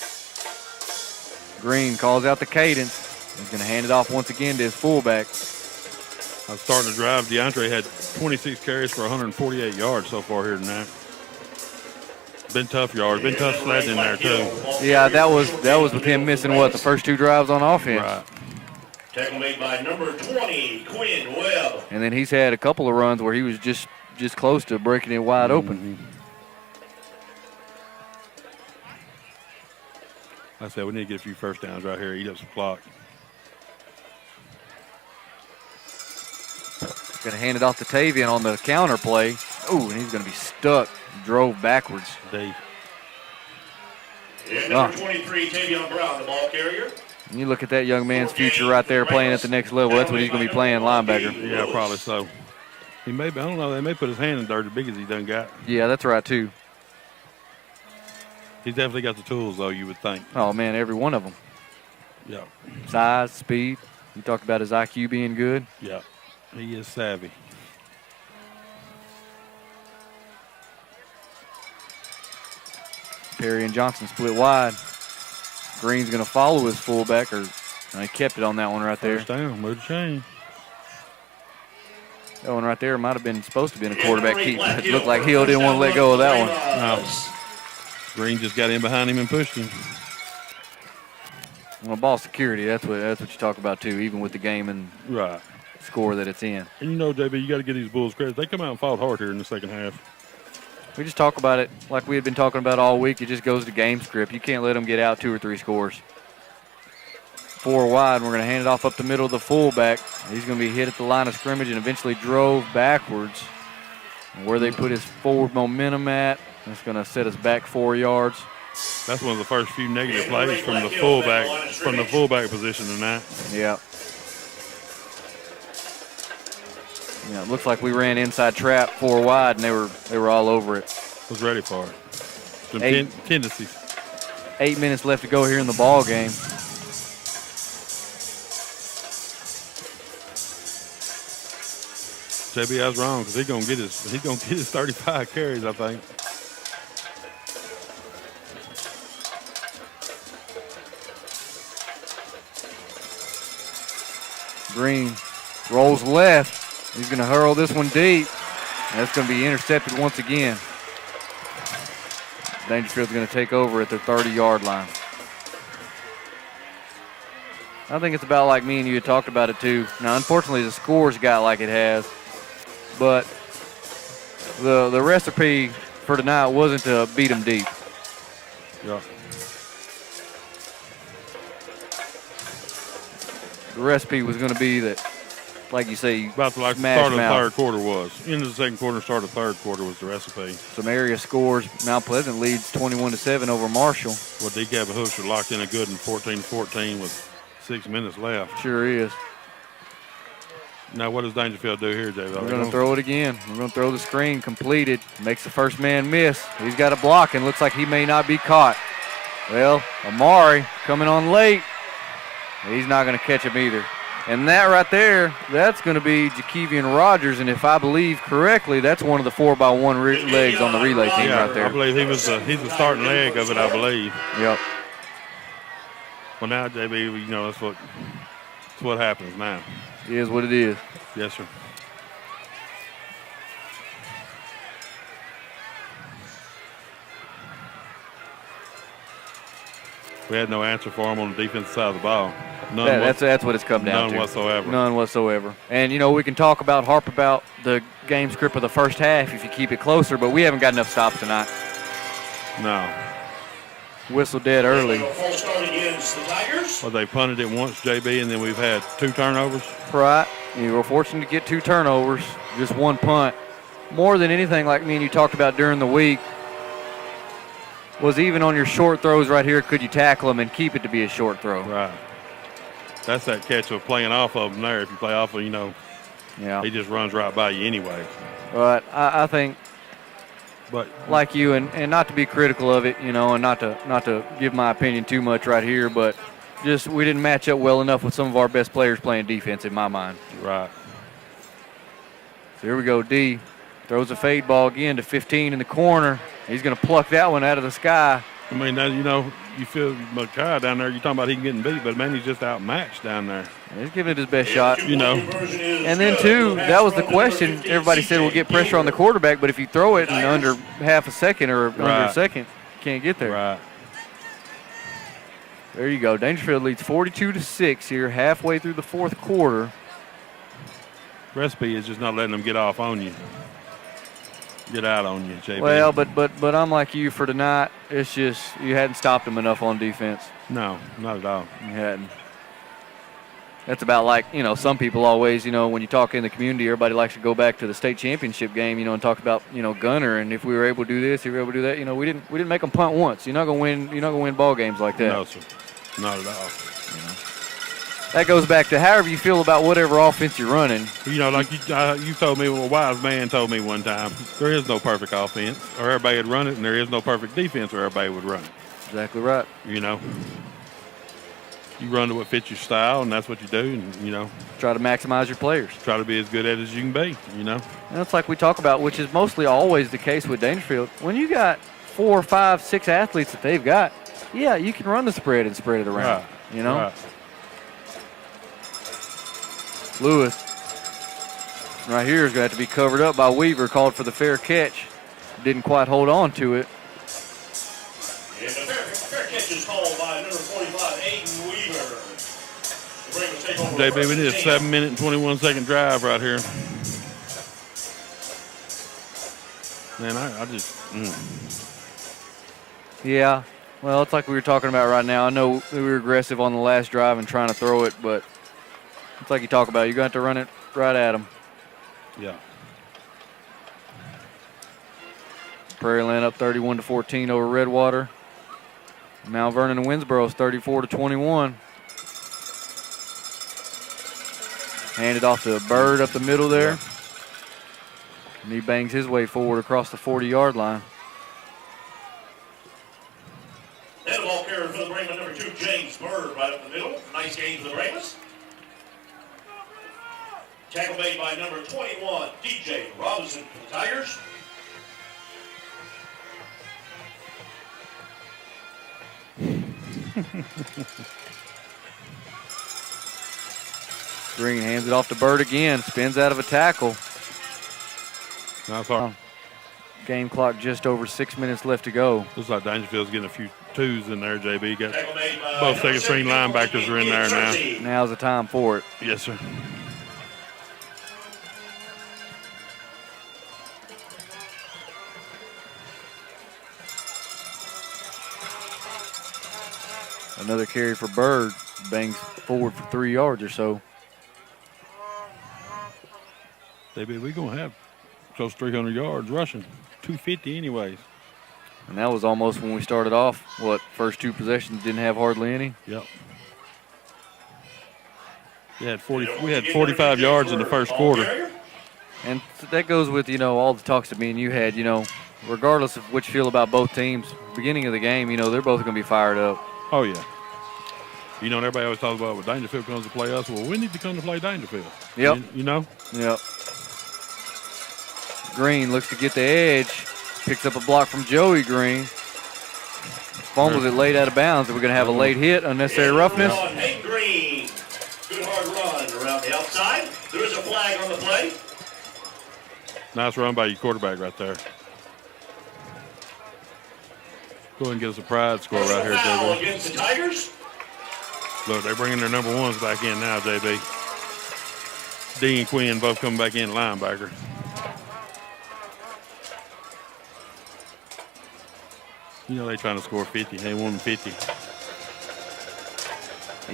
Green calls out the cadence. He's going to hand it off once again to his fullback. I was starting to drive. DeAndre had 26 carries for 148 yards so far here tonight. Been tough yards. Been tough sledding in there, too. Yeah, that was with him missing, what, the first 2 drives on offense? Right. Tackle made by number 20, Quinn Webb. And then he's had a couple of runs where he was just close to breaking it wide open. Like I said, we need to get a few first downs right here, eat up some clock. Going to hand it off to Tavian on the counter play. Ooh, and he's going to be stuck. Drove backwards. Dave. And number 23, Tavion Brown, the ball carrier. And you look at that young man's future right there playing at the next level. That's what he's going to be playing, linebacker. Yeah, probably so. He may, I don't know, they may put his hand in dirt as big as he done got. Yeah, that's right, too. He's definitely got the tools, though, you would think. Oh, man, every one of them. Yeah. Size, speed. You talked about his IQ being good. Yeah. He is savvy. Perry and Johnson split wide. Green's going to follow his fullback, he kept it on that one right there. First down, move the chain. That one right there might have been supposed to be a quarterback keep. It looked like Hill didn't want to let go of that one. No. Green just got in behind him and pushed him. Well, ball security, that's what you talk about too, even with the game and right score that it's in. And you know, JB, you got to give these Bulls credit. They come out and fought hard here in the second half. We just talk about it like we had been talking about all week. It just goes to game script. You can't let them get out 2 or 3 scores. 4 wide, and we're going to hand it off up the middle of the fullback. He's going to be hit at the line of scrimmage and eventually drove backwards. And where they put his forward momentum at, that's going to set us back 4 yards. That's one of the first few negative plays from the fullback position tonight. Yeah. Yeah, it looks like we ran inside trap 4 wide, and they were all over it. Was ready for it. Some tendencies. 8 minutes left to go here in the ball game. JB, I was wrong because he's gonna get his 35 carries, I think. Green rolls left. He's going to hurl this one deep. That's going to be intercepted once again. Daingerfield's going to take over at the 30-yard line. I think it's about like me and you had talked about it too. Now, unfortunately, the score's got like it has. But the recipe for tonight wasn't to beat them deep. Yeah. The recipe was going to be that, like you say, about like the start of the third quarter was. End of the second quarter, start of the third quarter was the recipe. Some area scores. Mount Pleasant leads 21-7 over Marshall. Well, DeKalb and Hooks are locked in a good in 14-14 with 6 minutes left. Sure is. Now, what does Daingerfield do here, Jay? We're going to throw it again. We're going to throw the screen. Completed. Makes the first man miss. He's got a block and looks like he may not be caught. Well, Amari coming on late. He's not going to catch him either. And that right there, that's going to be Jakevian Rogers. And if I believe correctly, that's one of the 4x1 legs on the relay team right there. I believe he's the starting leg of it, I believe. Yep. Well, now, JB, you know, that's what happens now. It is what it is. Yes, sir. We had no answer for him on the defensive side of the ball. That's what it's come down to. None whatsoever. None whatsoever. And, you know, we can harp about the game script of the first half if you keep it closer, but we haven't got enough stops tonight. No. Whistle dead early. Well, they punted it once, JB, and then we've had 2 turnovers. Right. You were fortunate to get 2 turnovers, just 1 punt. More than anything, like me and you talked about during the week, was even on your short throws right here, could you tackle them and keep it to be a short throw? Right. That's that catch of playing off of him there. If you play off of, he just runs right by you anyway. But I think But like you, and not to be critical of it, and not to give my opinion too much right here, but just we didn't match up well enough with some of our best players playing defense in my mind. right. So here we go. D throws a fade ball again to 15 in the corner. He's going to pluck that one out of the sky. I mean, now, you feel Makai down there. You're talking about he getting beat, but man, he's just outmatched down there. He's giving it his best shot. And then, too, that was the question. Everybody said we'll get pressure on the quarterback, but if you throw it in under half a second or under a second, you can't get there. Right. There you go. Daingerfield leads 42-6 here, halfway through the fourth quarter. Recipe is just not letting them get off on you. Get out on you, JB. Well, but I'm like you for tonight. It's just you hadn't stopped them enough on defense. No, not at all. You hadn't. That's about like, some people always, when you talk in the community, everybody likes to go back to the state championship game, and talk about, Gunner, and if we were able to do this, if we were able to do that, we didn't make them punt once. You're not gonna win ball games like that. No, sir. Not at all. That goes back to however you feel about whatever offense you're running. Like you told me, a wise man told me one time, there is no perfect offense, or everybody would run it, and there is no perfect defense, or everybody would run it. Exactly right. You run to what fits your style, and that's what you do, and, Try to maximize your players. try to be as good at it as you can be, And that's like we talk about, which is mostly always the case with Daingerfield. When you got 4, 5, 6 athletes that they've got, yeah, you can run the spread and spread it around, Right. Lewis right here is going to have to be covered up by Weaver, called for the fair catch. Didn't quite hold on to it. And the fair catch is called by number 45, Aiden Weaver. The Ravens take over JB, we need a first and 7-minute and 21-second drive right here. Man, I just Yeah, well, it's like we were talking about right now. I know we were aggressive on the last drive and trying to throw it, but it's like you talk about. You're going to have to run it right at them. Yeah. Prairie Land up 31-14 over Redwater. Mount Vernon and Winsboro's 34-21. Handed off to Bird up the middle there. And he bangs his way forward across the 40-yard line. And the ball carrier for the Ravens, number 2, James Bird, right up the middle. Nice game for the Ravens. Tackle made by number 21, DJ Robinson for the Tigers. Green hands it off to Bird again. Spins out of a tackle. That's all. Game clock just over 6 minutes left to go. Looks like Daingerfield's getting a few twos in there, JB. Got Tackle made by both number second-string 17, linebackers are in there now. 13. Now's the time for it. Yes, sir. Another carry for Bird. Bangs forward for 3 yards or so. JB, we're going to have close to 300 yards rushing. 250 anyways. And that was almost when we started off. First 2 possessions didn't have hardly any. Yep. We had 45 yards in the first quarter. And that goes with, all the talks that me and you had, regardless of what you feel about both teams, beginning of the game, they're both going to be fired up. Oh, yeah. Everybody always talks about when Daingerfield comes to play us. Well, we need to come to play Daingerfield. Yep. Yep. Green looks to get the edge. Picks up a block from Joey Green. Fumbles it late out of bounds. We're going to have a late hit, unnecessary roughness. Hank Green. Good hard run around the outside. There is a flag on the play. Nice run by your quarterback right there. Go ahead and get us a pride score right here, Foul JB. against the Tigers. Look, they're bringing their number 1s back in now, JB. D and Quinn both coming back in linebacker. They're trying to score 50. They won 50.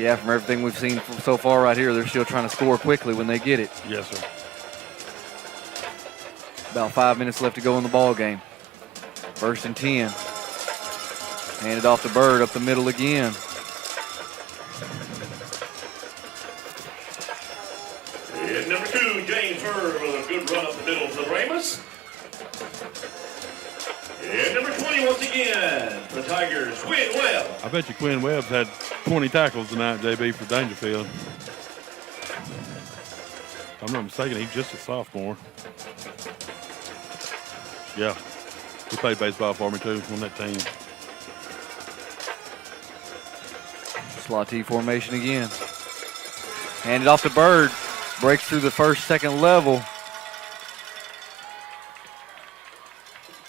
Yeah, from everything we've seen so far right here, they're still trying to score quickly when they get it. Yes, sir. About 5 minutes left to go in the ball game. 1st and 10. Handed off to Bird up the middle again. And number 2, James Bird with a good run up the middle for the Ravens. once again, the Tigers, Quinn Webb. I bet you Quinn Webb's had 20 tackles tonight, JB, for Daingerfield. If I'm not mistaken, he's just a sophomore. Yeah, he played baseball for me too on that team. Slot T formation again. Handed off to Bird. Breaks through the first, second level.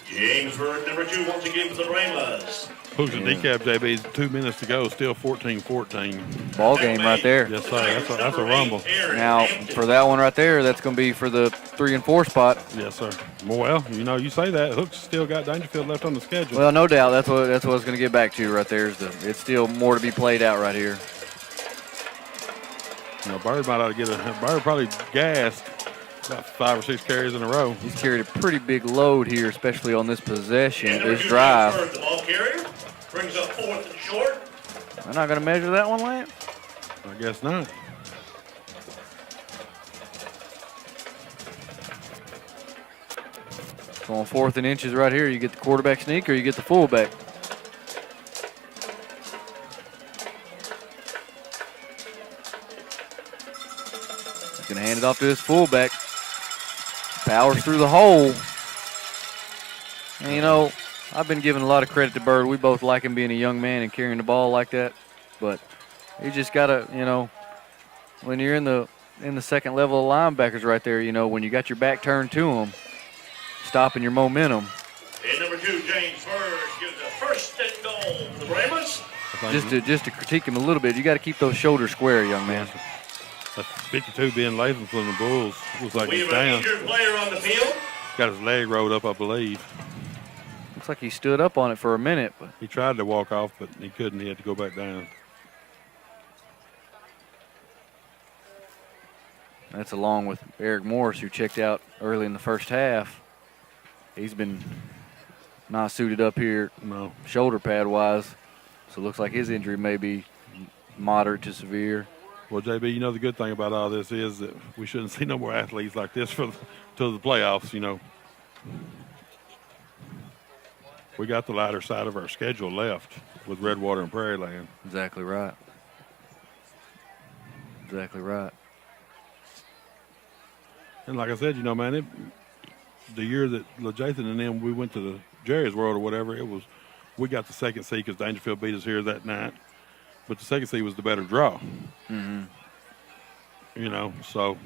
James Bird, number 2, once again for the Brahmas. Push the decap, JB. 2 minutes to go. Still 14-14. Ball game right there. Yes, sir. That's a rumble. Now, for that one right there, that's going to be for the 3 and 4 spot. Yes, sir. Well, you know, you say that. Hook's still got Daingerfield left on the schedule. Well, no doubt. That's what I was going to get back to right there. It's still more to be played out right here. You know, Bird might ought to get Bird probably gassed about 5 or 6 carries in a row. He's carried a pretty big load here, especially on this possession, And this number 2, drive. James Bird, the ball carrier, brings up 4th and short. I'm not going to measure that one, Lance. I guess not. So on 4th and inches right here, you get the quarterback sneak or you get the fullback. He's going to hand it off to his fullback. Powers through the hole. And, you know, I've been giving a lot of credit to Bird. We both like him being a young man and carrying the ball like that. But you just got to, you know, when you're in the second level of linebackers right there, you know, when you got your back turned to them, stopping your momentum. And number 2, James Bird, gives a 1st and goal for the Brahmas. Just to critique him a little bit, you got to keep those shoulders square, young man. That's 52 being Latham from the Bulls. Looks like We he's have an down. injured player on the field. Got his leg rolled up, I believe. Looks like he stood up on it for a minute, but He tried to walk off, but he couldn't. He had to go back down. that's along with Eric Morris, who checked out early in the first half. He's been not suited up here, No. shoulder pad wise, so it looks like his injury may be moderate to severe. Well, JB, you know the good thing about all this is that we shouldn't see no more athletes like this till the playoffs, you know. We got the lighter side of our schedule left with Redwater and Prairie Land. Exactly right. Exactly right. And like I said, you know, man, the year that LeJathan and them, we went to the Jerry's World or whatever, we got the second seed because Daingerfield beat us here that night. But the second seed was the better draw. Mm-hmm. You know, so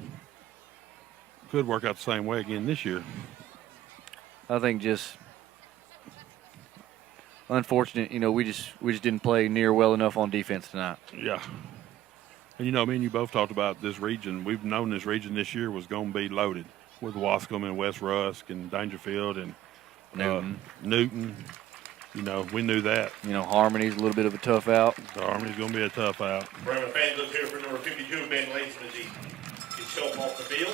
could work out the same way again this year. I think just unfortunate, you know, we just didn't play near well enough on defense tonight. Yeah. And, you know, me and you both talked about this region. We've known this region this year was going to be loaded with Wascom and West Rusk and Daingerfield and Newton. You know, we knew that. You know, Harmony's a little bit of a tough out. The Army's going to be a tough out. Brahma fans up here for number 52, Ben Latham, as he gets help off the field.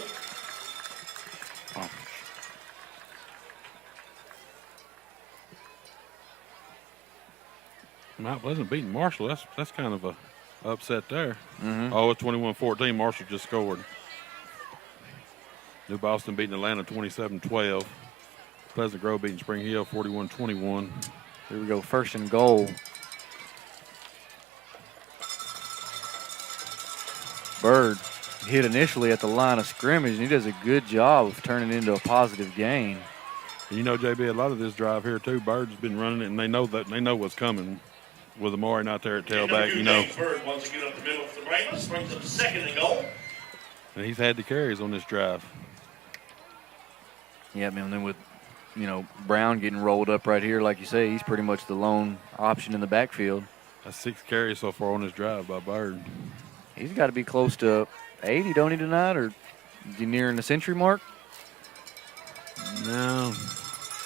Mount Pleasant beating Marshall. That's kind of a upset there. Mm-hmm. Oh, it's 21-14. Marshall just scored. New Boston beating Atlanta 27-12. Pleasant Grove beating Spring Hill 41-21. Here we go, 1st and goal. Bird hit initially at the line of scrimmage, and he does a good job of turning it into a positive gain. And you know, JB, a lot of this drive here too, Bird's been running it, and they know what's coming with Amari not there at tailback. You know, James Bird wants to get up the middle for the Brahmas, brings up 2nd and goal. and he's had the carries on this drive. Yeah, man, and then with, you know, Brown getting rolled up right here, like you say, he's pretty much the lone option in the backfield. That's 6 carries so far on this drive by Bird. He's got to be close to 80, don't he, tonight? Or is he nearing the century mark? No.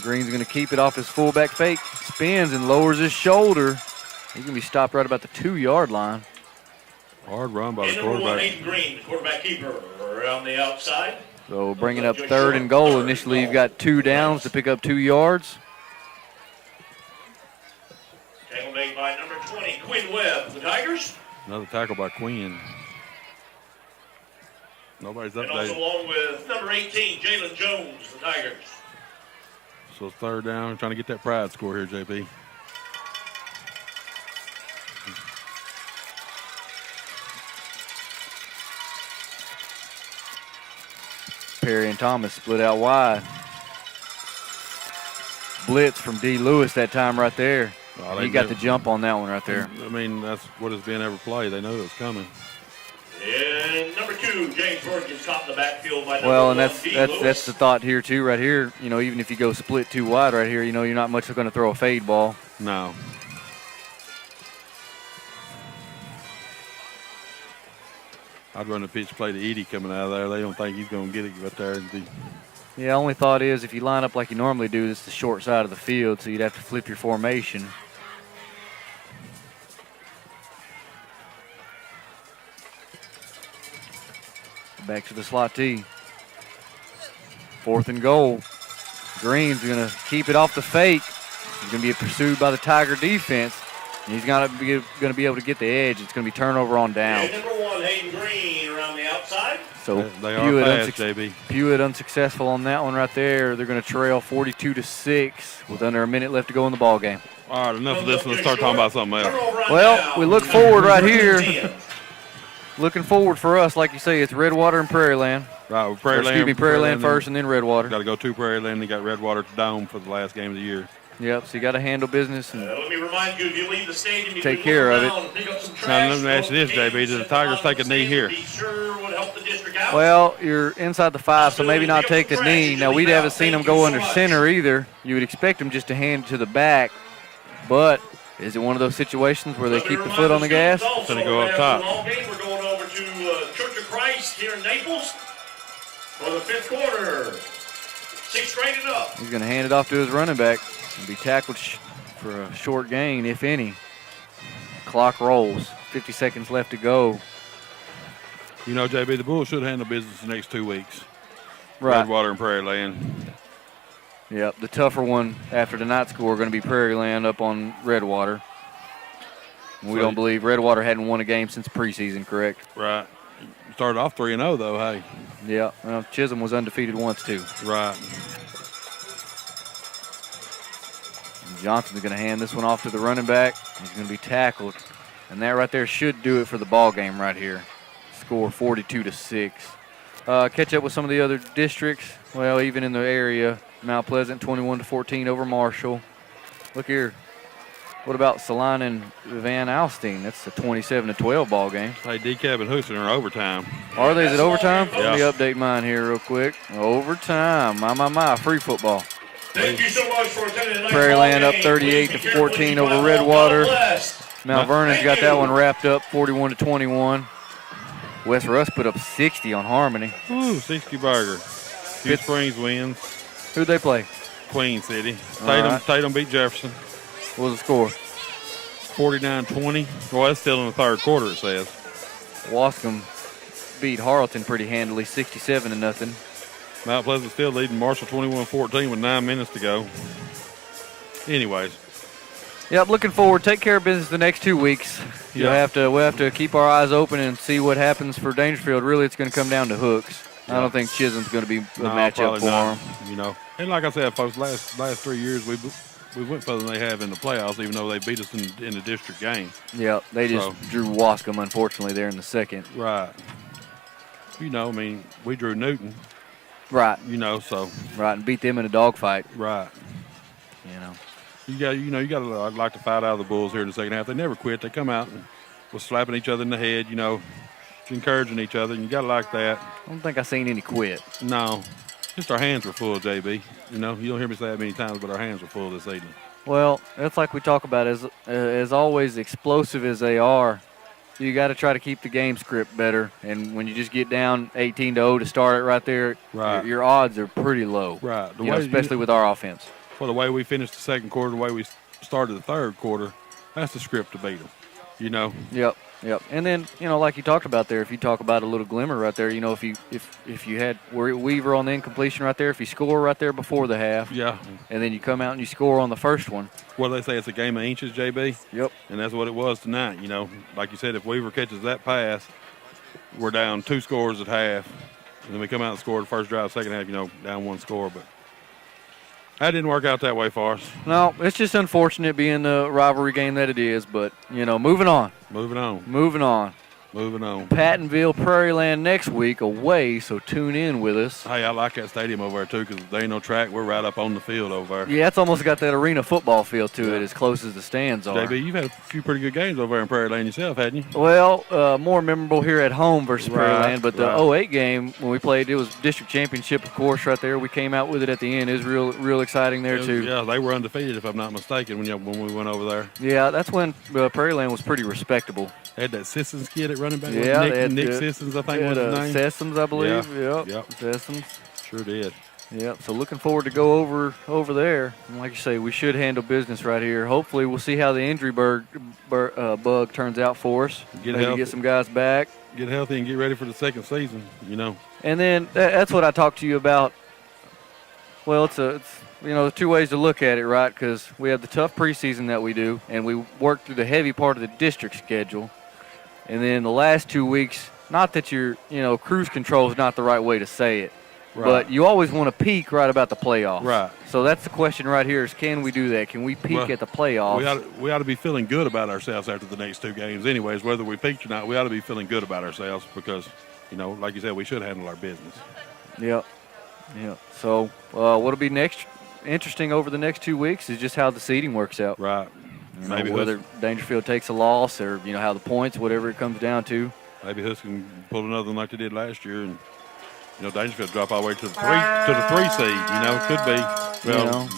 Green's going to keep it off his fullback fake. Spins and lowers his shoulder. He's going to be stopped right about the 2-yard line. Hard run by the And number 1, quarterback. Hayden Green, the quarterback keeper, around the outside. So bringing up 3rd and goal. Initially, you've got 2 downs to pick up 2 yards. Tackle made by number 20, Quinn Webb, the Tigers. Another tackle by Quinn. Nobody's And also updated. along with number 18, Jalen Jones, the Tigers. So it's third down. Trying to get that pride score here, JB. Perry and Thomas split out wide. Blitz from D. Lewis that time right there. Oh, He got the jump on that one right there. I mean, that's what has been every play. They know it was coming. And number 2, James Ford gets caught in the backfield by number Well, and 1, that's D. that's Lewis. that's the thought here too, right here. You know, even if you go split too wide right here, you know, you're not much going to throw a fade ball. No. I'd run the pitch play to Edie coming out of there. They don't think he's going to get it right there. Yeah, only thought is if you line up like you normally do, it's the short side of the field, so you'd have to flip your formation. Back to the slot T. 4th and goal. Green's going to keep it off the fake. He's going to be pursued by the Tiger defense. And he's going to be able to get the edge. It's going to be turnover on down. And number 1, Hayden Green around the outside. So they are fast, JB. Pewitt unsuccessful on that one right there. They're going to trail 42-6 with under a minute left to go in the ball game. All right, enough of this. Let's start talking about something else. Well, we look forward right here. Looking forward for us, like you say, it's Redwater and Prairie Land. Right, well, Prairie Land first and then Redwater. Got to go to Prairie Land. They got Redwater Dome for the last game of the year. Yep, so you got to handle business and Let me remind you, if you leave the stadium, you take can care look of it. around and pick up some Now, trash, let me ask you this, throw JB. Do the games Tigers around take a the knee here? stadium, be sure would help the district out. well, you're inside the 5, so maybe not take the knee. Now, we haven't seen them go under center either. You would expect them just to hand it to the back, but is it one of those situations where they keep the foot on the gas? It's going to go up top. We're going over to Church of Christ here in Naples for the 5th quarter. 6th rated up. He's going to hand it off to his running back and be tackled for a short gain, if any. Clock rolls. 50 seconds left to go. You know, JB, the Bulls should handle business the next 2 weeks. Right. Redwater and Prairie Land. Yep, the tougher one after tonight's score going to be Prairie Land up on Redwater. We don't believe Redwater hadn't won a game since preseason, correct? Right. Started off 3-0, though, hey. Yeah, well, Chisholm was undefeated once, too. Right. Johnson's going to hand this one off to the running back. He's going to be tackled. And that right there should do it for the ball game right here. Score 42-6. Catch up with some of the other districts. Well, even in the area, Mount Pleasant 21-14 over Marshall. Look here. What about Salina and Van Alstyne? That's a 27-12 ball game. Hey, DeKalb and Houston are overtime. Are they? Is it overtime? Yeah. Let me update mine here real quick. Overtime. My. Free football. Thank you so much for attending tonight's Prairie ball Land up game. 38-14 over Redwater. Mount Vernon's got that one wrapped up 41-21. West Russ put up 60 on Harmony. Ooh, 60 burger. Hugh Springs wins. Who'd they play? Queen City. All Tatum, right. Tatum beat Jefferson. What was the score? 49-20. Well, that's still in the third quarter, it says. Wascom beat Harleton pretty handily, 67-0. Mount Pleasant still leading Marshall 21-14 with 9 minutes to go. Anyways. Yep, looking forward. Take care of business the next 2 weeks. We'll have to keep our eyes open and see what happens for Daingerfield. Really, it's going to come down to hooks. I don't think Chisholm's going to be a matchup probably for not. them. You know, and like I said, folks, last 3 years we went further than they have in the playoffs, even though they beat us in the district game. Yep, they just drew Wascom, unfortunately, there in the second. Right. You know, I mean, we drew Newton. Right. You know, so. Right, and beat them in a dogfight. Right. You know. You got to like to fight out of the Bulls here in the second half. They never quit. They come out and was slapping each other in the head, you know, encouraging each other, and you got to like that. I don't think I seen any quit. No. Just our hands were full, JB. You know, you don't hear me say that many times, but our hands were full this evening. Well, that's like we talk about. As always, explosive as they are, you got to try to keep the game script better. And when you just get down 18-0 to start it right there, right. Your odds are pretty low. Right. Especially with our offense. Well, the way we finished the second quarter, the way we started the third quarter, that's the script to beat them. You know. Yep. And then, like you talked about there, if you talk about a little glimmer right there, if you had Weaver on the incompletion right there, if you score right there before the half, yeah, and then you come out and you score on the first one. Well, they say it's a game of inches, JB. Yep. And that's what it was tonight. You know, like you said, if Weaver catches that pass, we're down 2 scores at half, and then we come out and score the first drive, second half, down 1 score. But That didn't work out that way for us. No, it's just unfortunate being the rivalry game that it is. But, moving on. Moving on. Moving on. Moving on. Pattonville, Prairie Land next week away, so tune in with us. Hey, I like that stadium over there, too, because there ain't no track. We're right up on the field over there. Yeah, it's almost got that arena football feel to it as close as the stands are. JB, you've had a few pretty good games over there in Prairie Land yourself, hadn't you? Well, more memorable here at home versus Prairie Land, but the right. 08 game when we played, it was district championship, of course, right there. We came out with it at the end. It was real exciting there, too. Yeah, they were undefeated, if I'm not mistaken, when we went over there. Yeah, that's when Prairie Land was pretty respectable. They had that Sissons kid at running back. Yeah, Nick Sissons, I think was his name. Sessoms, I believe. Yep. Sessoms. Sure did. Yep. So looking forward to go over there. And like you say, we should handle business right here. Hopefully, we'll see how the injury bug turns out for us. Maybe get some guys back. Get healthy and get ready for the second season. And then that's what I talked to you about. Well, it's there's two ways to look at it, right? Because we have the tough preseason that we do, and we work through the heavy part of the district schedule. And then the last 2 weeks, not that cruise control is not the right way to say it, but you always want to peak right about the playoffs. Right. So that's the question right here is, can we do that? Can we peak at the playoffs? We ought to be feeling good about ourselves after the next two games anyways. Whether we peaked or not, we ought to be feeling good about ourselves because, like you said, we should handle our business. Yep. So what'll be interesting over the next 2 weeks is just how the seeding works out. Right. Maybe whether Daingerfield takes a loss or, how the points, whatever it comes down to. Maybe Husk can pull another one like they did last year and, Daingerfield drop all the way to the three seed, could be. Well,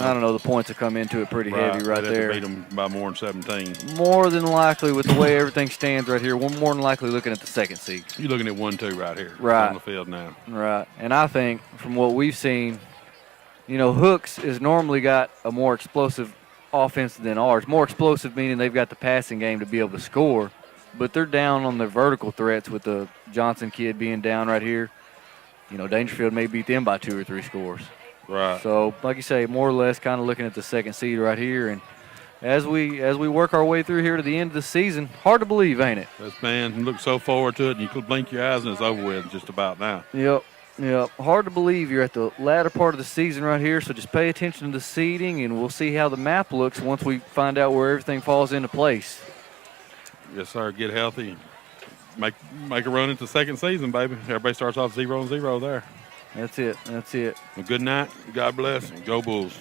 I don't know. The points will come into it pretty heavy right there. Have to beat them by more than 17. More than likely, with the way everything stands right here, we're more than likely looking at the second seed. You're looking at 1-2 right here on the field now. Right. And I think from what we've seen, Hooks has normally got a more explosive offense than ours. More explosive meaning they've got the passing game to be able to score, but they're down on their vertical threats with the Johnson kid being down right here. Daingerfield may beat them by 2 or 3 scores. Right. So, like you say, more or less kind of looking at the second seed right here. And as we work our way through here to the end of the season, hard to believe, ain't it? Man, look so forward to it, and you could blink your eyes and it's over with just about now. Yep. Hard to believe you're at the latter part of the season right here, so just pay attention to the seeding, and we'll see how the map looks once we find out where everything falls into place. Yes, sir. Get healthy. Make a run into the second season, baby. Everybody starts off 0-0 there. That's it. Well, good night. God bless. And go Bulls.